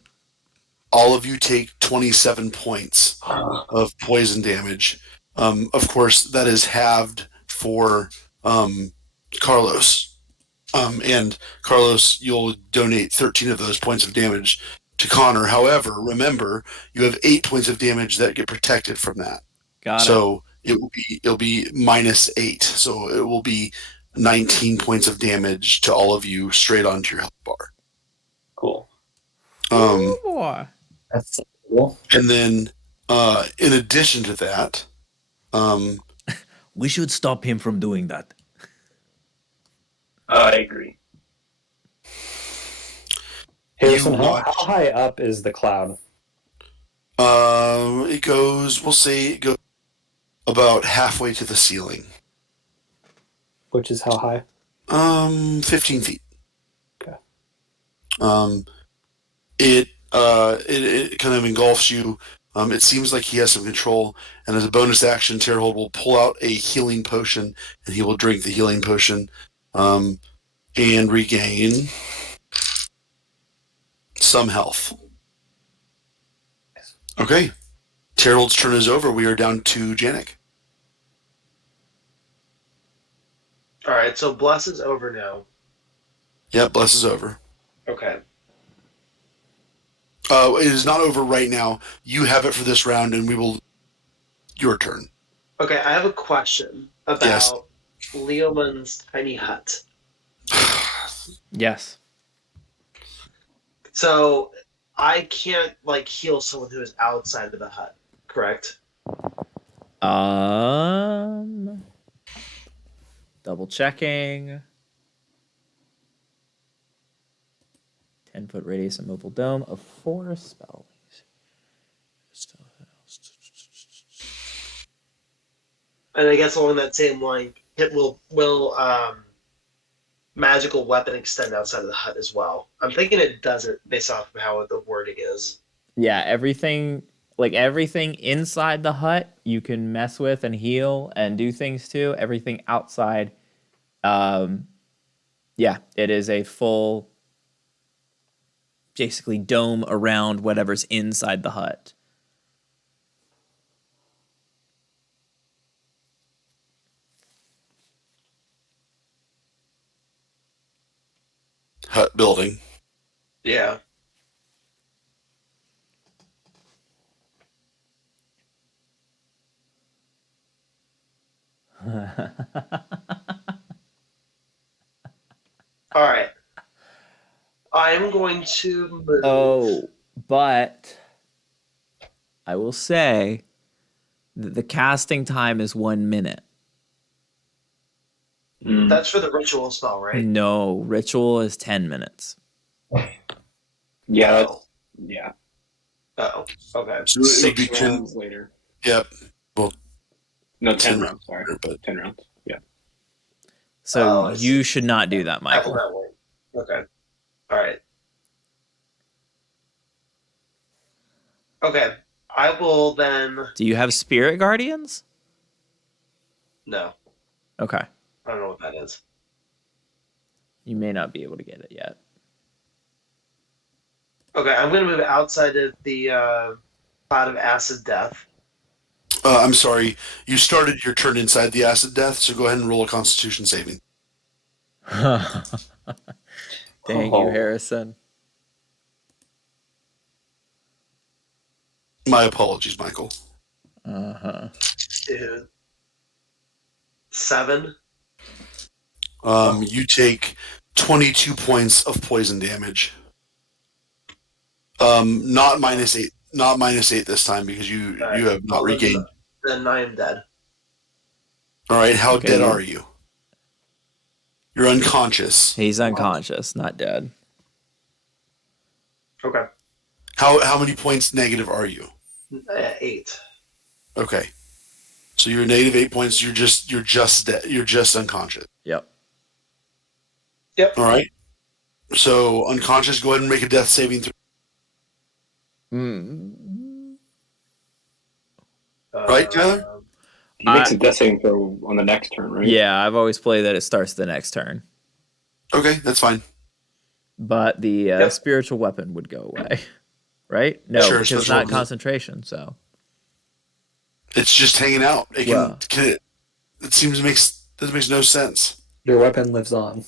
All of you take 27 points of poison damage. Of course, that is halved for Carlos. And Carlos, you'll donate 13 of those points of damage to Connor. However, remember, you have 8 points of damage that get protected from that. Got it. So it'll be -8. So it will be 19 points of damage to all of you straight onto your health bar. Cool. Ooh, boy. That's cool. And then, in addition to that, We should stop him from doing that. I agree. Harrison, You how watch- high up is the cloud? it goes. We'll say it goes about halfway to the ceiling. Which is how high? 15 feet. Okay. It kind of engulfs you. It seems like he has some control, and as a bonus action, Terrhold will pull out a healing potion, and he will drink the healing potion, and regain some health. Okay. Terrell's turn is over. We are down to Janik. All right, so Bless is over now. Yep, Bless is over. Okay. It is not over right now. You have it for this round, and we will. Your turn. Okay, I have a question about Yes. Leoman's tiny hut. Yes. So I can't heal someone who is outside of the hut, correct? Double checking. 10-foot radius immobile dome of 4 spells. And I guess along that same line, it will magical weapon extend outside of the hut as well? I'm thinking it doesn't based off of how the wording is. Yeah, everything inside the hut you can mess with and heal and do things to. Everything outside, yeah, it is a full, basically dome around whatever's inside the hut. cut building. Yeah. All right. I'm going to move. Oh, but I will say that the casting time is 1 minute. That's for the ritual spell, right? No, ritual is 10 minutes. Yeah, that's, Oh. yeah. Oh. Okay. So it would 6 be 10. rounds later. Yep. Well, No, 10 10 rounds. Sorry, but 10 rounds. Yeah. So I you see. should not do that, That will Michael. not work. Okay. All right. Okay. I will then. Do you have spirit guardians? No. Okay. I don't know what that is. You may not be able to get it yet. Okay. I'm going to move outside of the cloud of acid death. I'm sorry. You started your turn inside the acid death, so go ahead and roll a Constitution saving. Thank you, Harrison. My apologies, Michael. Uh-huh. Dude. 7. You take 22 points of poison damage. Not -8. Not -8 this time because you Right. have not regained. Then I am dead. All right. How Okay. dead are you? You're unconscious. He's unconscious, not dead. Okay. How many points negative are you? 8. Okay. So you're -8 points. You're just dead. You're just unconscious. Yep. Yep. All right. So unconscious. Go ahead and make a death saving throw. Right, Tyler? He makes a death saving throw on the next turn, right? Yeah, I've always played that it starts the next turn. Okay, that's fine. But the spiritual weapon would go away. Right? No, Sure, because it's spiritual not weapon. concentration, so. It's just hanging out. It Well. it seems that makes no sense. Your weapon lives on.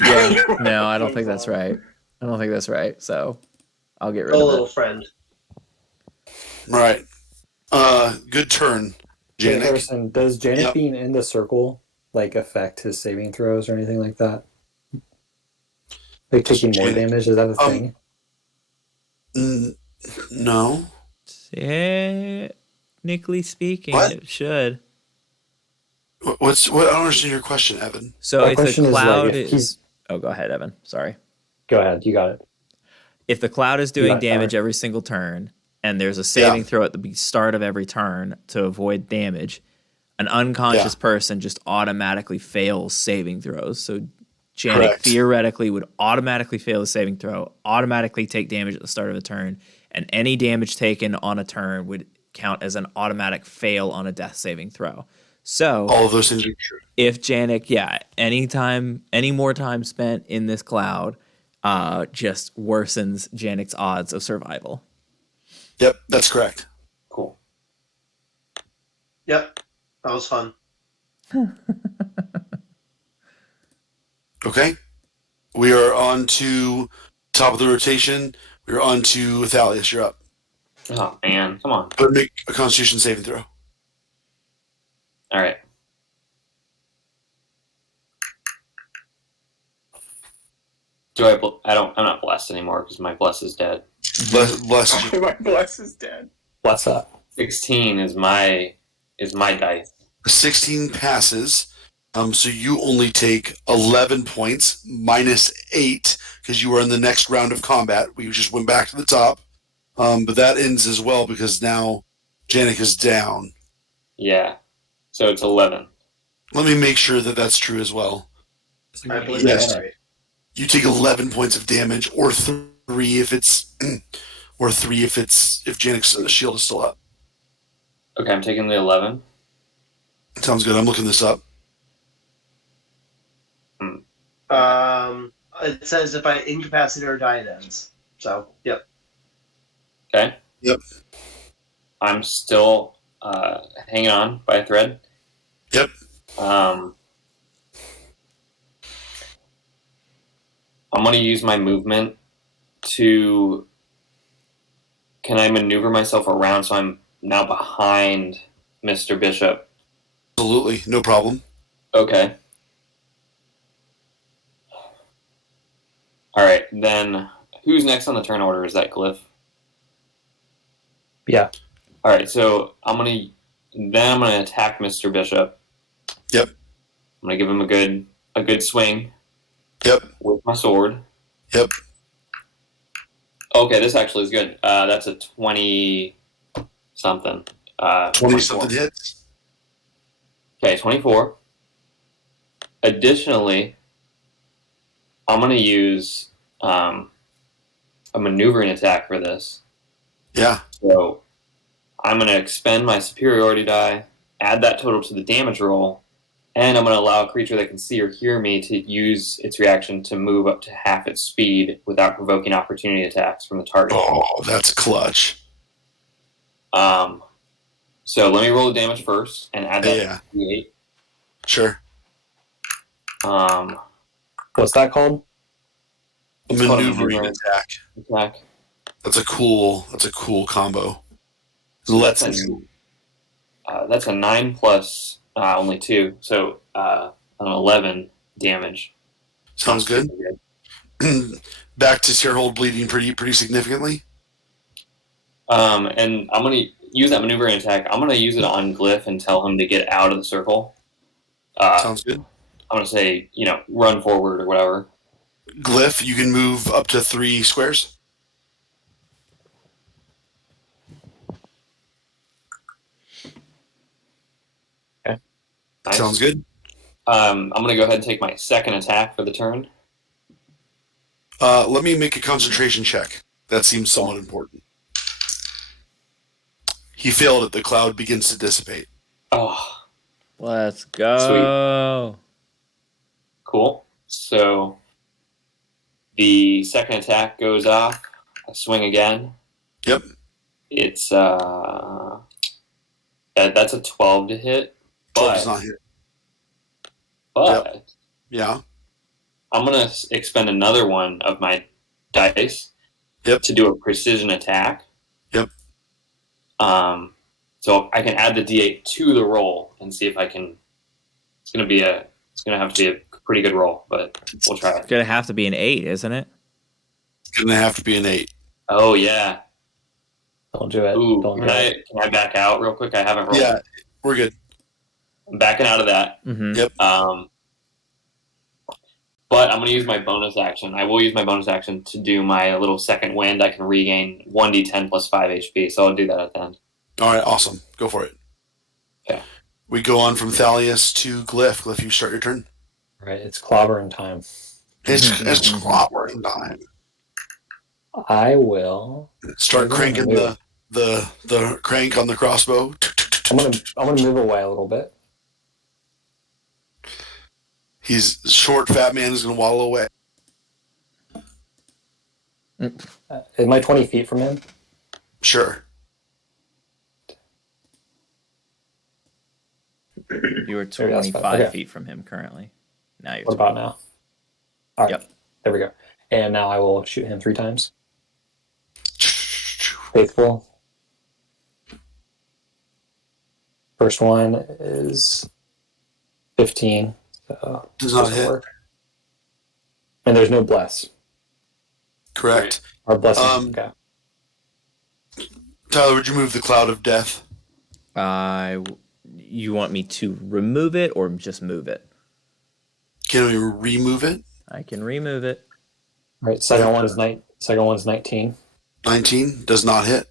Yeah. No, I don't think that's right. I don't think that's right. So I'll get rid Oh, of little it. friend. Right. Good turn, Hey, Janik. Harrison, does Janik Yep. being in the circle affect his saving throws or anything like that? Like taking more Janik. damage, is that a thing? No. Technically speaking, What? it should. What? I don't understand your question, Evan. So My if the question is, cloud if is. he's- Oh, go ahead, Evan. Sorry. Go ahead, you got it. If the cloud is doing got it, damage Tyler. every single turn, and there's a saving Yeah. throw at the start of every turn to avoid damage, an unconscious person just automatically fails saving throws. So Janik Correct. theoretically would automatically fail the saving throw, automatically take damage at the start of a turn, and any damage taken on a turn would count as an automatic fail on a death saving throw. So All of those things are true. if Janik, any more time spent in this cloud, just worsens Janik's odds of survival. Yep, that's correct. Cool. Yep. That was fun. Okay. We are on to top of the rotation. We're on to Thalius. You're up. Oh man, come on. But make a Constitution saving throw. All right. I'm not blessed anymore because my bless is dead. Bless you. My bless is dead. What's up? 16 is my dice. 16 passes. So you only take 11 points minus 8 because you were in the next round of combat. We just went back to the top. But that ends as well because now Janik is down. Yeah. So it's 11. Let me make sure that that's true as well. I believe Yes. that's right. You take 11 points of damage, or 3 if it's, or 3 if Janik's shield is still up. Okay, I'm taking the 11. Sounds good. I'm looking this up. It says if I incapacitate or die, it ends. So, yep. Okay. Yep. I'm still hanging on by a thread. Yep. I'll I'm going to use my movement to... Can I maneuver myself around so I'm now behind Mr. Bishop? Absolutely, no problem. Okay. All right, then who's next on the turn order? Is that Glyph? Yeah. All right, so I'm gonna attack Mr. Bishop. Yep. I'm gonna give him a good swing. Yep. With my sword. Yep. Okay, this actually is good. That's a 20 something. 20 something hits. Okay, 24. Additionally, I'm gonna use a maneuvering attack for this. Yeah. So I'm going to expend my superiority die, add that total to the damage roll, and I'm going to allow a creature that can see or hear me to use its reaction to move up to half its speed without provoking opportunity attacks from the target. Oh, that's clutch. So let me roll the damage first and add that Yeah. to D8. Sure. What's that called? A It's called a maneuvering attack. attack. That's a cool combo. That's a 9 plus only 2, so an 11 damage. Sounds good. Back to Searhold bleeding pretty significantly. And I'm going to use that maneuvering attack. I'm going to use it on Glyph and tell him to get out of the circle. Sounds good. I'm going to say, run forward or whatever. Glyph, you can move up to 3 squares. Okay. Nice. Sounds good. I'm going to go ahead and take my second attack for the turn. Let me make a concentration check. That seems somewhat important. He failed it. The cloud begins to dissipate. Oh, Let's go. cool. So the second attack goes off. I swing again. Yep. It's that's a 12 to hit. 12 does not hit. But Yeah. I'm going to expend another one of my dice to do a precision attack. Yep. So I can add the D8 to the roll and see if I can. It's going to have to be a pretty good roll, but we'll try It's it. gonna have to be an 8, isn't it? It's going to have to be an 8. Oh yeah. Don't do it. Ooh, Don't do can I back out real quick? I haven't rolled. Yeah, we're good. I'm backing out of that. Mm-hmm. Yep. But I'm going to use my bonus action. I will use my bonus action to do my little second wind. I can regain 1d10 plus 5 HP, so I'll do that at the end. All right, awesome. Go for it. Okay. We go on from Thalius to Glyph. Glyph, you start your turn. it. Right, it's clobbering time. It's clobbering time. I will. Start cranking the crank on the crossbow. I'm gonna move away a little bit. He's short, fat man is going to waddle away. Am I 20 feet from him? Sure. You were Maybe that's fine. 25 Okay. feet from him currently. Now you're What about now? All right. Yep. There we go. And now I will shoot him 3 times. Faithful. First one is 15. So Does not doesn't hit. work. And there's no bless. Correct. Or blessing. Okay. Tyler, would you move the cloud of death? You want me to remove it or just move it? Can we remove it? I can remove it. All right. Second one's 19. 19 does not hit.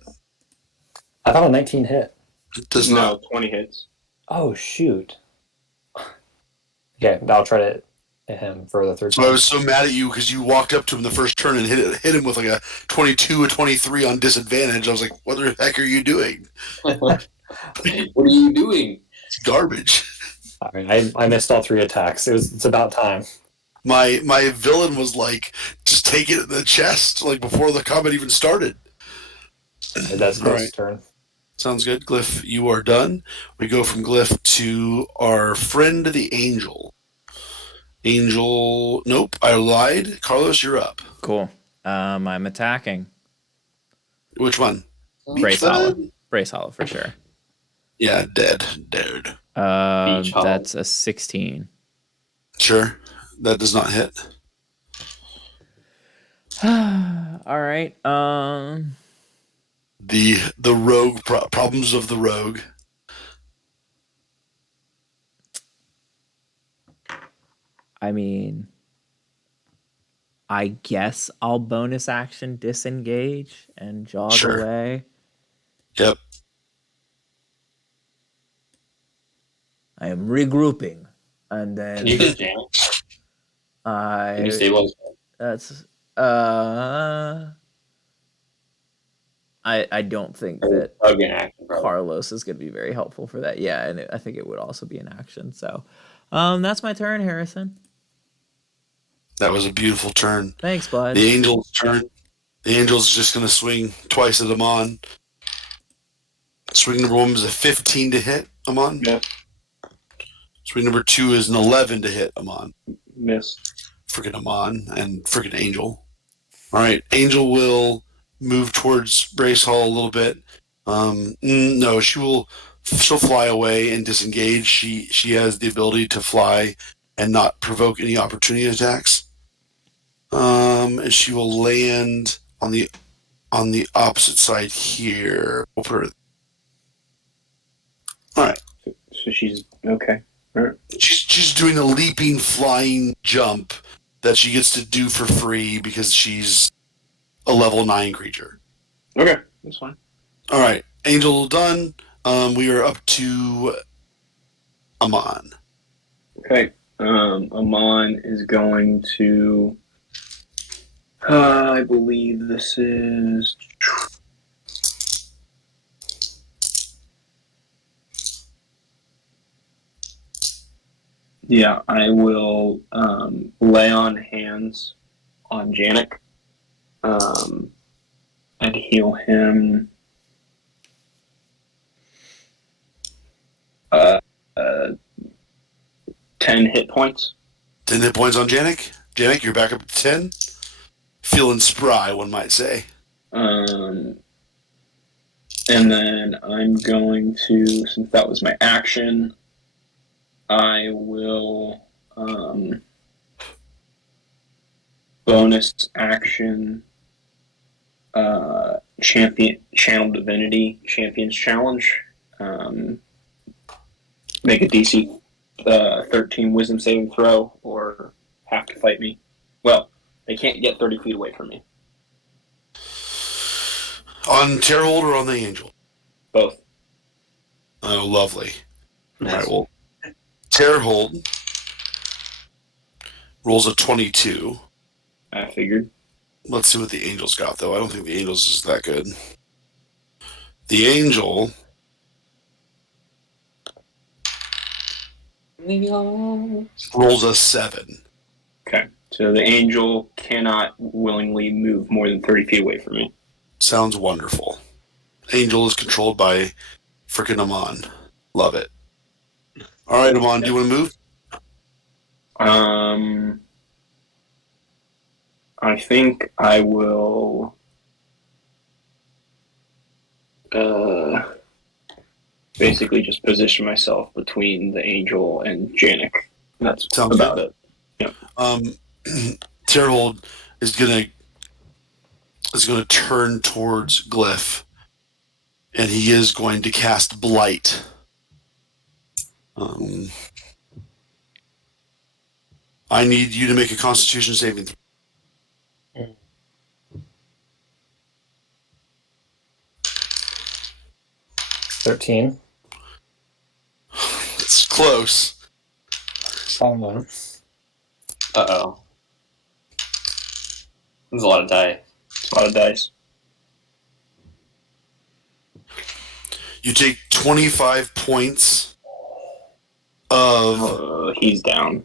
I thought a 19 hit. It does No, not. 20 hits. Oh shoot. Okay, I'll try to hit him for the third So I time. was so mad at you because you walked up to him the first turn and hit him with like a 22, a 23 on disadvantage. I was like, what the heck are you doing? What are you doing? It's garbage. I mean, I missed all 3 attacks. It's about time. My villain was like, just take it in the chest, like before the combat even started. That's All Glyph's right. turn. Sounds good. Glyph, you are done. We go from Glyph to our friend the angel. Angel, nope, I lied. Carlos, you're up. Cool. I'm attacking. Which one? Brace Hollow. Brace Hollow for sure. Yeah, dead. Beach Hollow. That's a 16. Sure, that does not hit. All right. The rogue problems of the rogue. I mean, I guess I'll bonus action disengage and jog Sure. away. Yep. I am regrouping, and then Can you just jam? Can you stabilize? That's I don't think that Again, action, Carlos is going to be very helpful for that. Yeah, and I think it would also be an action. So, that's my turn, Harrison. That was a beautiful turn. Thanks, bud. The angel's turn. The angel's just going to swing twice at Amon. Swing number 1 is a 15 to hit Amon. Yeah. Swing number 2 is an 11 to hit Amon. Miss. Freaking Amon and freaking Angel. All right, Angel will move towards Brace Hall a little bit. No, she'll fly away and disengage. She has the ability to fly and not provoke any opportunity attacks. And she will land on the opposite side here. We'll put her. All right. So she's okay. All right. She's doing a leaping, flying jump that she gets to do for free because she's a level 9 creature. Okay, that's fine. All right, Angel done. We are up to Amon. Okay. Amon is going to. I believe this is. Yeah, I will lay on hands on Janik and heal him 10 hit points. 10 hit points on Janik. Janik, you're back up to 10. Feeling spry, one might say. And then I'm going to, since that was my action, I will bonus action Channel Divinity Champions Challenge. Make a DC 13 Wisdom saving throw or have to fight me. Well, they can't get 30 feet away from me. On Terrorhold or on the Angel? Both. Oh, lovely. All right, well, Terrorhold rolls a 22. I figured. Let's see what the Angel's got, though. I don't think the Angel's is that good. The Angel rolls a 7. Okay. So the Angel cannot willingly move more than 30 feet away from me. Sounds wonderful. Angel is controlled by frickin' Amon. Love it. All right, Amon, do you want to move? I think I will basically just position myself between the Angel and Janik. That's Sounds about good. it. Terrorhold is gonna turn towards Glyph, and he is going to cast Blight. I need you to make a Constitution saving throw. 13. It's close. Almost. Uh-oh. There's a lot of die. A lot of dice. You take 25 points of. He's down.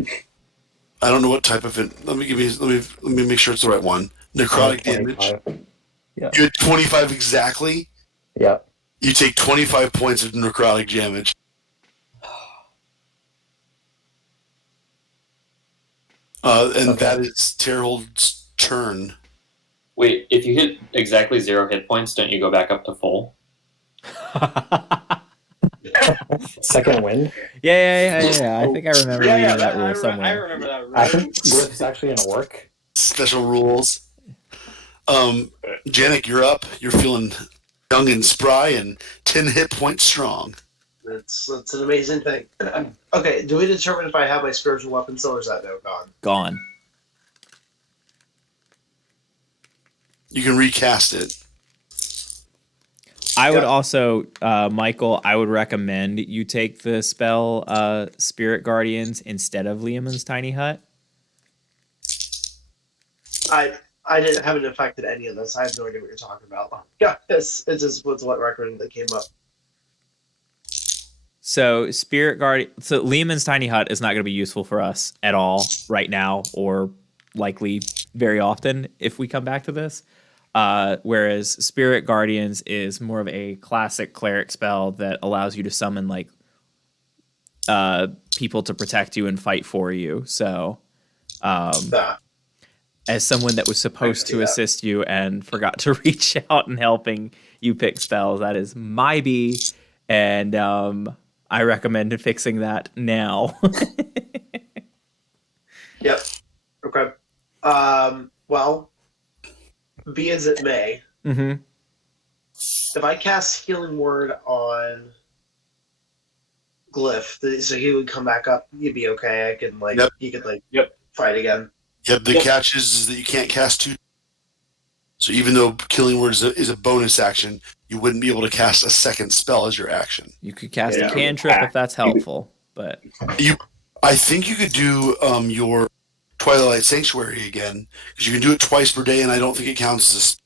I don't know what type of it. Let me make sure it's the right one. Necrotic damage. 25. Yeah. You had 25 exactly. Yeah. You take 25 points of necrotic damage. And Okay. that is Terhold's turn. Wait, if you hit exactly 0 hit points, don't you go back up to full? Second wind. Yeah. I think I remember reading that rule I somewhere. remember that. I think Glyph's actually gonna work. Special rules. Janik, you're up. You're feeling young and spry and 10 hit points strong. That's an amazing thing. Okay, do we determine if I have my spiritual weapon still, or is that now gone? Gone. You can recast it. I would Yeah. also, Michael, I would recommend you take the spell Spirit Guardians instead of Liamon's Tiny Hut. I haven't affected any of this. I have no idea what you're talking about. Yeah, it just was what record that came up. So Spirit Guardian, so Liamon's Tiny Hut is not going to be useful for us at all right now, or likely very often if we come back to this. Whereas Spirit Guardians is more of a classic cleric spell that allows you to summon like people to protect you and fight for you. So as someone that was supposed to assist you and forgot to reach out and helping you pick spells, that is my B, and I recommend fixing that now. Yep. Okay. Well, be as it may, Mm-hmm. if I cast Healing Word on Glyph, so he would come back up, you'd be okay. I can Yep. you could Yep. fight again. Yep, the catch is that you can't cast 2. So even though Killing Word is a bonus action, you wouldn't be able to cast a second spell as your action. You could cast Yeah. a cantrip if that's helpful, but I think you could do your Twilight Sanctuary again, because you can do it twice per day, and I don't think it counts as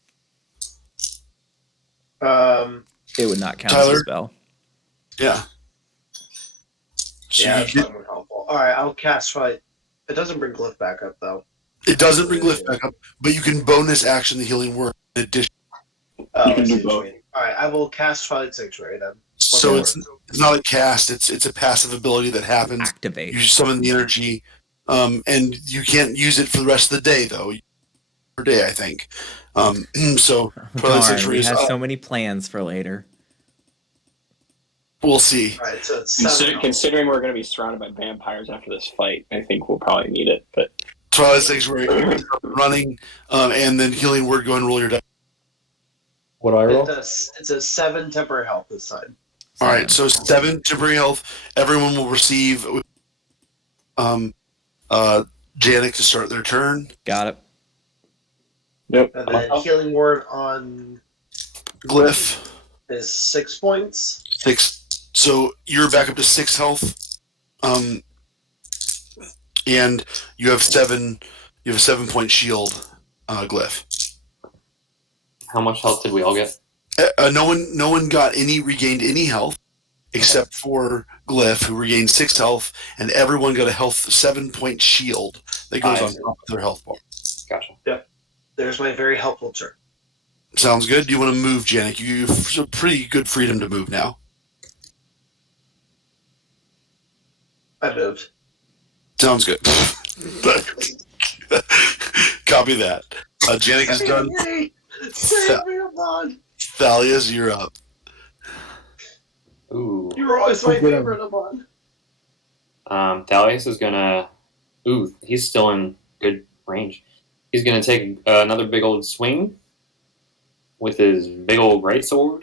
it would not count Tyler? as a spell. yeah. So yeah, you that's get- probably more helpful. All right, I'll cast Twilight. It doesn't bring Glyph back up though. it doesn't bring Glyph back up, but you can bonus action the Healing Word in addition. Oh, You can I do see what both. mean. All right, I will cast Twilight Sanctuary then. So it's not a cast; it's a passive ability that happens. Activate. You summon the energy, and you can't use it for the rest of the day though. Per day, I think. So Twilight Darn, Sanctuary we is have up. so many plans for later. We'll see. All right, so it's 7. Considering we're going to be surrounded by vampires after this fight, I think we'll probably need it. But Twilight Sanctuary is up and running, and then Healing Word. Go and roll your dice. What do I roll? It's a 7 temporary health this time. All right, so 7 temporary health. Everyone will receive Janik to start their turn. Got it. yep. And then Healing Word on Glyph, is 6 points. 6. So you're back up to 6 health. And you have 7. You have a 7-point shield, Glyph. How much health did we all get? No one regained any health except for Glyph, who regained 6 health, and everyone got a 7-point shield that goes on top of their health bar. Gotcha. There's my very helpful turn. Sounds good. Do you want to move, Janik? You have pretty good freedom to move now. I moved. Sounds good. Copy that. Janik is done. Save me, Amon. Thalia's, you're up. Ooh. You were always my Go get him. favorite, Amon. Thalius is gonna. Ooh, he's still in good range. He's gonna take another big old swing with his big old greatsword.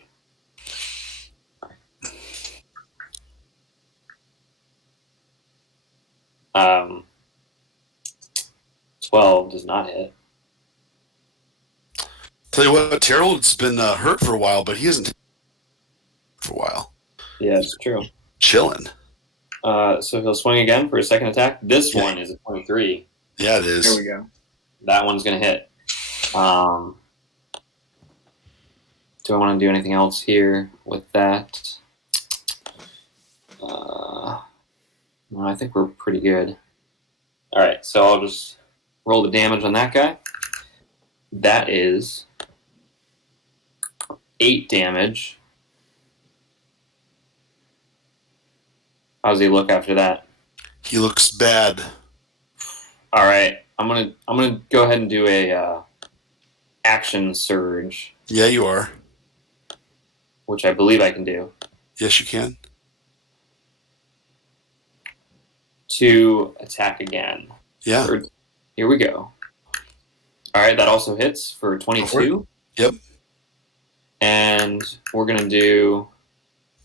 12 does not hit. Tell you what, Terrell's been hurt for a while, but he hasn't for a while. Yeah, it's true. Chilling. So he'll swing again for a second attack. This one is a 23. Yeah, it is. Here we go. That one's going to hit. Do I want to do anything else here with that? No, I think we're pretty good. All right, so I'll just roll the damage on that guy. That is 8 damage. How does he look after that? He looks bad. All right, I'm gonna go ahead and do a action surge, Yeah, you are. which I believe I can do, Yes, you can. to attack again. Yeah. Here we go. All right, that also hits for Go for it. 22. Yep. And we're going to do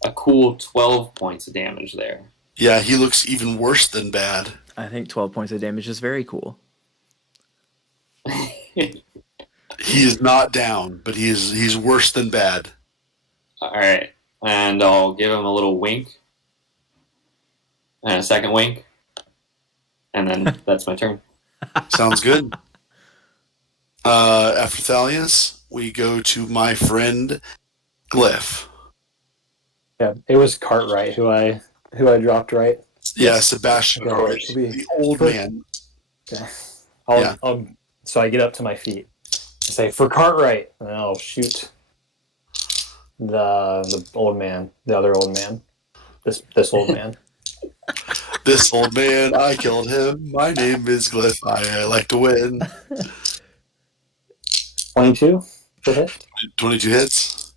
a cool 12 points of damage there. Yeah, he looks even worse than bad. I think 12 points of damage is very cool. He is not down, but he's worse than bad. All right, and I'll give him a little wink and a second wink, and then that's my turn. Sounds good. After Thalius, we go to my friend Glyph. Yeah, it was Cartwright who I dropped, right? Yeah, Sebastian, Okay, Cartwright, it'll be- the old for- man. Okay. Yeah. So I get up to my feet. I say, for Cartwright, and then I'll shoot the old man, the other old man, this old man. This old man, I killed him. My name is Glyph. I like to win. 22 to hit. 22 hits.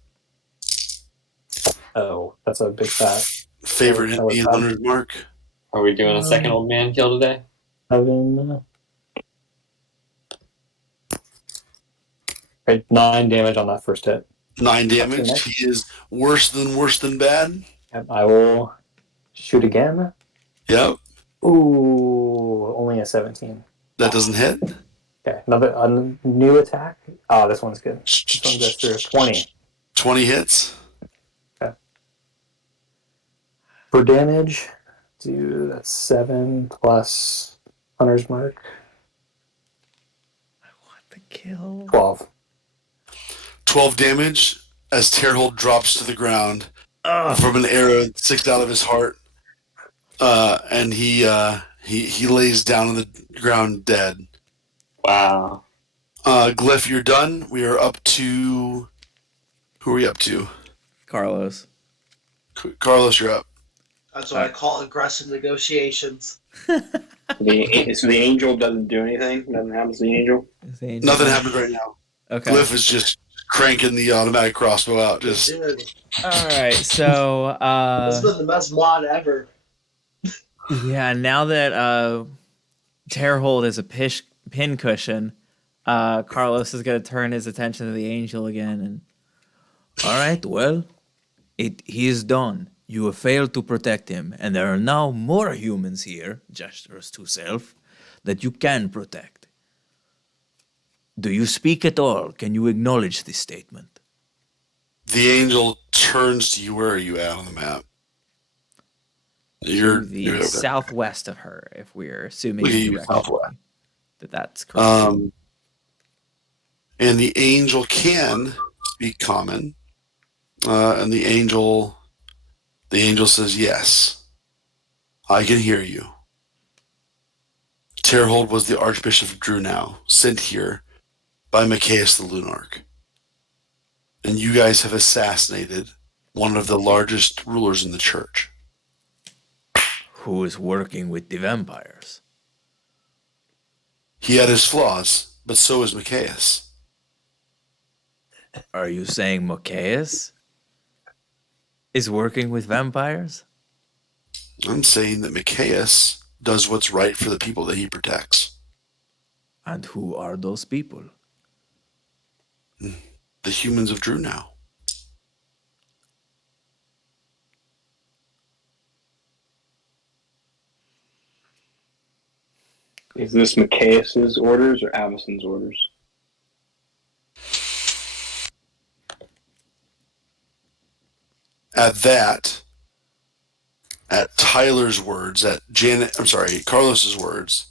Oh, that's a big fat. Favorite That was Indian bad. hunter's mark. Are we doing a second old man kill today? 7. Right, 9 damage on that first hit. 9 Okay, damage. next. He is worse than bad. And I will shoot again. Yep. Ooh, only a 17. That doesn't hit. Okay, a new attack. Oh, this one's good. This one goes through 20. 20 hits. For damage, that's 7 plus Hunter's Mark. The kill. 12. 12 damage as Terhold drops to the ground Ugh. from an arrow that sticks out of his heart. And he lays down on the ground dead. Wow. Glyph, you're done. We are up to... Who are we up to? Carlos. Carlos, you're up. That's what I call aggressive negotiations. So the angel doesn't do anything. Nothing happens to the angel. Nothing happens right now. Okay. Glyph is just cranking the automatic crossbow out. Just Dude, All right. So, this has been the best mod ever. yeah, now that Terhold is a pin cushion, Carlos is going to turn his attention to the angel again. And all right, well, he is done. You have failed to protect him, and there are now more humans here, gestures to self, that you can protect. Do you speak at all? Can you acknowledge this statement? the angel turns to you. Where are you at on the map? You're To the over there. southwest of her, if we're assuming Look at you, directionally southwest. that's correct. And the angel can speak common, and the angel says, "Yes, I can hear you. Terhold was the Archbishop of Drunau, sent here by Macias the Lunarch, and you guys have assassinated one of the largest rulers in the church." Who is working with the vampires? He had his flaws, but so is Macias. Are you saying Macias is working with vampires? I'm saying that Macias does what's right for the people that he protects. And who are those people? The humans of Drunau. Is this Macias's orders or Avason's orders? At Tyler's words, Carlos's words,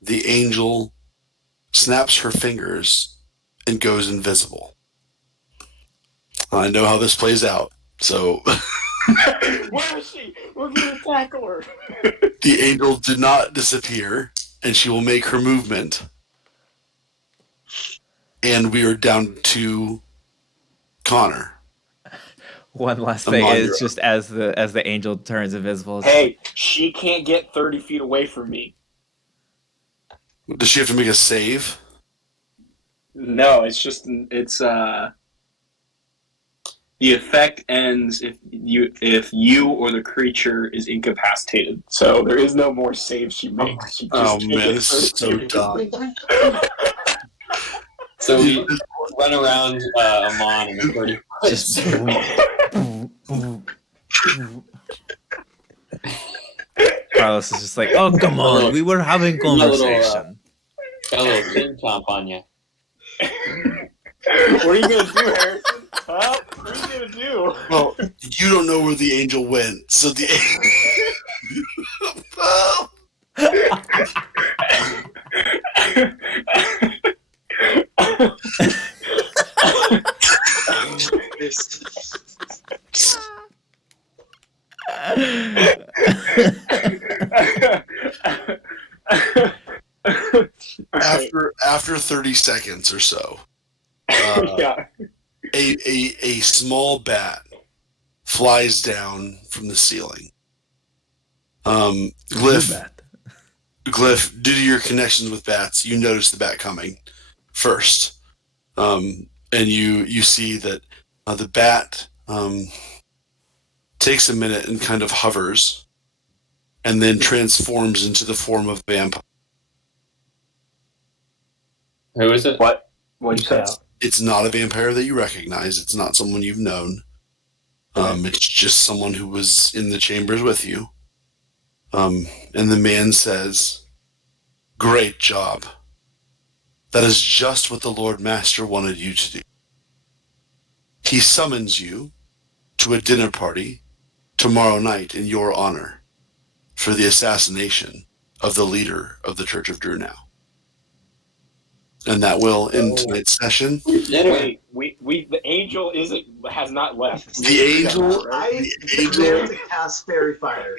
the angel snaps her fingers and goes invisible. I know how this plays out, so Where is she? We're gonna tackle her. the angel did not disappear, and she will make her movement. And we are down to Connor. One last I'm thing on is your- just as the angel turns invisible. it's Hey, she can't get 30 feet away from me. Does she have to make a save? No, it's the effect ends if you or the creature is incapacitated. So there is no more saves she makes. She Oh just man, this is so dumb. So we run around Amon in the 30 Just Carlos is just like, oh come on, we were having conversation. Got a little king chomp on you. What are you gonna do, Harrison? Huh? What are you gonna do? Well, you don't know where the angel went, so the oh. After 30 seconds or so, Yeah. a small bat flies down from the ceiling. Glyph, due to your connections with bats, you notice the bat coming first, and you see that the bat takes a minute and kind of hovers, and then transforms into the form of a vampire. Who is it? What? What'd you say? Yeah. It's not a vampire that you recognize. It's not someone you've known. It's just someone who was in the chambers with you. And the man says, "Great job. That is just what the Lord Master wanted you to do. He summons you to a dinner party tomorrow night in your honor for the assassination of the leader of the Church of Drunau." And that will end tonight's session. Wait, the angel has not left. The angel, I began to cast fairy fire.